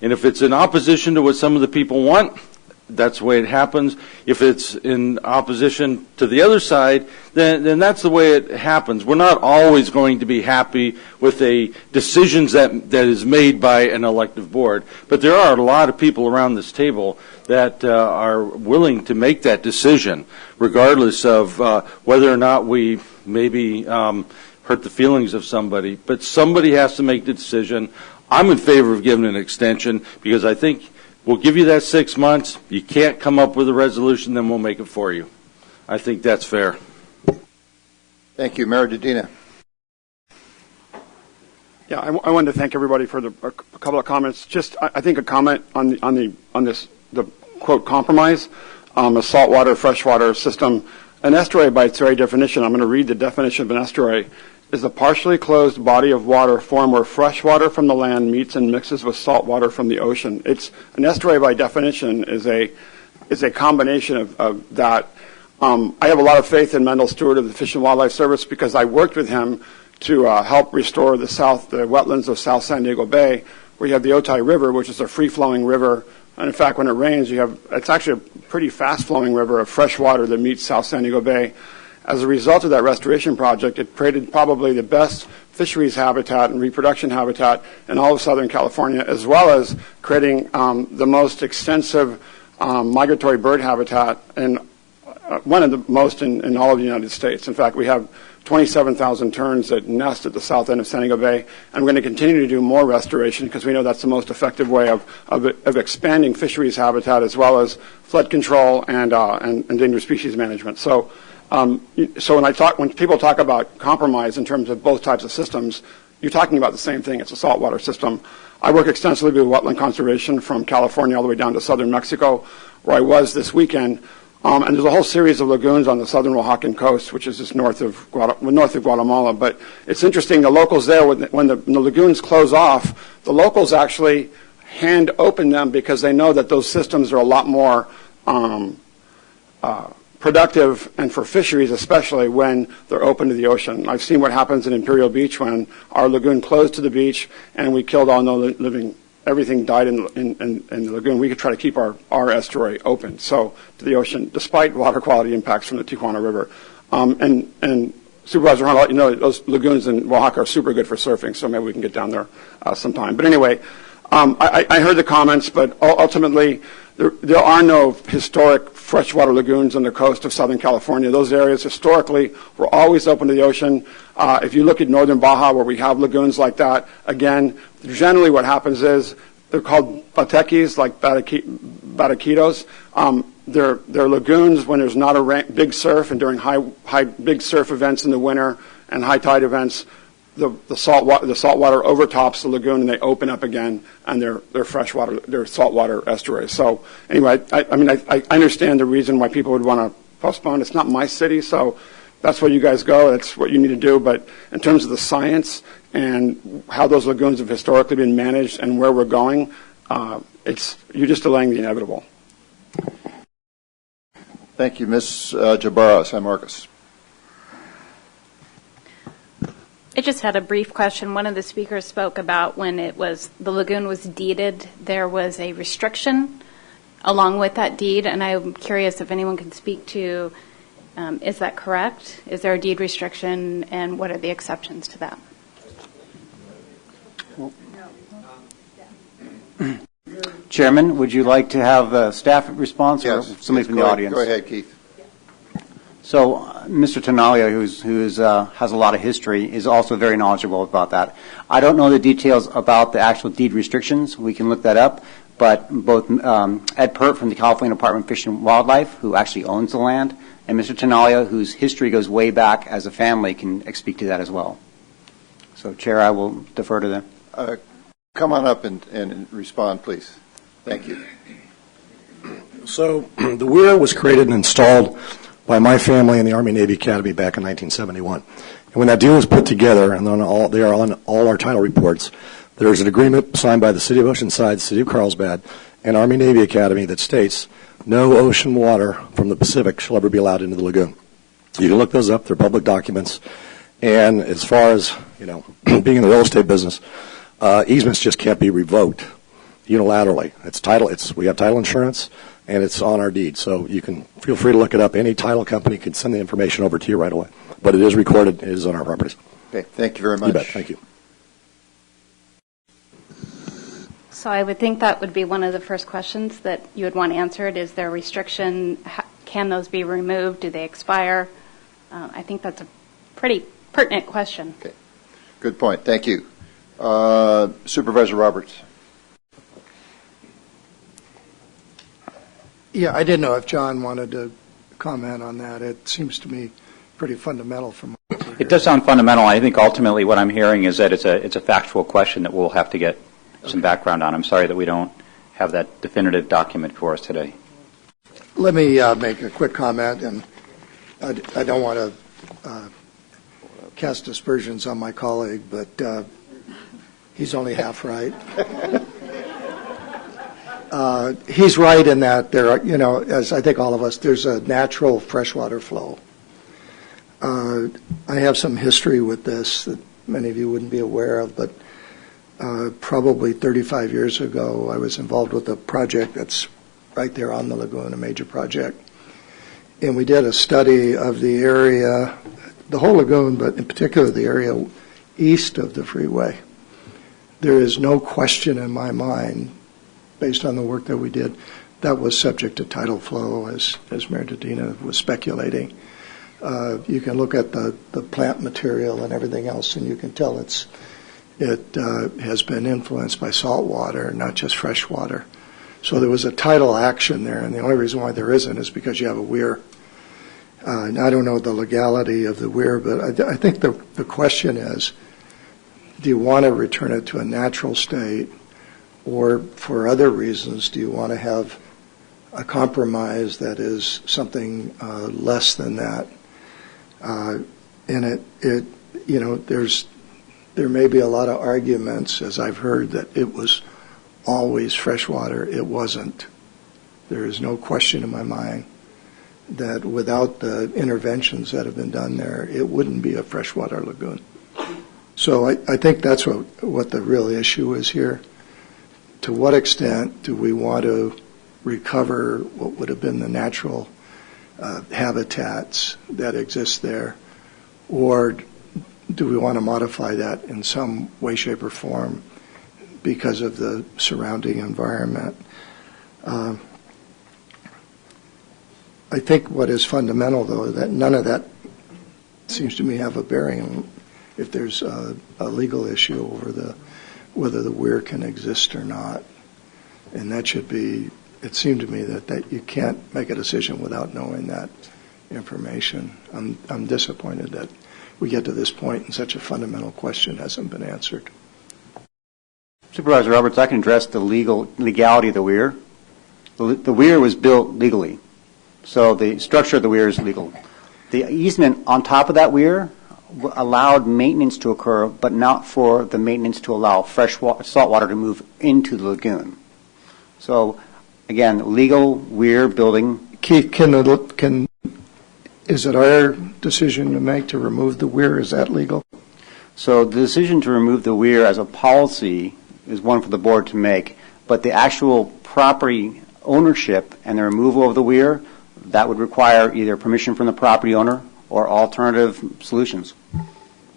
if it's in opposition to what some of the people want, that's the way it happens. If it's in opposition to the other side, then that's the way it happens. We're not always going to be happy with the decisions that is made by an elective board. But there are a lot of people around this table that are willing to make that decision, regardless of whether or not we maybe hurt the feelings of somebody. But somebody has to make the decision. I'm in favor of giving an extension because I think we'll give you that 6 months. You can't come up with a resolution, then we'll make it for you. I think that's fair. Thank you. Mayor Dedina. Yeah, I wanted to thank everybody for a couple of comments. Just, I think a comment on the quote compromise, a saltwater freshwater system. An estuary, by its very definition, I'm going to read the definition of an estuary, is a partially closed body of water formed where fresh water from the land meets and mixes with salt water from the ocean. It's an estuary by definition is a combination of that. I have a lot of faith in Mendel Stewart of the Fish and Wildlife Service because I worked with him to help restore the wetlands of South San Diego Bay, where you have the Otay River, which is a free-flowing river. And in fact, when it rains, it's actually a pretty fast-flowing river of fresh water that meets South San Diego Bay. As a result of that restoration project, it created probably the best fisheries habitat and reproduction habitat in all of Southern California, as well as creating the most extensive migratory bird habitat and one of the most in all of the United States. In fact, we have 27,000 terns that nest at the south end of San Diego Bay, and we're going to continue to do more restoration because we know that's the most effective way of expanding fisheries habitat as well as flood control and endangered species management. So when people talk about compromise in terms of both types of systems, you're talking about the same thing. It's a saltwater system. I work extensively with wetland conservation from California all the way down to southern Mexico, where I was this weekend. And there's a whole series of lagoons on the southern Oaxacan coast, which is just north of Guatemala. But it's interesting, the locals there, when the lagoons close off, the locals actually hand open them because they know that those systems are a lot more productive, and for fisheries especially, when they're open to the ocean. I've seen what happens in Imperial Beach when our lagoon closed to the beach and we killed all no living. Everything died in the lagoon. We could try to keep our estuary open, so to the ocean, despite water quality impacts from the Tijuana River. And Supervisor Hunt, you know, those lagoons in Oaxaca are super good for surfing, so maybe we can get down there sometime. But anyway, I heard the comments, but ultimately there are no historic freshwater lagoons on the coast of Southern California. Those areas historically were always open to the ocean. If you look at northern Baja, where we have lagoons like that, again, generally what happens is they're called batequis, like bataquitos. They're lagoons when there's not a big surf, and during big surf events in the winter and high tide events, the salt water overtops the lagoon and they open up again, and they're freshwater, they're saltwater estuaries. So anyway, I understand the reason why people would want to postpone. It's not my city, so that's where you guys go. That's what you need to do. But in terms of the science and how those lagoons have historically been managed and where we're going, you're just delaying the inevitable. Thank you, Ms. Jabara. San Marcos. I just had a brief question. One of the speakers spoke about when the lagoon was deeded, there was a restriction along with that deed, and I'm curious if anyone can speak to, is that correct? Is there a deed restriction, and what are the exceptions to that? Chairman, would you like to have a staff response, or somebody from the audience? Go ahead, Keith. So Mr. Tenalia, who has a lot of history, is also very knowledgeable about that. I don't know the details about the actual deed restrictions. We can look that up. But both Ed Pert from the California Department of Fish and Wildlife, who actually owns the land, and Mr. Tenalia, whose history goes way back as a family, can speak to that as well. So, Chair, I will defer to them. Come on up and respond, please. Thank you. So the WIRA was created and installed by my family in the Army Navy Academy back in 1971. And when that deal was put together, and they are on all our title reports, there's an agreement signed by the City of Oceanside, City of Carlsbad, and Army Navy Academy that states no ocean water from the Pacific shall ever be allowed into the lagoon. You can look those up. They're public documents. And as far as, being in the real estate business, easements just can't be revoked unilaterally. We have title insurance, and it's on our deed. So you can feel free to look it up. Any title company can send the information over to you right away. But it is recorded. It is on our properties. Okay. Thank you very much. You bet. Thank you. So I would think that would be one of the first questions that you would want answered. Is there a restriction? Can those be removed? Do they expire? I think that's a pretty pertinent question. Okay. Good point. Thank you. Supervisor Roberts. Yeah, I didn't know if John wanted to comment on that. It seems to me pretty fundamental from my It does sound fundamental. I think ultimately what I'm hearing is that it's a factual question that we'll have to get some background on. I'm sorry that we don't have that definitive document for us today. Let me make a quick comment, and I don't want to cast aspersions on my colleague, but he's only half right. He's right in that there are, as I think all of us, there's a natural freshwater flow. I have some history with this that many of you wouldn't be aware of, but probably 35 years ago, I was involved with a project that's right there on the lagoon, a major project. And we did a study of the area, the whole lagoon, but in particular the area east of the freeway. There is no question in my mind, based on the work that we did, that was subject to tidal flow, as Mayor Dedina was speculating. You can look at the plant material and everything else, and you can tell it has been influenced by salt water, not just fresh water. So there was a tidal action there, and the only reason why there isn't is because you have a weir. And I don't know the legality of the weir, but I think the question is, do you want to return it to a natural state, or for other reasons, do you want to have a compromise that is something less than that? And there may be a lot of arguments, as I've heard, that it was always freshwater. It wasn't. There is no question in my mind that without the interventions that have been done there, it wouldn't be a freshwater lagoon. So I think that's what the real issue is here. To what extent do we want to recover what would have been the natural habitats that exist there, or do we want to modify that in some way, shape, or form because of the surrounding environment? I think what is fundamental, though, that none of that seems to me have a bearing if there's a legal issue over whether the weir can exist or not. And that should be, it seemed to me that you can't make a decision without knowing that information. I'm disappointed that we get to this point and such a fundamental question hasn't been answered. Supervisor Roberts, I can address the legality of the weir. The weir was built legally, so the structure of the weir is legal. The easement on top of that weir allowed maintenance to occur, but not for the maintenance to allow salt water to move into the lagoon. So, again, legal weir building. Keith, is it our decision to make to remove the weir? Is that legal? So the decision to remove the weir as a policy is one for the board to make, but the actual property ownership and the removal of the weir, that would require either permission from the property owner or alternative solutions.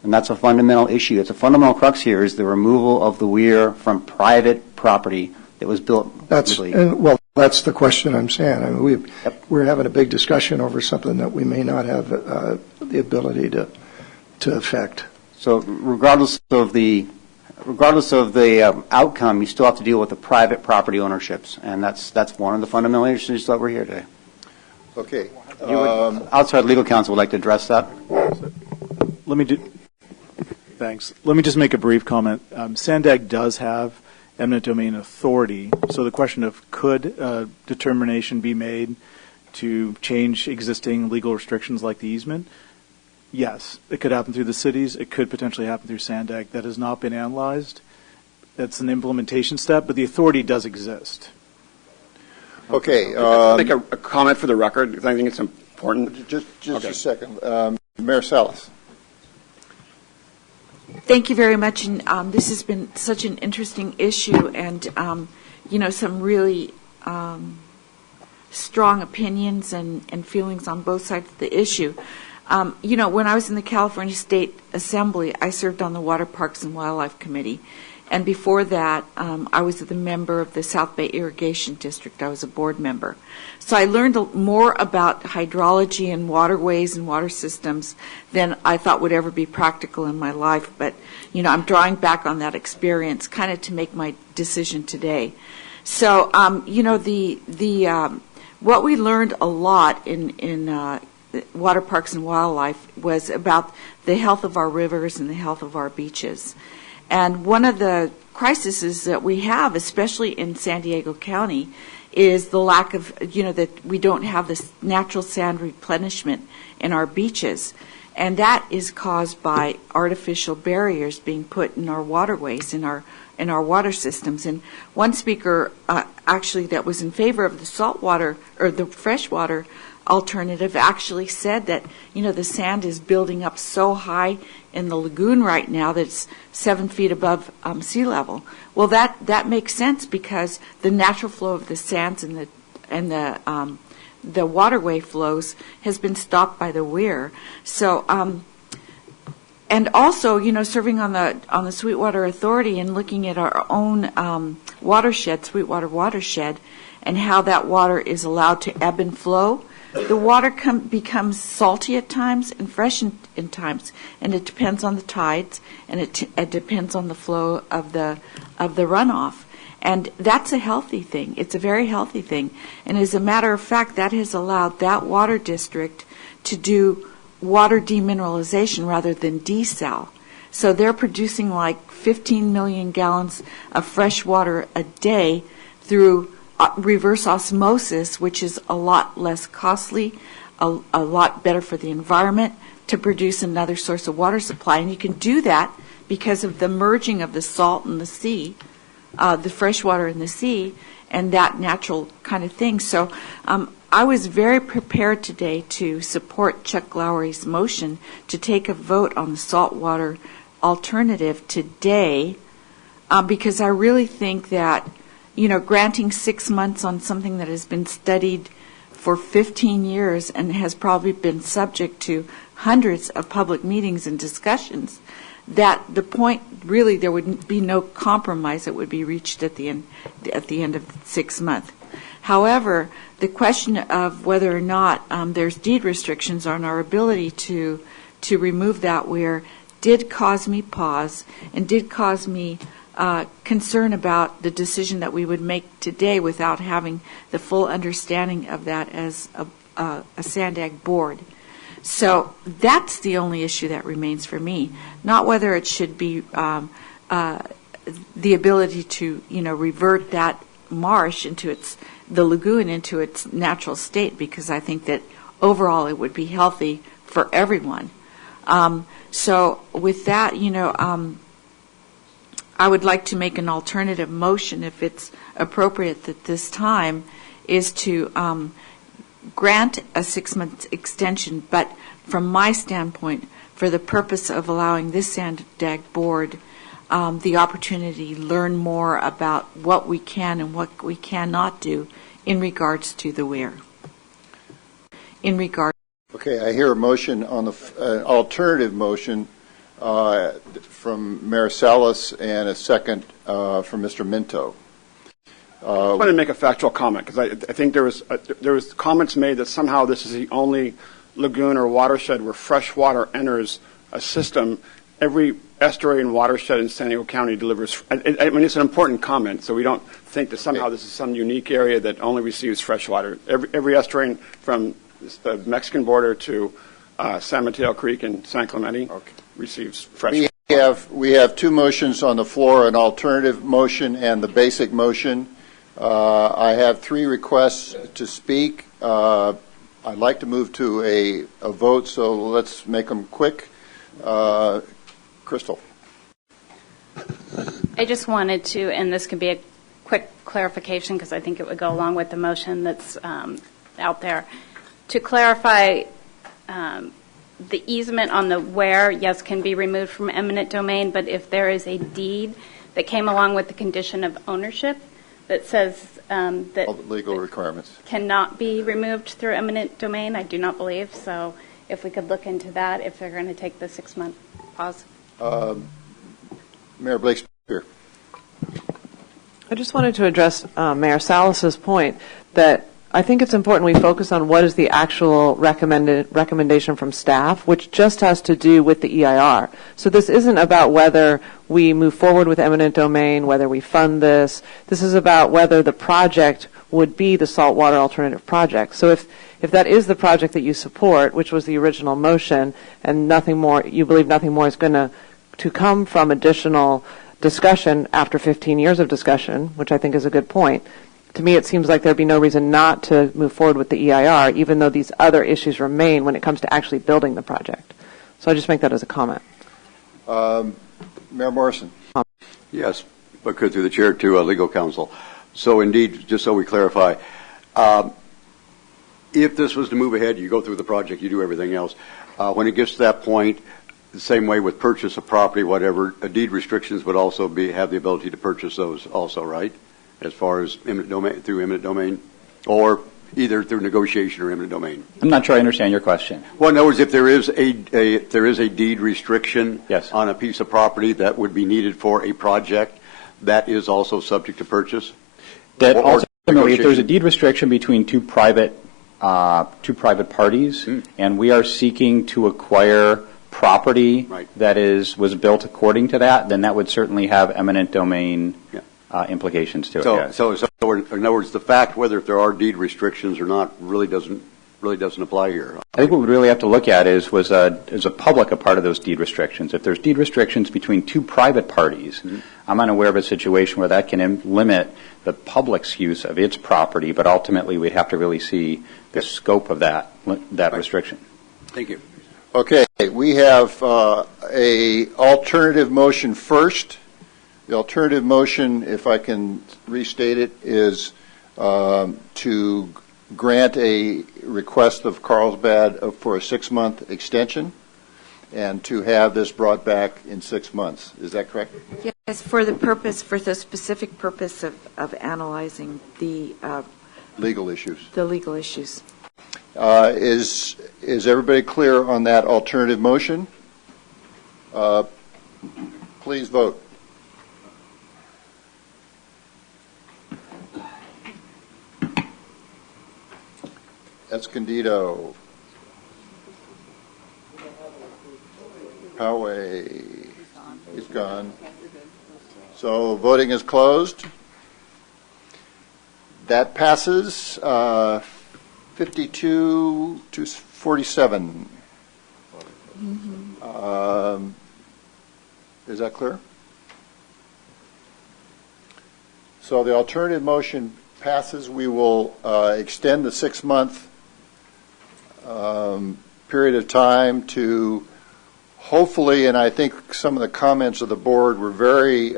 And that's a fundamental issue. It's a fundamental crux here is the removal of the weir from private property that was built legally. Well, that's the question I'm saying. I mean, we're having a big discussion over something that we may not have the ability to affect. So regardless of the outcome, you still have to deal with the private property ownerships, and that's one of the fundamental issues that we're here today. Okay. Outside legal counsel would like to address that. Thanks. Let me just make a brief comment. SANDAG does have eminent domain authority, so the question of could determination be made to change existing legal restrictions like the easement? Yes, it could happen through the cities. It could potentially happen through SANDAG. That has not been analyzed. That's an implementation step, but the authority does exist. Okay. Make a comment for the record because I think it's important. Just okay. A second. Mayor Salas. Thank you very much. And this has been such an interesting issue and, some really strong opinions and feelings on both sides of the issue. When I was in the California State Assembly, I served on the Water Parks and Wildlife Committee. And before that, I was the member of the South Bay Irrigation District. I was a board member. So I learned more about hydrology and waterways and water systems than I thought would ever be practical in my life. But, I'm drawing back on that experience kind of to make my decision today. So, what we learned a lot in Water Parks and Wildlife was about the health of our rivers and the health of our beaches. And one of the crises that we have, especially in San Diego County, is the lack of, that we don't have this natural sand replenishment in our beaches. And that is caused by artificial barriers being put in our waterways, in our water systems. And one speaker actually that was in favor of the saltwater or the freshwater alternative actually said that, the sand is building up so high in the lagoon right now that it's 7 feet above sea level. Well, that makes sense because the natural flow of the sands and the waterway flows has been stopped by the weir. So, and also, serving on the Sweetwater Authority and looking at our own watershed, Sweetwater watershed, and how that water is allowed to ebb and flow. The water becomes salty at times and fresh in times, and it depends on the tides, and it depends on the flow of the runoff. And that's a healthy thing. It's a very healthy thing. And as a matter of fact, that has allowed that water district to do water demineralization rather than desal. So they're producing like 15 million gallons of fresh water a day through reverse osmosis, which is a lot less costly, a lot better for the environment to produce another source of water supply. And you can do that because of the merging of the salt in the sea, the fresh water in the sea, and that natural kind of thing. So I was very prepared today to support Chuck Lowry's motion to take a vote on the saltwater alternative today because I really think that granting 6 months on something that has been studied for 15 years and has probably been subject to hundreds of public meetings and discussions, that the point really there would be no compromise that would be reached at the end of 6 months. However, the question of whether or not there's deed restrictions on our ability to remove that weir did cause me pause and did cause me concern about the decision that we would make today without having the full understanding of that as a SANDAG board. So that's the only issue that remains for me, not whether it should be the ability to revert that marsh into the lagoon into its natural state, because I think that overall it would be healthy for everyone. So with that, I would like to make an alternative motion, if it's appropriate at this time, is to grant a 6-month extension, but from my standpoint, for the purpose of allowing this SANDAG board the opportunity to learn more about what we can and what we cannot do in regards to the weir. Okay, I hear a motion on the alternative motion from Mayor Salas and a second from Mr. Minto. I want to make a factual comment because I think there was comments made that somehow this is the only lagoon or watershed where fresh water enters a system. Every estuary and watershed in San Diego County delivers. I mean, it's an important comment, so we don't think that somehow this is some unique area that only receives fresh water. Every estuary from the Mexican border to San Mateo Creek and San Clemente receives fresh water. We have two motions on the floor, an alternative motion and the basic motion. I have 3 requests to speak. I'd like to move to a vote, so let's make them quick. Crystal. I just wanted to, and this could be a quick clarification because I think it would go along with the motion that's out there, to clarify the easement on the where, yes, can be removed from eminent domain, but if there is a deed that came along with the condition of ownership that says that all the legal requirements cannot be removed through eminent domain, I do not believe. So if we could look into that, if they're going to take the 6-month pause. Mayor Blakespeare. I just wanted to address Mayor Salas's point that I think it's important we focus on what is the actual recommendation from staff, which just has to do with the EIR. So this isn't about whether we move forward with eminent domain, whether we fund this. This is about whether the project would be the saltwater alternative project. So if that is the project that you support, which was the original motion, and nothing more, you believe nothing more is going to come from additional discussion after 15 years of discussion, which I think is a good point, to me it seems like there'd be no reason not to move forward with the EIR, even though these other issues remain when it comes to actually building the project. So I just make that as a comment. Mayor Morrison. Yes, but could through the chair to legal counsel. So indeed, just so we clarify, if this was to move ahead, you go through the project, you do everything else. When it gets to that point, the same way with purchase of property, whatever, deed restrictions would also have the ability to purchase those also, right? As far as eminent domain, through eminent domain, or either through negotiation or eminent domain. I'm not sure I understand your question. Well, in other words, if there is a deed restriction on a piece of property that would be needed for a project, that is also subject to purchase. That ultimately, if there's a deed restriction between two private parties, and we are seeking to acquire property that was built according to that, then that would certainly have eminent domain implications to it. So in other words, the fact whether if there are deed restrictions or not really doesn't apply here. I think what we really have to look at is a public a part of those deed restrictions? If there's deed restrictions between two private parties, I'm unaware of a situation where that can limit the public's use of its property, but ultimately we'd have to really see the scope of that restriction. Thank you. Okay, we have a alternative motion first. The alternative motion, if I can restate it, is to grant a request of Carlsbad for a 6-month extension and to have this brought back in 6 months. Is that correct? Yes, for the specific purpose of analyzing the legal issues. The legal issues. Is everybody clear on that alternative motion? Please vote. Escondido. Poway. He's gone. So voting is closed. That passes 52 to 47. Is that clear? So the alternative motion passes. We will extend the 6-month period of time to hopefully, and I think some of the comments of the board were very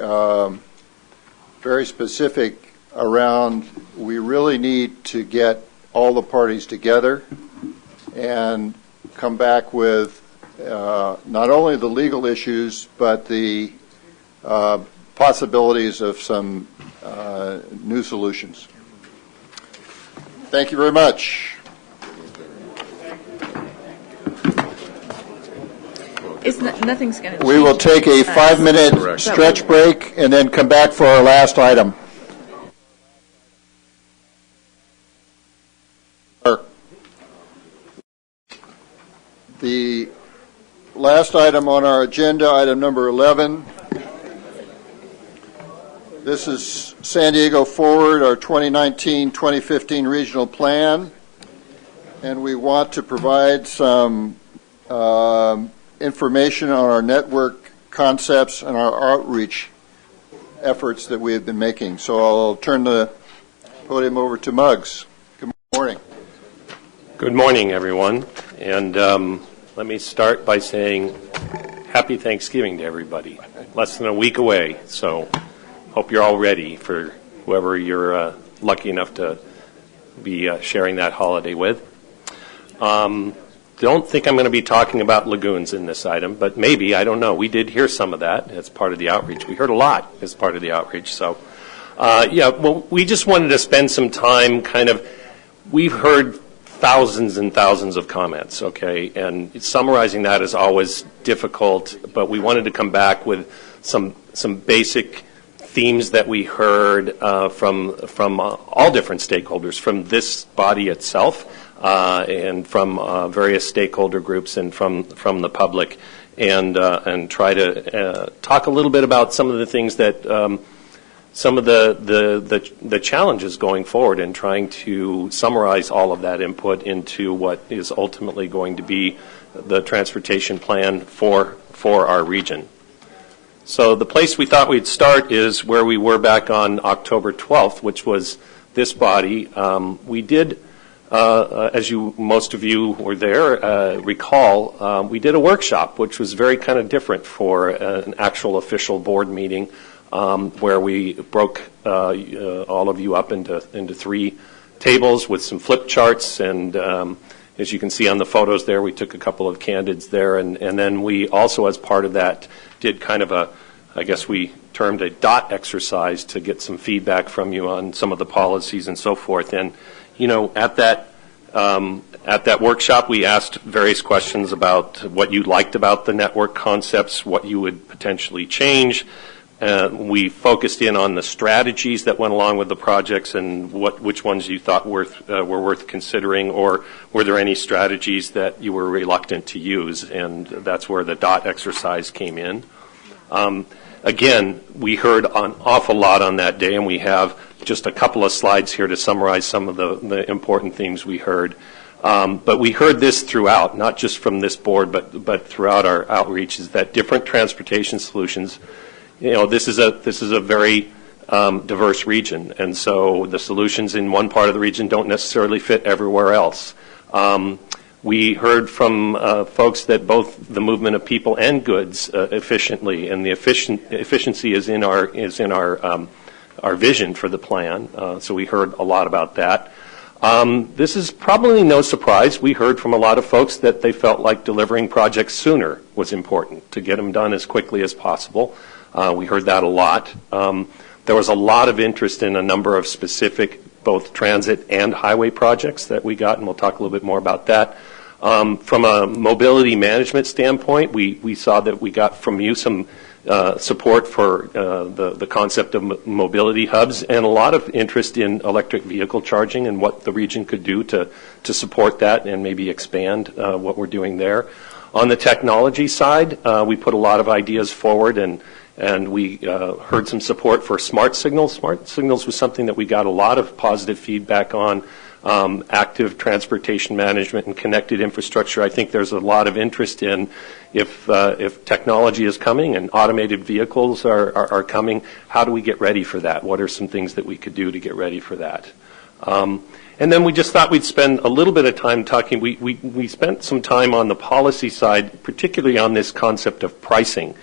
specific around, we really need to get all the parties together and come back with not only the legal issues, but the possibilities of some new solutions. Thank you very much. Nothing's going to change. We will take a 5-minute stretch break and then come back for our last item. The last item on our agenda, item number 11. This is San Diego Forward, our 2019-2015 regional plan, and we want to provide some information on our network concepts and our outreach efforts that we have been making. So I'll turn the podium over to Muggs. Good morning. Good morning, everyone. And let me start by saying happy Thanksgiving to everybody. Less than a week away, so hope you're all ready for whoever you're lucky enough to be sharing that holiday with. Don't think I'm going to be talking about lagoons in this item, but maybe, I don't know. We did hear some of that as part of the outreach. We heard a lot as part of the outreach. So, we just wanted to spend some time we've heard thousands and thousands of comments, okay, and summarizing that is always difficult, but we wanted to come back with some basic themes that we heard from all different stakeholders, from this body itself, and from various stakeholder groups and from the public, and try to talk a little bit about some of the things that some of the challenges going forward and trying to summarize all of that input into what is ultimately going to be the transportation plan for our region. So the place we thought we'd start is where we were back on October 12th, which was this body. We did, as most of you were there, recall, we did a workshop, which was very kind of different for an actual official board meeting, where we broke all of you up into 3 tables with some flip charts, and as you can see on the photos there, we took a couple of candids there, and then we also, as part of that, did kind of I guess we termed a dot exercise to get some feedback from you on some of the policies and so forth. And, at that workshop, we asked various questions about what you liked about the network concepts, what you would potentially change. We focused in on the strategies that went along with the projects and which ones you thought were worth considering, or were there any strategies that you were reluctant to use, and that's where the dot exercise came in. Again, we heard an awful lot on that day, and we have just a couple of slides here to summarize some of the important themes we heard. But we heard this throughout, not just from this board, but throughout our outreach, is that different transportation solutions. This is a very diverse region, and so the solutions in one part of the region don't necessarily fit everywhere else. We heard from folks that both the movement of people and goods efficiently, and the efficiency is in our vision for the plan. So we heard a lot about that. This is probably no surprise. We heard from a lot of folks that they felt like delivering projects sooner was important, to get them done as quickly as possible. We heard that a lot. There was a lot of interest in a number of specific both transit and highway projects that we got, and we'll talk a little bit more about that. From a mobility management standpoint, we saw that we got from you some support for the concept of mobility hubs, and a lot of interest in electric vehicle charging and what the region could do to support that and maybe expand what we're doing there. On the technology side, we put a lot of ideas forward, and we heard some support for smart signals. Smart signals was something that we got a lot of positive feedback on. Active transportation management and connected infrastructure. I think there's a lot of interest in if technology is coming and automated vehicles are coming, how do we get ready for that? What are some things that we could do to get ready for that? And then we just thought we'd spend a little bit of time talking. We spent some time on the policy side, particularly on this concept of pricing.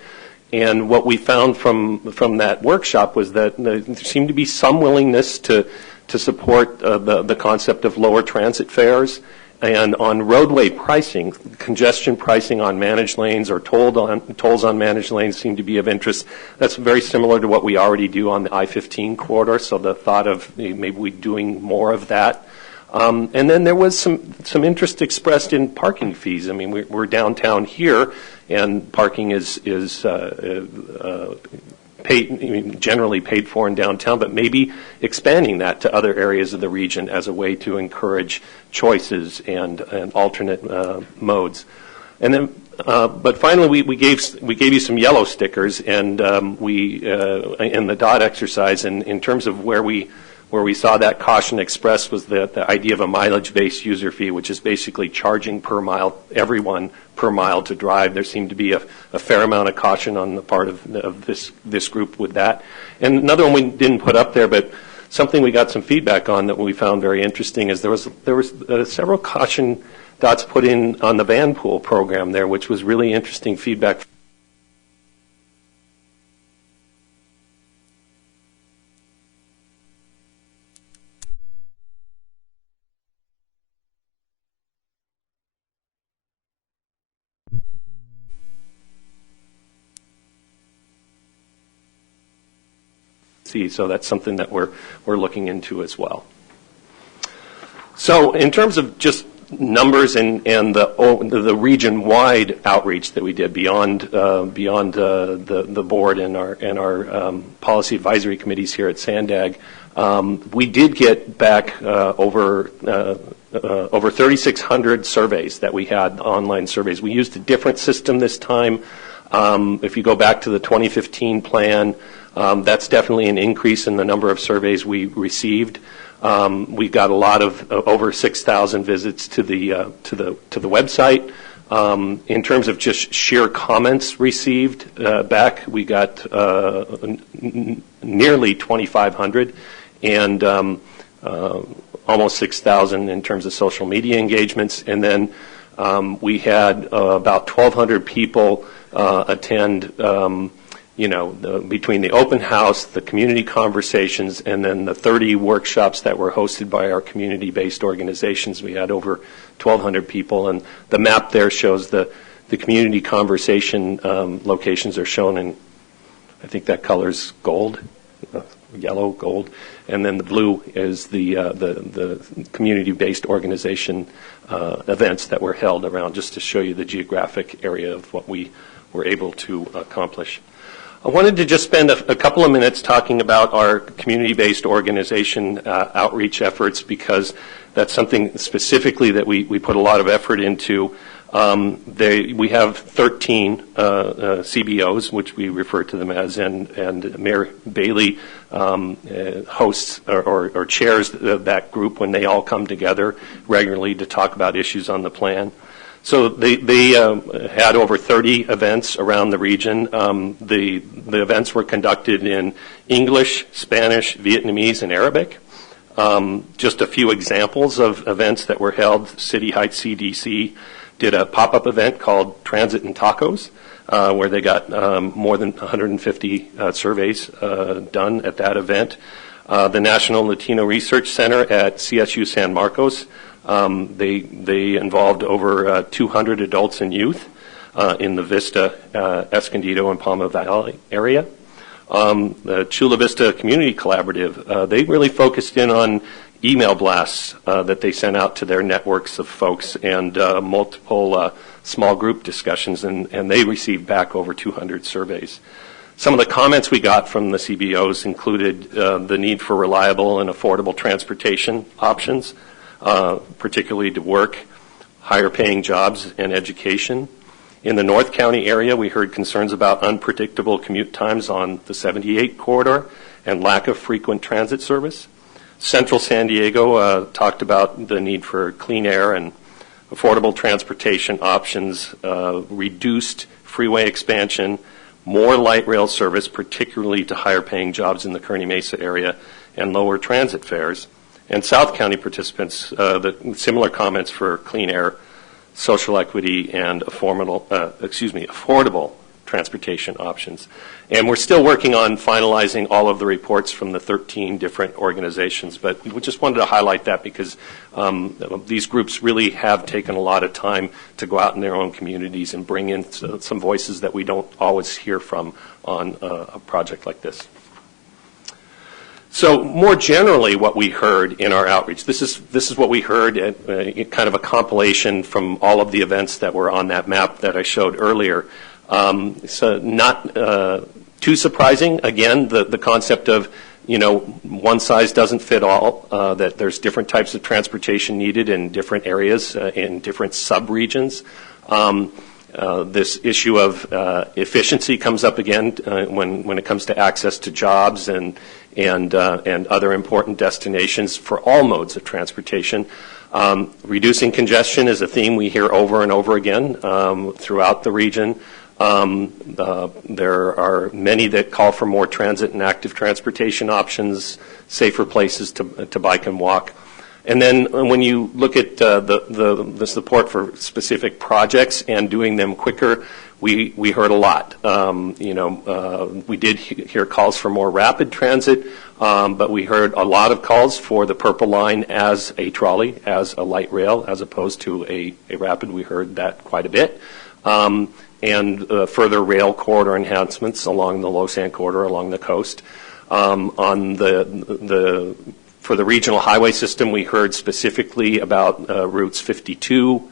And what we found from that workshop was that there seemed to be some willingness to support the concept of lower transit fares, and on roadway pricing, congestion pricing on managed lanes or tolls on managed lanes seem to be of interest. That's very similar to what we already do on the I-15 corridor, so the thought of maybe we doing more of that. And then there was some interest expressed in parking fees. I mean, we're downtown here, and parking is generally paid for in downtown, but maybe expanding that to other areas of the region as a way to encourage choices and alternate modes. And then, but finally, we gave you some yellow stickers, and in the dot exercise, and in terms of where we saw that caution expressed was the idea of a mileage-based user fee, which is basically charging per mile, everyone per mile to drive. There seemed to be a fair amount of caution on the part of this group with that. And another one we didn't put up there, but something we got some feedback on that we found very interesting is there was several caution dots put in on the van pool program there, which was really interesting feedback. So that's something that we're looking into as well. So in terms of just numbers and the region-wide outreach that we did beyond the board and our policy advisory committees here at Sandag, we did get back over 3,600 surveys that we had, online surveys. We used a different system this time. If you go back to the 2015 plan, that's definitely an increase in the number of surveys we received. We got a lot of over 6,000 visits to the website. In terms of just sheer comments received back, we got nearly 2,500 and almost 6,000 in terms of social media engagements. And then we had about 1,200 people attend, between the open house, the community conversations, and then the 30 workshops that were hosted by our community-based organizations. We had over 1,200 people, and the map there shows the community conversation locations are shown in, I think that color's gold, yellow, gold, and then the blue is the community-based organization events that were held around, just to show you the geographic area of what we were able to accomplish. I wanted to just spend a couple of minutes talking about our community-based organization outreach efforts, because that's something specifically that we put a lot of effort into. We have 13 CBOs, which we refer to them as, and Mayor Bailey hosts or chairs that group when they all come together regularly to talk about issues on the plan. So they had over 30 events around the region. The events were conducted in English, Spanish, Vietnamese, and Arabic. Just a few examples of events that were held. City Heights CDC did a pop-up event called Transit and Tacos, where they got more than 150 surveys done at that event. The National Latino Research Center at CSU San Marcos, they involved over 200 adults and youth in the Vista, Escondido, and Palma Valley area. The Chula Vista Community Collaborative, they really focused in on email blasts that they sent out to their networks of folks and multiple small group discussions, and they received back over 200 surveys. Some of the comments we got from the CBOs included the need for reliable and affordable transportation options, particularly to work, higher paying jobs, and education. In the North County area, we heard concerns about unpredictable commute times on the 78 corridor and lack of frequent transit service. Central San Diego talked about the need for clean air and affordable transportation options, reduced freeway expansion, more light rail service, particularly to higher paying jobs in the Kearney Mesa area, and lower transit fares. And South County participants, similar comments for clean air, social equity, and affordable transportation options. And we're still working on finalizing all of the reports from the 13 different organizations, but we just wanted to highlight that because these groups really have taken a lot of time to go out in their own communities and bring in some voices that we don't always hear from on a project like this. So more generally, what we heard in our outreach, this is what we heard at kind of a compilation from all of the events that were on that map that I showed earlier. So not too surprising. Again, the concept of, one size doesn't fit all, that there's different types of transportation needed in different areas, in different sub-regions. This issue of efficiency comes up again when it comes to access to jobs and other important destinations for all modes of transportation. Reducing congestion is a theme we hear over and over again throughout the region. There are many that call for more transit and active transportation options, safer places to bike and walk. And then when you look at the support for specific projects and doing them quicker, we heard a lot. We did hear calls for more rapid transit, but we heard a lot of calls for the Purple Line as a trolley, as a light rail, as opposed to a rapid. We heard that quite a bit. And further rail corridor enhancements along the Los Angeles corridor, along the coast. For the regional highway system, we heard specifically about routes 52,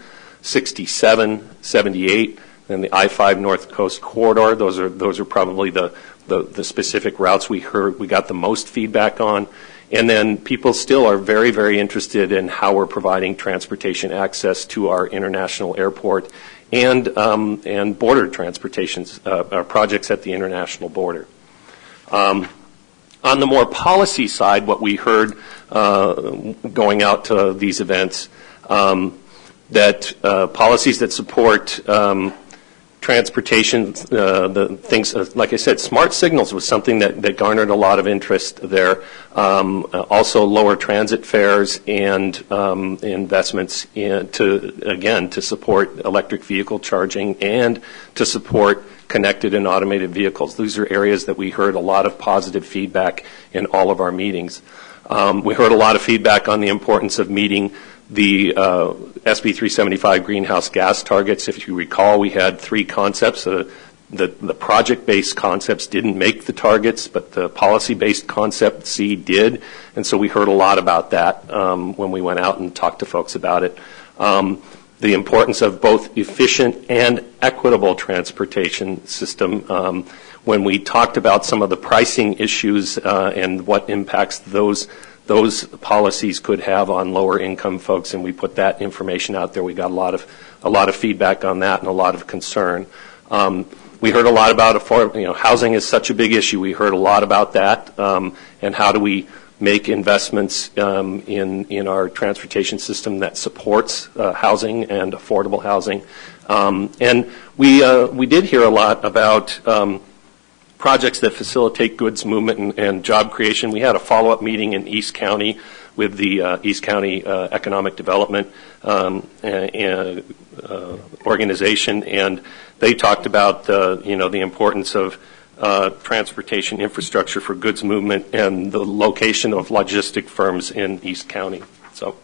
67, 78, and the I-5 North Coast corridor. Those are probably the specific routes we got the most feedback on. And then people still are very, very interested in how we're providing transportation access to our international airport and border transportation projects at the international border. On the more policy side, what we heard going out to these events, that policies that support transportation, the things, like I said, smart signals was something that garnered a lot of interest there. Also lower transit fares and investments to support electric vehicle charging and to support connected and automated vehicles. These are areas that we heard a lot of positive feedback in all of our meetings. We heard a lot of feedback on the importance of meeting the SB 375 greenhouse gas targets. If you recall, we had three concepts. The project-based concepts didn't make the targets, but the policy-based concept C did. And so we heard a lot about that when we went out and talked to folks about it. The importance of both efficient and equitable transportation system. When we talked about some of the pricing issues and what impacts those policies could have on lower income folks, and we put that information out there. We got a lot of feedback on that and a lot of concern. We heard a lot about housing is such a big issue. We heard a lot about that and how do we make investments in our transportation system that supports housing and affordable housing. And we did hear a lot about projects that facilitate goods movement and job creation. We had a follow-up meeting in East County with the East County Economic Development organization, and they talked about the importance of transportation infrastructure for goods movement and the location of logistic firms in East County. So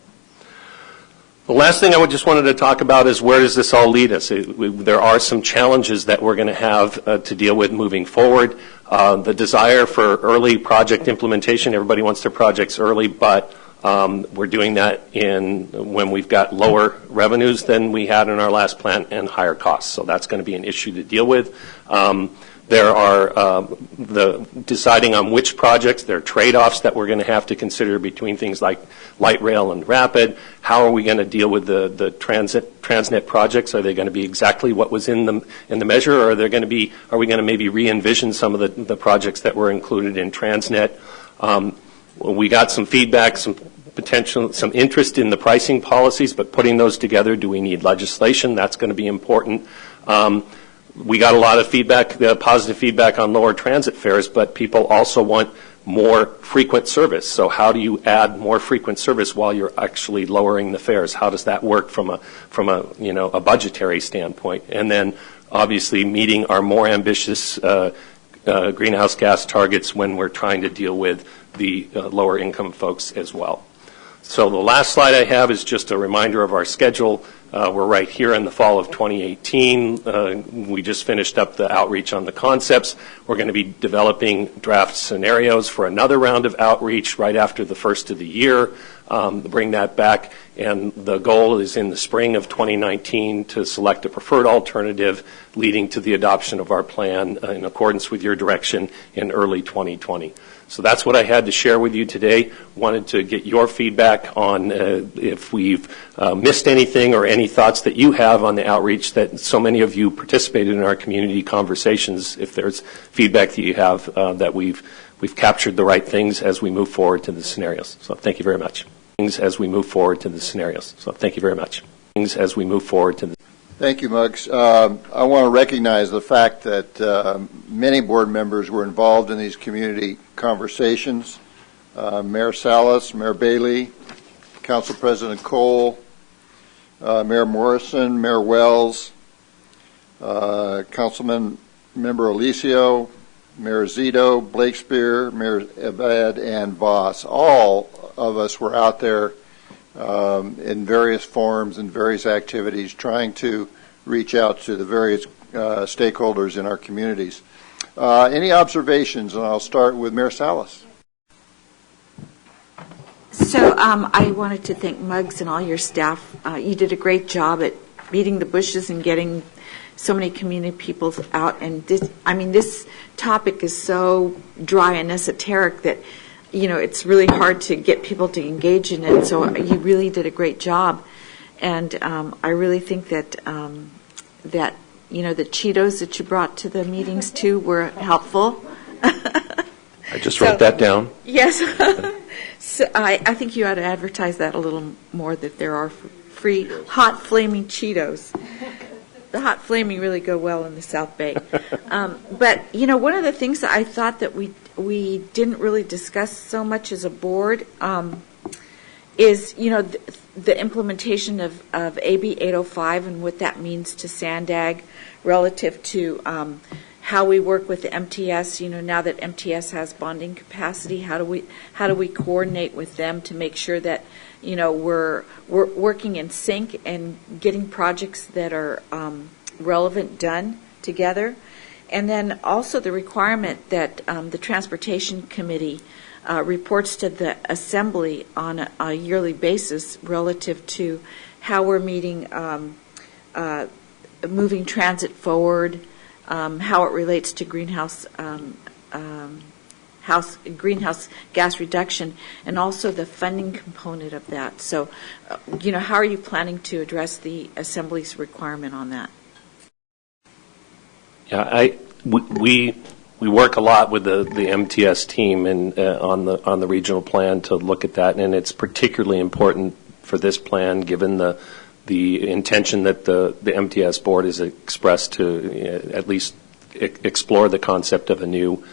the last thing I just wanted to talk about is where does this all lead us? There are some challenges that we're going to have to deal with moving forward. The desire for early project implementation, everybody wants their projects early, but we're doing that when we've got lower revenues than we had in our last plan and higher costs. So that's going to be an issue to deal with. There are deciding on which projects. There are trade-offs that we're going to have to consider between things like light rail and rapid. How are we going to deal with the Transnet projects? Are they going to be exactly what was in the measure, or are we going to maybe re-envision some of the projects that were included in Transnet? We got some feedback, some interest in the pricing policies, but putting those together, do we need legislation? That's going to be important. We got a lot of feedback, positive feedback on lower transit fares, but people also want more frequent service. So how do you add more frequent service while you're actually lowering the fares? How does that work from a budgetary standpoint? And then obviously meeting our more ambitious greenhouse gas targets when we're trying to deal with the lower income folks as well. So the last slide I have is just a reminder of our schedule. We're right here in the fall of 2018. We just finished up the outreach on the concepts. We're going to be developing draft scenarios for another round of outreach right after the first of the year. Bring that back, and the goal is in the spring of 2019 to select a preferred alternative leading to the adoption of our plan in accordance with your direction in early 2020. So that's what I had to share with you today. Wanted to get your feedback on if we've missed anything or any thoughts that you have on the outreach that so many of you participated in our community conversations. If there's feedback that you have that we've captured the right things as we move forward to the scenarios. So thank you very much. As we move forward to the scenarios. So thank you very much. As we move forward to the Thank you, Muggs. I want to recognize the fact that many board members were involved in these community conversations. Mayor Salas, Mayor Bailey, Council President Cole, Mayor Morrison, Mayor Wells, Councilman Member Alicio, Mayor Zito, Blakespeare, Mayor Abad, and Voss. All of us were out there in various forums and various activities trying to reach out to the various stakeholders in our communities. Any observations? And I'll start with Mayor Salas. So I wanted to thank Muggs and all your staff. You did a great job at beating the bushes and getting so many community people out. And this topic is so dry and esoteric that it's really hard to get people to engage in it. So you really did a great job, and I really think that the Cheetos that you brought to the meetings too were helpful. I just wrote that down. Yes. So I think you ought to advertise that a little more, that there are free hot flaming Cheetos. The hot flaming really go well in the South Bay. But, one of the things that I thought that we didn't really discuss so much as a board is, the implementation of AB 805 and what that means to Sandag relative to how we work with the MTS. Now that MTS has bonding capacity, how do we coordinate with them to make sure that we're working in sync and getting projects that are relevant done together. And then also the requirement that the Transportation Committee reports to the Assembly on a yearly basis relative to how we're moving transit forward, how it relates to greenhouse gas reduction, and also the funding component of that. So, how are you planning to address the Assembly's requirement on that? Yeah, we work a lot with the MTS team and on the regional plan to look at that, and it's particularly important for this plan given the intention that the MTS board has expressed to at least explore the concept of a new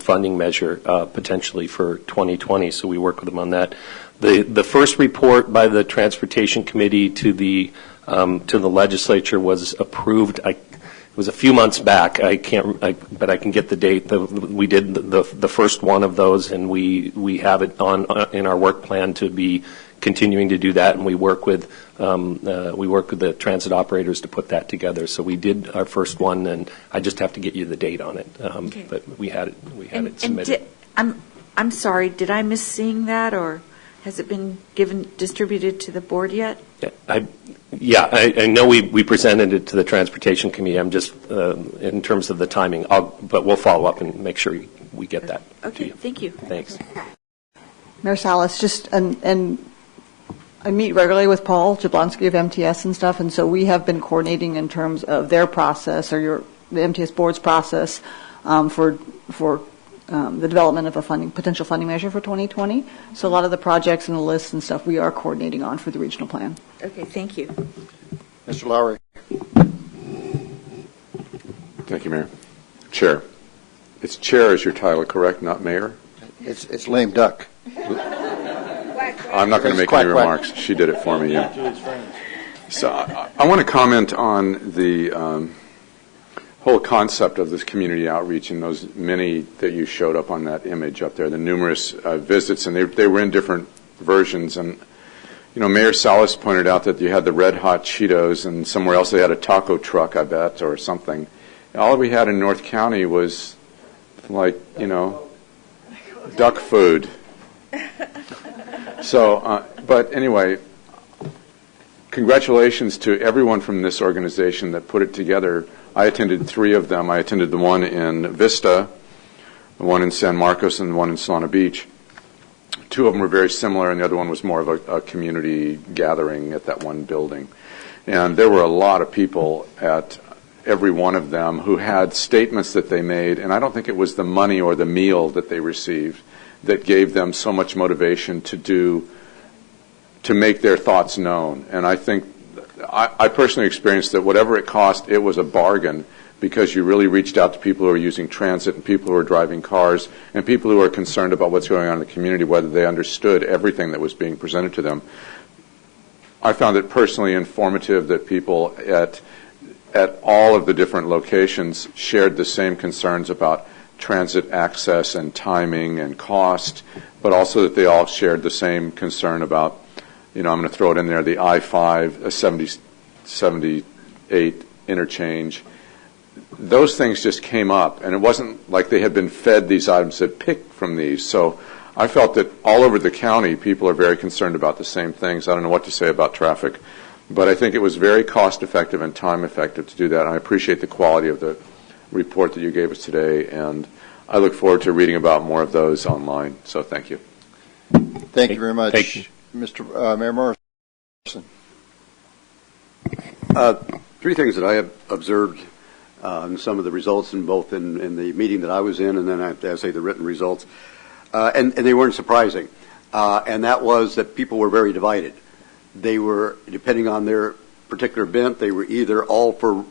funding measure potentially for 2020. So we work with them on that. The first report by the Transportation Committee to the legislature was approved. It was a few months back. But I can get the date. We did the first one of those, and we have it in our work plan to be continuing to do that, and we work with the transit operators to put that together. So we did our first one, and I just have to get you the date on it. Okay. But we had it submitted. I'm sorry, did I miss seeing that, or has it been distributed to the board yet? I know we presented it to the Transportation Committee. I'm just in terms of the timing, but we'll follow up and make sure we get that. Okay, to you. Thank you. Thanks. Mayor Salas, and I meet regularly with Paul Jablonski of MTS and stuff, and so we have been coordinating in terms of their process or the MTS board's process for the development of a potential funding measure for 2020. So a lot of the projects and the lists and stuff we are coordinating on for the regional plan. Okay, thank you. Mr. Lowry. Thank you, Mayor. Chair. It's chair is your title, correct, not mayor? It's lame duck. I'm not going to make any remarks. She did it for me, yeah. So I want to comment on the whole concept of this community outreach and those many that you showed up on that image up there, the numerous visits, and they were in different versions. And, Mayor Salas pointed out that you had the Red Hot Cheetos, and somewhere else they had a taco truck, I bet, or something. And all we had in North County was, duck food. So, but anyway, congratulations to everyone from this organization that put it together. I attended 3 of them. I attended the one in Vista, the one in San Marcos, and the one in Solana Beach. 2 of them were very similar, and the other one was more of a community gathering at that one building. And there were a lot of people at every one of them who had statements that they made, and I don't think it was the money or the meal that they received that gave them so much motivation to make their thoughts known. And I think I personally experienced that whatever it cost, it was a bargain, because you really reached out to people who are using transit and people who are driving cars and people who are concerned about what's going on in the community, whether they understood everything that was being presented to them. I found it personally informative that people at all of the different locations shared the same concerns about transit access and timing and cost, but also that they all shared the same concern about, I'm going to throw it in there, the I-5, 78 interchange. Those things just came up, and it wasn't like they had been fed these items that picked from these. So I felt that all over the county, people are very concerned about the same things. I don't know what to say about traffic, but I think it was very cost-effective and time-effective to do that. And I appreciate the quality of the report that you gave us today, and I look forward to reading about more of those online. So thank you. Thank you very much. Thank you. Mr. Mayor Morrison. Three things that I have observed in some of the results in both in the meeting that I was in, and then I have to say the written results, and they weren't surprising. And that was that people were very divided. They were, depending on their particular bent, they were either all for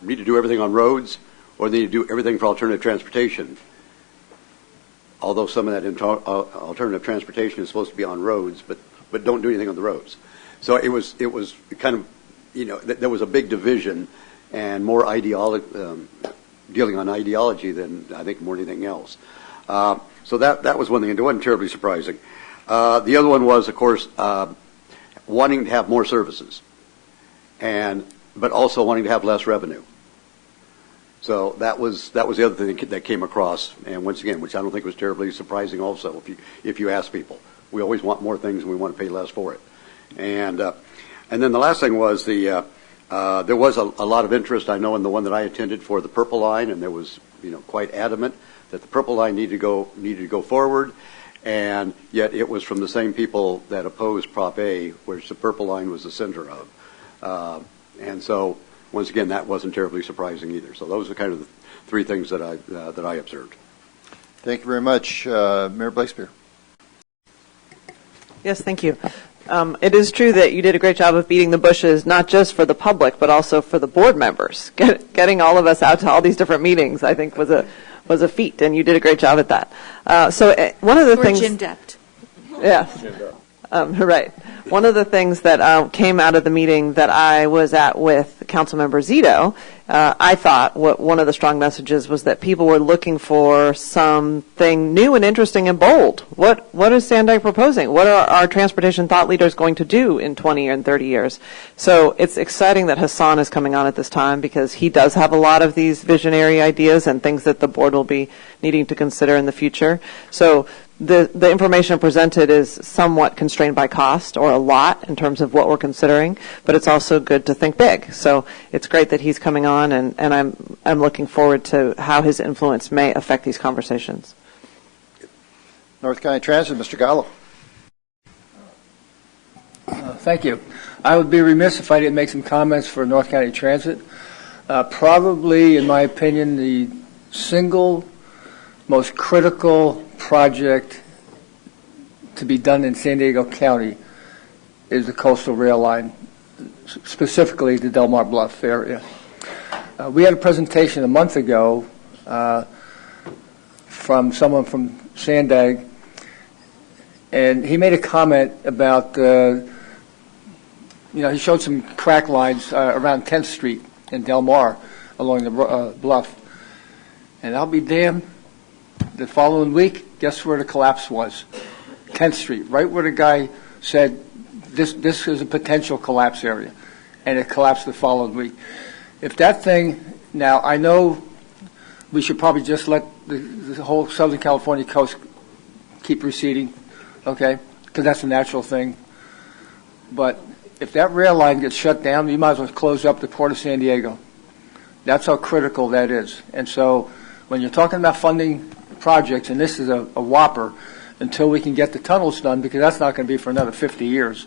me to do everything on roads, or they need to do everything for alternative transportation. Although some of that alternative transportation is supposed to be on roads, but don't do anything on the roads. So it was kind of, there was a big division and more dealing on ideology than I think more than anything else. So that was one thing, and it wasn't terribly surprising. The other one was, of course, wanting to have more services, but also wanting to have less revenue. So that was the other thing that came across, and once again, which I don't think was terribly surprising. Also, if you ask people, we always want more things and we want to pay less for it. And then the last thing was there was a lot of interest, I know, in the one that I attended for the Purple Line, and there was quite adamant that the Purple Line needed to go forward, and yet it was from the same people that opposed Prop A, which the Purple Line was the center of. And so, once again, that wasn't terribly surprising either. So those are kind of the three things that I observed. Thank you very much, Mayor Blakespeare. Yes, thank you. It is true that you did a great job of beating the bushes, not just for the public, but also for the board members. Getting all of us out to all these different meetings, I think, was a feat, and you did a great job at that. So one of the things... We're Jim-dept. Yeah. Right. One of the things that came out of the meeting that I was at with Councilmember Zito, I thought one of the strong messages was that people were looking for something new and interesting and bold. What is Sandag proposing? What are our transportation thought leaders going to do in 20 and 30 years? So it's exciting that Hassan is coming on at this time, because he does have a lot of these visionary ideas and things that the board will be needing to consider in the future. So the information presented is somewhat constrained by cost, or a lot in terms of what we're considering, but it's also good to think big. So it's great that he's coming on, and I'm looking forward to how his influence may affect these conversations. North County Transit, Mr. Gallo. Thank you. I would be remiss if I didn't make some comments for North County Transit. Probably, in my opinion, the single most critical project to be done in San Diego County is the coastal rail line, specifically the Del Mar Bluff area. We had a presentation a month ago from someone from Sandag, and he made a comment about, he showed some crack lines around 10th Street in Del Mar along the bluff. And I'll be damned, the following week, guess where the collapse was? 10th Street, right where the guy said this is a potential collapse area, and it collapsed the following week. If that thing, now I know we should probably just let the whole Southern California coast keep receding, okay, because that's a natural thing. But if that rail line gets shut down, you might as well close up the Port of San Diego. That's how critical that is. And so when you're talking about funding projects, and this is a whopper, until we can get the tunnels done, because that's not going to be for another 50 years.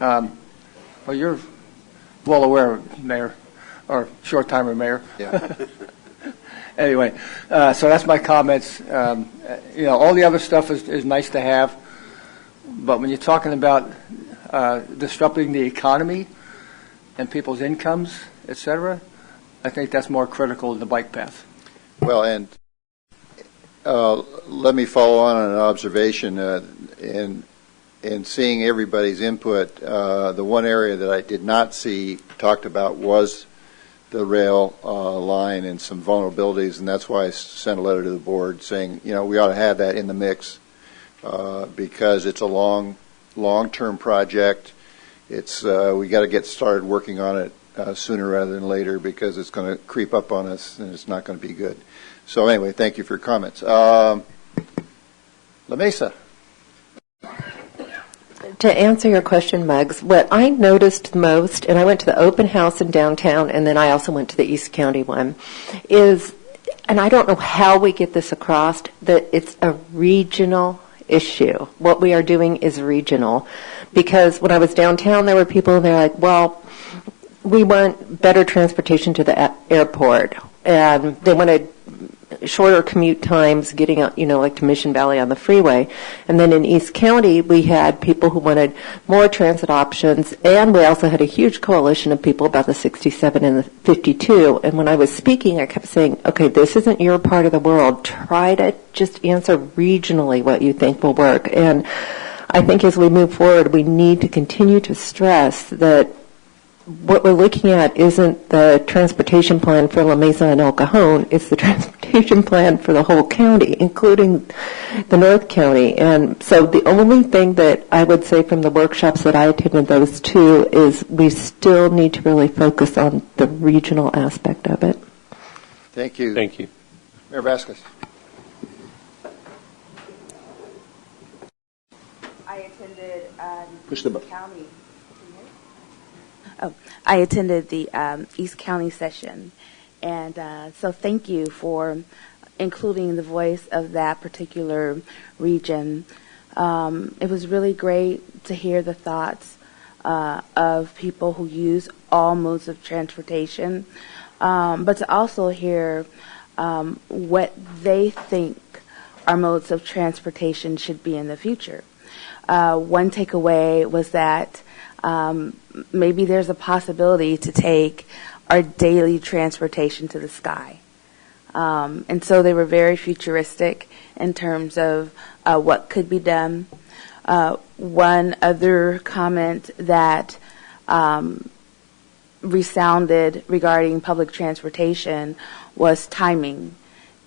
Well, you're well aware, Mayor, or short-timer Mayor. Yeah. Anyway, so that's my comments. All the other stuff is nice to have, but when you're talking about disrupting the economy and people's incomes, et cetera, I think that's more critical than the bike path. Well, and let me follow on an observation. In seeing everybody's input, the one area that I did not see talked about was the rail line and some vulnerabilities, and that's why I sent a letter to the board saying, we ought to have that in the mix because it's a long-term project. It's we got to get started working on it sooner rather than later, because it's going to creep up on us and it's not going to be good. So anyway, thank you for your comments. La Mesa. To answer your question, Muggs, what I noticed most, and I went to the open house in downtown, and then I also went to the East County one, is and I don't know how we get this across, that it's a regional issue. What we are doing is regional. Because when I was downtown, there were people, and they're like, well, we want better transportation to the airport. And they wanted shorter commute times getting out, like to Mission Valley on the freeway. And then in East County, we had people who wanted more transit options, and we also had a huge coalition of people about the 67 and the 52. And when I was speaking, I kept saying, okay, this isn't your part of the world. Try to just answer regionally what you think will work. And I think as we move forward, we need to continue to stress that what we're looking at isn't the transportation plan for La Mesa and El Cajon, it's the transportation plan for the whole county, including the North County. And so the only thing that I would say from the workshops that I attended, those two, is we still need to really focus on the regional aspect of it. Thank you. Thank you. Mayor Vasquez. I attended Push the button. county. I attended the East County session, and so thank you for including the voice of that particular region. It was really great to hear the thoughts of people who use all modes of transportation, but to also hear what they think our modes of transportation should be in the future. One takeaway was that maybe there's a possibility to take our daily transportation to the sky. And so they were very futuristic in terms of what could be done. One other comment that resounded regarding public transportation was timing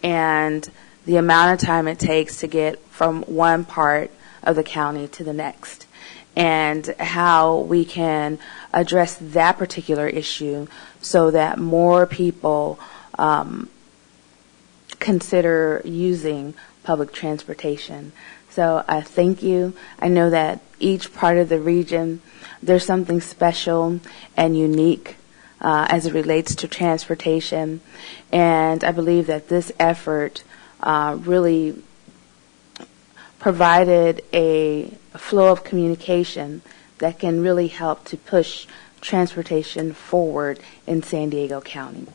and the amount of time it takes to get from one part of the county to the next, and how we can address that particular issue so that more people consider using public transportation. So thank you. I know that each part of the region, there's something special and unique as it relates to transportation, and I believe that this effort really provided a flow of communication that can really help to push transportation forward in San Diego County.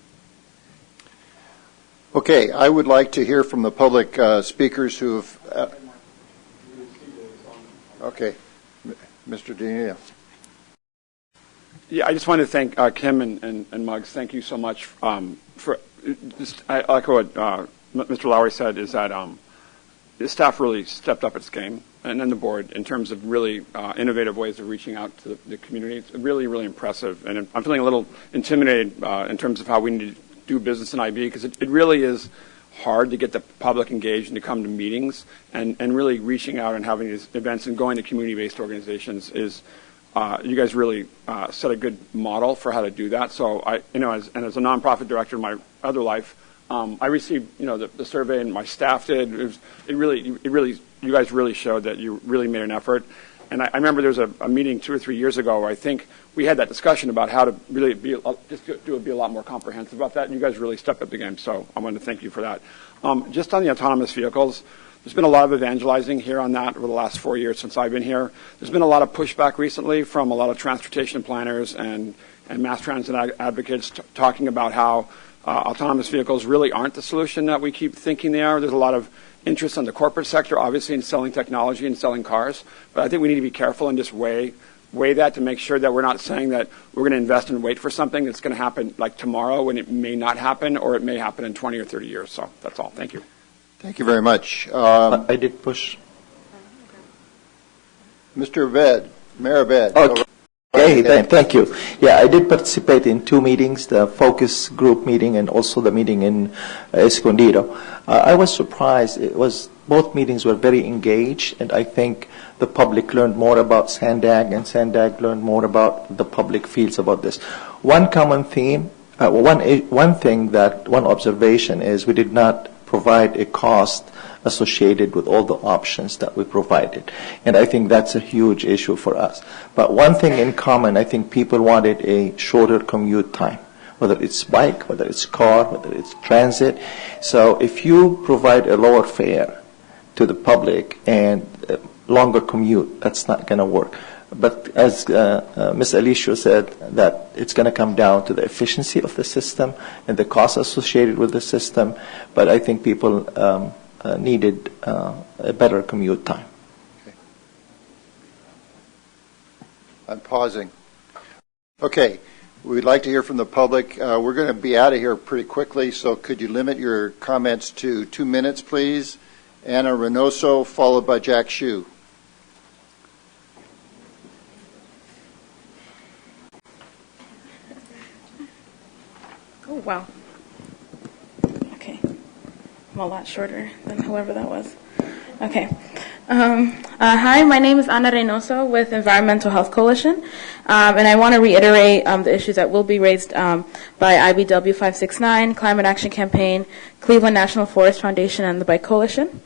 Okay, I would like to hear from the public speakers who have. Okay, Mr. Dania. Yeah, I just want to thank Kim and Muggs. Thank you so much for. I like what Mr. Lowry said, is that the staff really stepped up its game, and then the board, in terms of really innovative ways of reaching out to the community. It's really, really impressive. And I'm feeling a little intimidated in terms of how we need to do business in IB, because it really is hard to get the public engaged and to come to meetings, and really reaching out and having these events and going to community-based organizations is, you guys really set a good model for how to do that. So as a nonprofit director in my other life, I received, the survey, and my staff did. It really, you guys really showed that you really made an effort. And I remember there was a meeting 2 or 3 years ago where I think we had that discussion about how to really be a lot more comprehensive about that. And you guys really stepped up the game. So I wanted to thank you for that. Just on the autonomous vehicles, there's been a lot of evangelizing here on that over the last 4 years since I've been here. There's been a lot of pushback recently from a lot of transportation planners and mass transit advocates talking about how autonomous vehicles really aren't the solution that we keep thinking they are. There's a lot of interest in the corporate sector, obviously, in selling technology and selling cars. But I think we need to be careful and just weigh that to make sure that we're not saying that we're going to invest and wait for something that's going to happen like tomorrow when it may not happen, or it may happen in 20 or 30 years. So that's all. Thank you. Thank you very much. I did push. Mr. Ved, Mayor Ved. Okay. Hey, thank you. Yeah, I did participate in 2 meetings, the focus group meeting and also the meeting in Escondido. I was surprised. Both meetings were very engaged, and I think the public learned more about Sandag, and Sandag learned more about the public feels about this. One common theme, one observation is we did not provide a cost associated with all the options that we provided. And I think that's a huge issue for us. But one thing in common, I think people wanted a shorter commute time. whether it's bike, whether it's car, whether it's transit. So if you provide a lower fare to the public and longer commute, that's not going to work. But as Ms. Alicia said, that it's going to come down to the efficiency of the system and the costs associated with the system. But I think people needed a better commute time. Okay. I'm pausing. Okay, we'd like to hear from the public. We're going to be out of here pretty quickly, so could you limit your comments to 2 minutes, please? Anna Reynoso, followed by Jack Hsu. Oh, wow. Okay. I'm a lot shorter than whoever that was. Okay. Hi, my name is Ana Reynoso with Environmental Health Coalition, and I want to reiterate the issues that will be raised by IBW 569, Climate Action Campaign, Cleveland National Forest Foundation, and the Bike Coalition.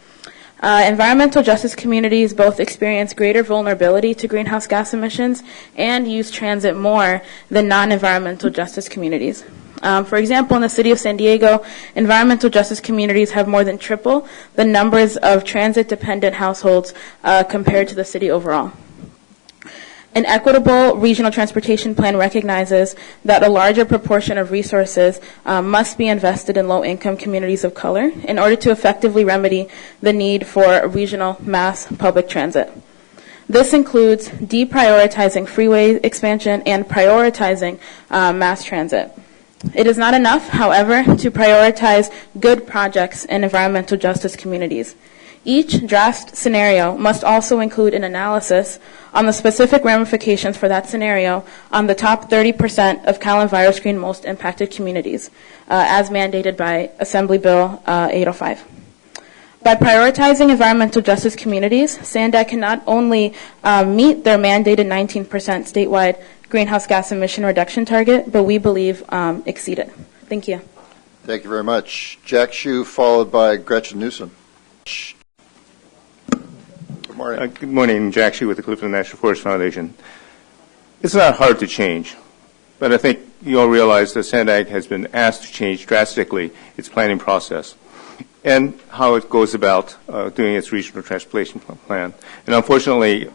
Environmental justice communities both experience greater vulnerability to greenhouse gas emissions and use transit more than non-environmental justice communities. For example, in the city of San Diego, environmental justice communities have more than triple the numbers of transit-dependent households compared to the city overall. An equitable regional transportation plan recognizes that a larger proportion of resources must be invested in low-income communities of color in order to effectively remedy the need for regional mass public transit. This includes deprioritizing freeway expansion and prioritizing mass transit. It is not enough, however, to prioritize good projects in environmental justice communities. Each draft scenario must also include an analysis on the specific ramifications for that scenario on the top 30% of Cal and virus screen most impacted communities, as mandated by Assembly Bill 805. By prioritizing environmental justice communities, SANDAG can not only meet their mandated 19% statewide greenhouse gas emission reduction target, but we believe exceed it. Thank you. Thank you very much. Jack Hsu, followed by Gretchen Newsom. Good morning. Good morning. Jack Hsu with the Cleveland National Forest Foundation. It's not hard to change, but I think you all realize that SANDAG has been asked to change drastically its planning process and how it goes about doing its regional transportation plan. And unfortunately,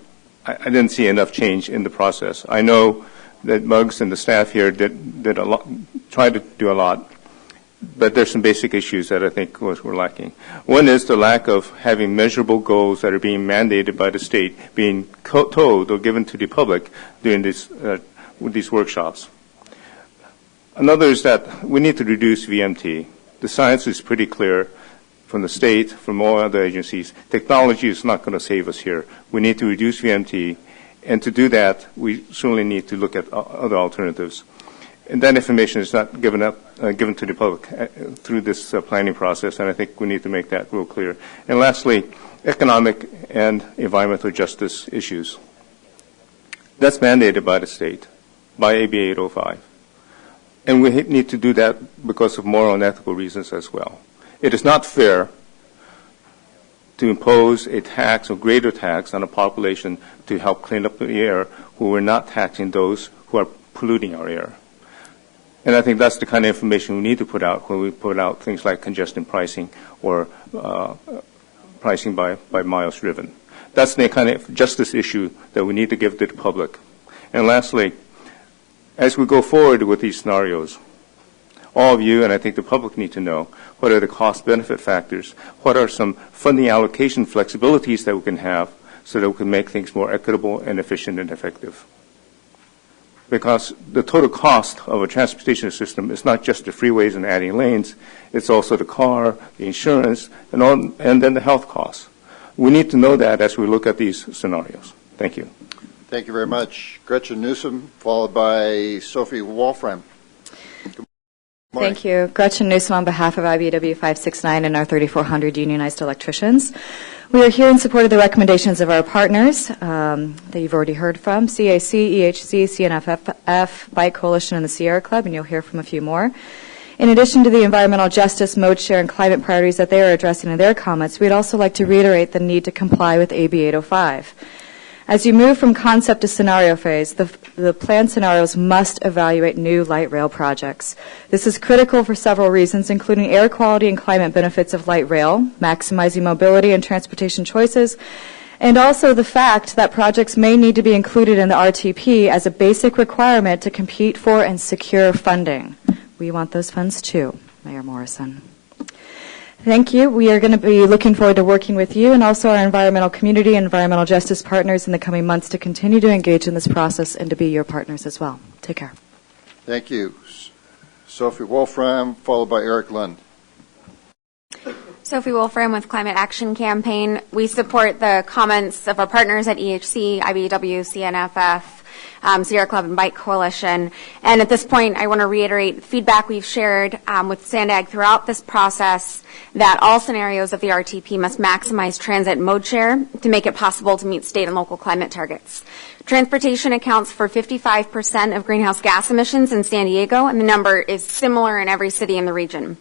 I didn't see enough change in the process. I know that Muggs and the staff here did a lot, tried to do a lot, but there's some basic issues that I think were lacking. One is the lack of having measurable goals that are being mandated by the state, being told or given to the public during these workshops. Another is that we need to reduce VMT. The science is pretty clear from the state, from all other agencies. Technology is not going to save us here. We need to reduce VMT, and to do that, we certainly need to look at other alternatives. And that information is not given to the public through this planning process, and I think we need to make that real clear. And lastly, economic and environmental justice issues. That's mandated by the state, by AB 805. And we need to do that because of moral and ethical reasons as well. It is not fair to impose a tax or greater tax on a population to help clean up the air who we're not taxing those who are polluting our air. And I think that's the kind of information we need to put out when we put out things like congestion pricing or pricing by miles driven. That's the kind of justice issue that we need to give to the public. And lastly, as we go forward with these scenarios, all of you, and I think the public, need to know what are the cost-benefit factors, what are some funding allocation flexibilities that we can have so that we can make things more equitable and efficient and effective. Because the total cost of a transportation system is not just the freeways and adding lanes, it's also the car, the insurance, and then the health costs. We need to know that as we look at these scenarios. Thank you. Thank you very much. Gretchen Newsom, followed by Sophie Wolfram. Thank you. Gretchen Newsom on behalf of IBW 569 and our 3,400 unionized electricians. We are here in support of the recommendations of our partners that you've already heard from, CAC, EHC, CNFF, Bike Coalition, and the Sierra Club, and you'll hear from a few more. In addition to the environmental justice, mode share, and climate priorities that they are addressing in their comments, we'd also like to reiterate the need to comply with AB 805. As you move from concept to scenario phase, the planned scenarios must evaluate new light rail projects. This is critical for several reasons, including air quality and climate benefits of light rail, maximizing mobility and transportation choices, and also the fact that projects may need to be included in the RTP as a basic requirement to compete for and secure funding. We want those funds too, Mayor Morrison. Thank you. We are going to be looking forward to working with you and also our environmental community and environmental justice partners in the coming months to continue to engage in this process and to be your partners as well. Take care. Thank you. Sophie Wolfram, followed by Eric Lund. Sophie Wolfram with Climate Action Campaign. We support the comments of our partners at EHC, IBEW, CNFF, Sierra Club and Bike Coalition. And at this point, I want to reiterate feedback we've shared with SANDAG throughout this process that all scenarios of the RTP must maximize transit mode share to make it possible to meet state and local climate targets. Transportation accounts for 55% of greenhouse gas emissions in San Diego, and the number is similar in every city in the region.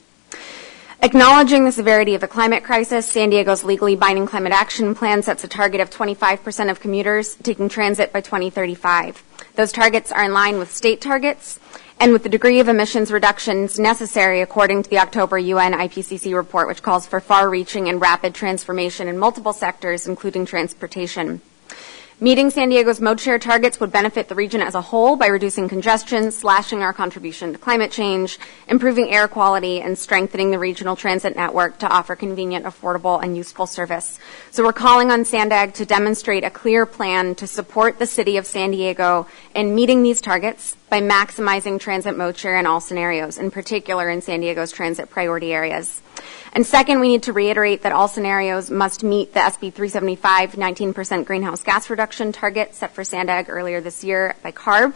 Acknowledging the severity of the climate crisis, San Diego's legally binding climate action plan sets a target of 25% of commuters taking transit by 2035. Those targets are in line with state targets and with the degree of emissions reductions necessary according to the October UN IPCC report, which calls for far-reaching and rapid transformation in multiple sectors, including transportation. Meeting San Diego's mode share targets would benefit the region as a whole by reducing congestion, slashing our contribution to climate change, improving air quality, and strengthening the regional transit network to offer convenient, affordable, and useful service. So we're calling on SANDAG to demonstrate a clear plan to support the city of San Diego in meeting these targets by maximizing transit mode share in all scenarios, in particular in San Diego's transit priority areas. And second, we need to reiterate that all scenarios must meet the SB 375 19% greenhouse gas reduction target set for SANDAG earlier this year by CARB.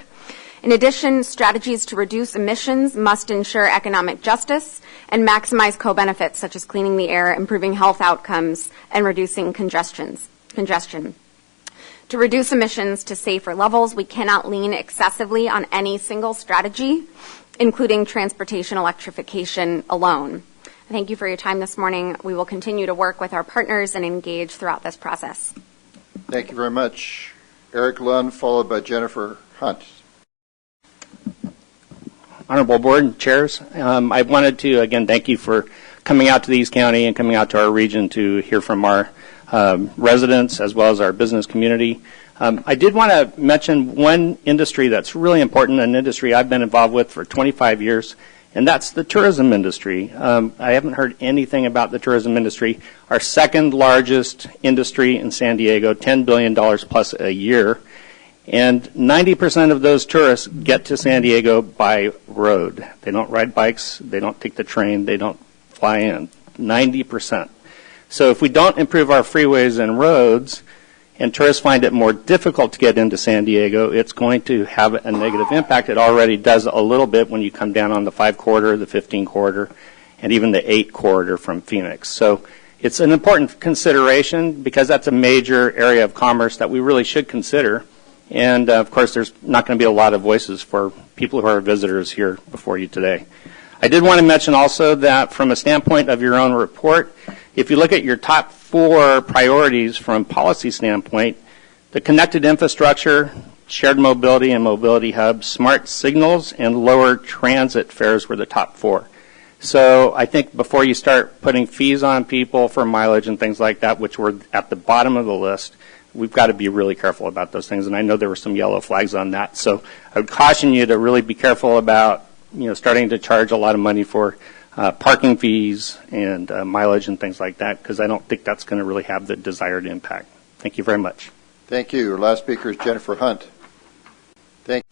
In addition, strategies to reduce emissions must ensure economic justice and maximize co-benefits such as cleaning the air, improving health outcomes, and reducing congestion. To reduce emissions to safer levels, we cannot lean excessively on any single strategy, including transportation electrification alone. Thank you for your time this morning. We will continue to work with our partners and engage throughout this process. Thank you very much. Eric Lund, followed by Jennifer Hunt. Honorable Board and Chairs, I wanted to, again, thank you for coming out to the East County and coming out to our region to hear from our residents as well as our business community. I did want to mention one industry that's really important, an industry I've been involved with for 25 years, and that's the tourism industry. I haven't heard anything about the tourism industry. Our second largest industry in San Diego, $10 billion plus a year, and 90% of those tourists get to San Diego by road. They don't ride bikes, they don't take the train, they don't fly in, 90%. So if we don't improve our freeways and roads, and tourists find it more difficult to get into San Diego, it's going to have a negative impact. It already does a little bit when you come down on the 5 corridor, the 15 corridor, and even the 8 corridor from Phoenix. So it's an important consideration because that's a major area of commerce that we really should consider. And of course, there's not going to be a lot of voices for people who are visitors here before you today. I did want to mention also that from a standpoint of your own report, if you look at your top 4 priorities from policy standpoint, the connected infrastructure, shared mobility and mobility hubs, smart signals, and lower transit fares were the top 4. So I think before you start putting fees on people for mileage and things like that, which were at the bottom of the list, we've got to be really careful about those things. And I know there were some yellow flags on that. So I would caution you to really be careful about, starting to charge a lot of money for parking fees and mileage and things like that, because I don't think that's going to really have the desired impact. Thank you very much. Thank you. Our last speaker is Jennifer Hunt. Thank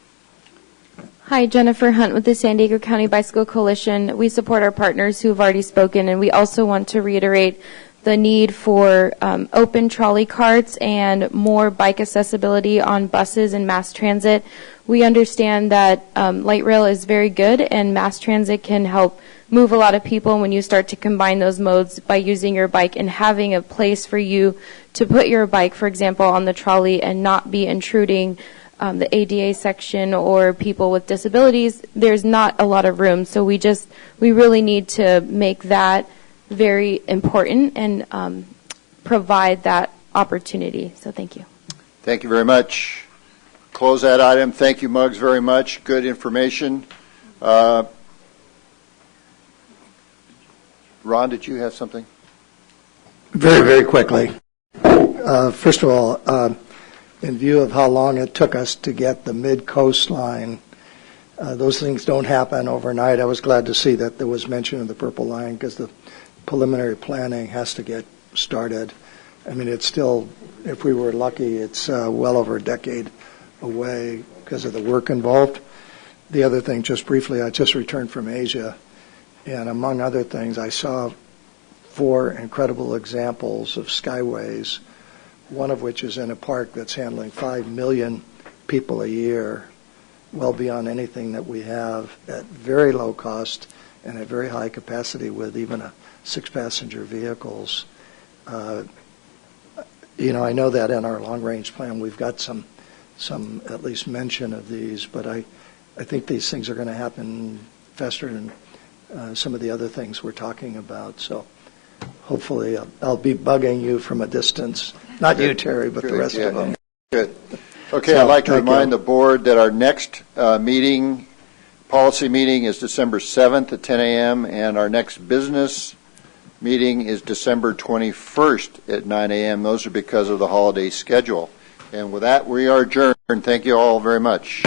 you. Hi, Jennifer Hunt with the San Diego County Bicycle Coalition. We support our partners who have already spoken, and we also want to reiterate the need for open trolley carts and more bike accessibility on buses and mass transit. We understand that light rail is very good, and mass transit can help move a lot of people when you start to combine those modes by using your bike and having a place for you to put your bike, for example, on the trolley and not be intruding the ADA section or people with disabilities. There's not a lot of room, so we really need to make that very important and provide that opportunity. So thank you. Thank you very much. Close that item. Thank you, Muggs, very much. Good information. Ron, did you have something? Very, very quickly. First of all, in view of how long it took us to get the mid-coastline, those things don't happen overnight. I was glad to see that there was mention of the Purple Line because the preliminary planning has to get started. I mean, it's still, if we were lucky, it's well over a decade away because of the work involved. The other thing, just briefly, I just returned from Asia, and among other things, I saw 4 incredible examples of skyways, one of which is in a park that's handling 5 million people a year, well beyond anything that we have, at very low cost and at very high capacity with even 6-passenger vehicles. You know, I know that in our long-range plan we've got some at least mention of these, but I think these things are going to happen faster than some of the other things we're talking about. So hopefully I'll be bugging you from a distance. Not you, Terry, but the rest of them. Good. Okay, so, I'd like to remind the board that our next meeting, policy meeting, is December 7th at 10 a.m., and our next business meeting is December 21st at 9 a.m. Those are because of the holiday schedule. And with that, we are adjourned. Thank you all very much.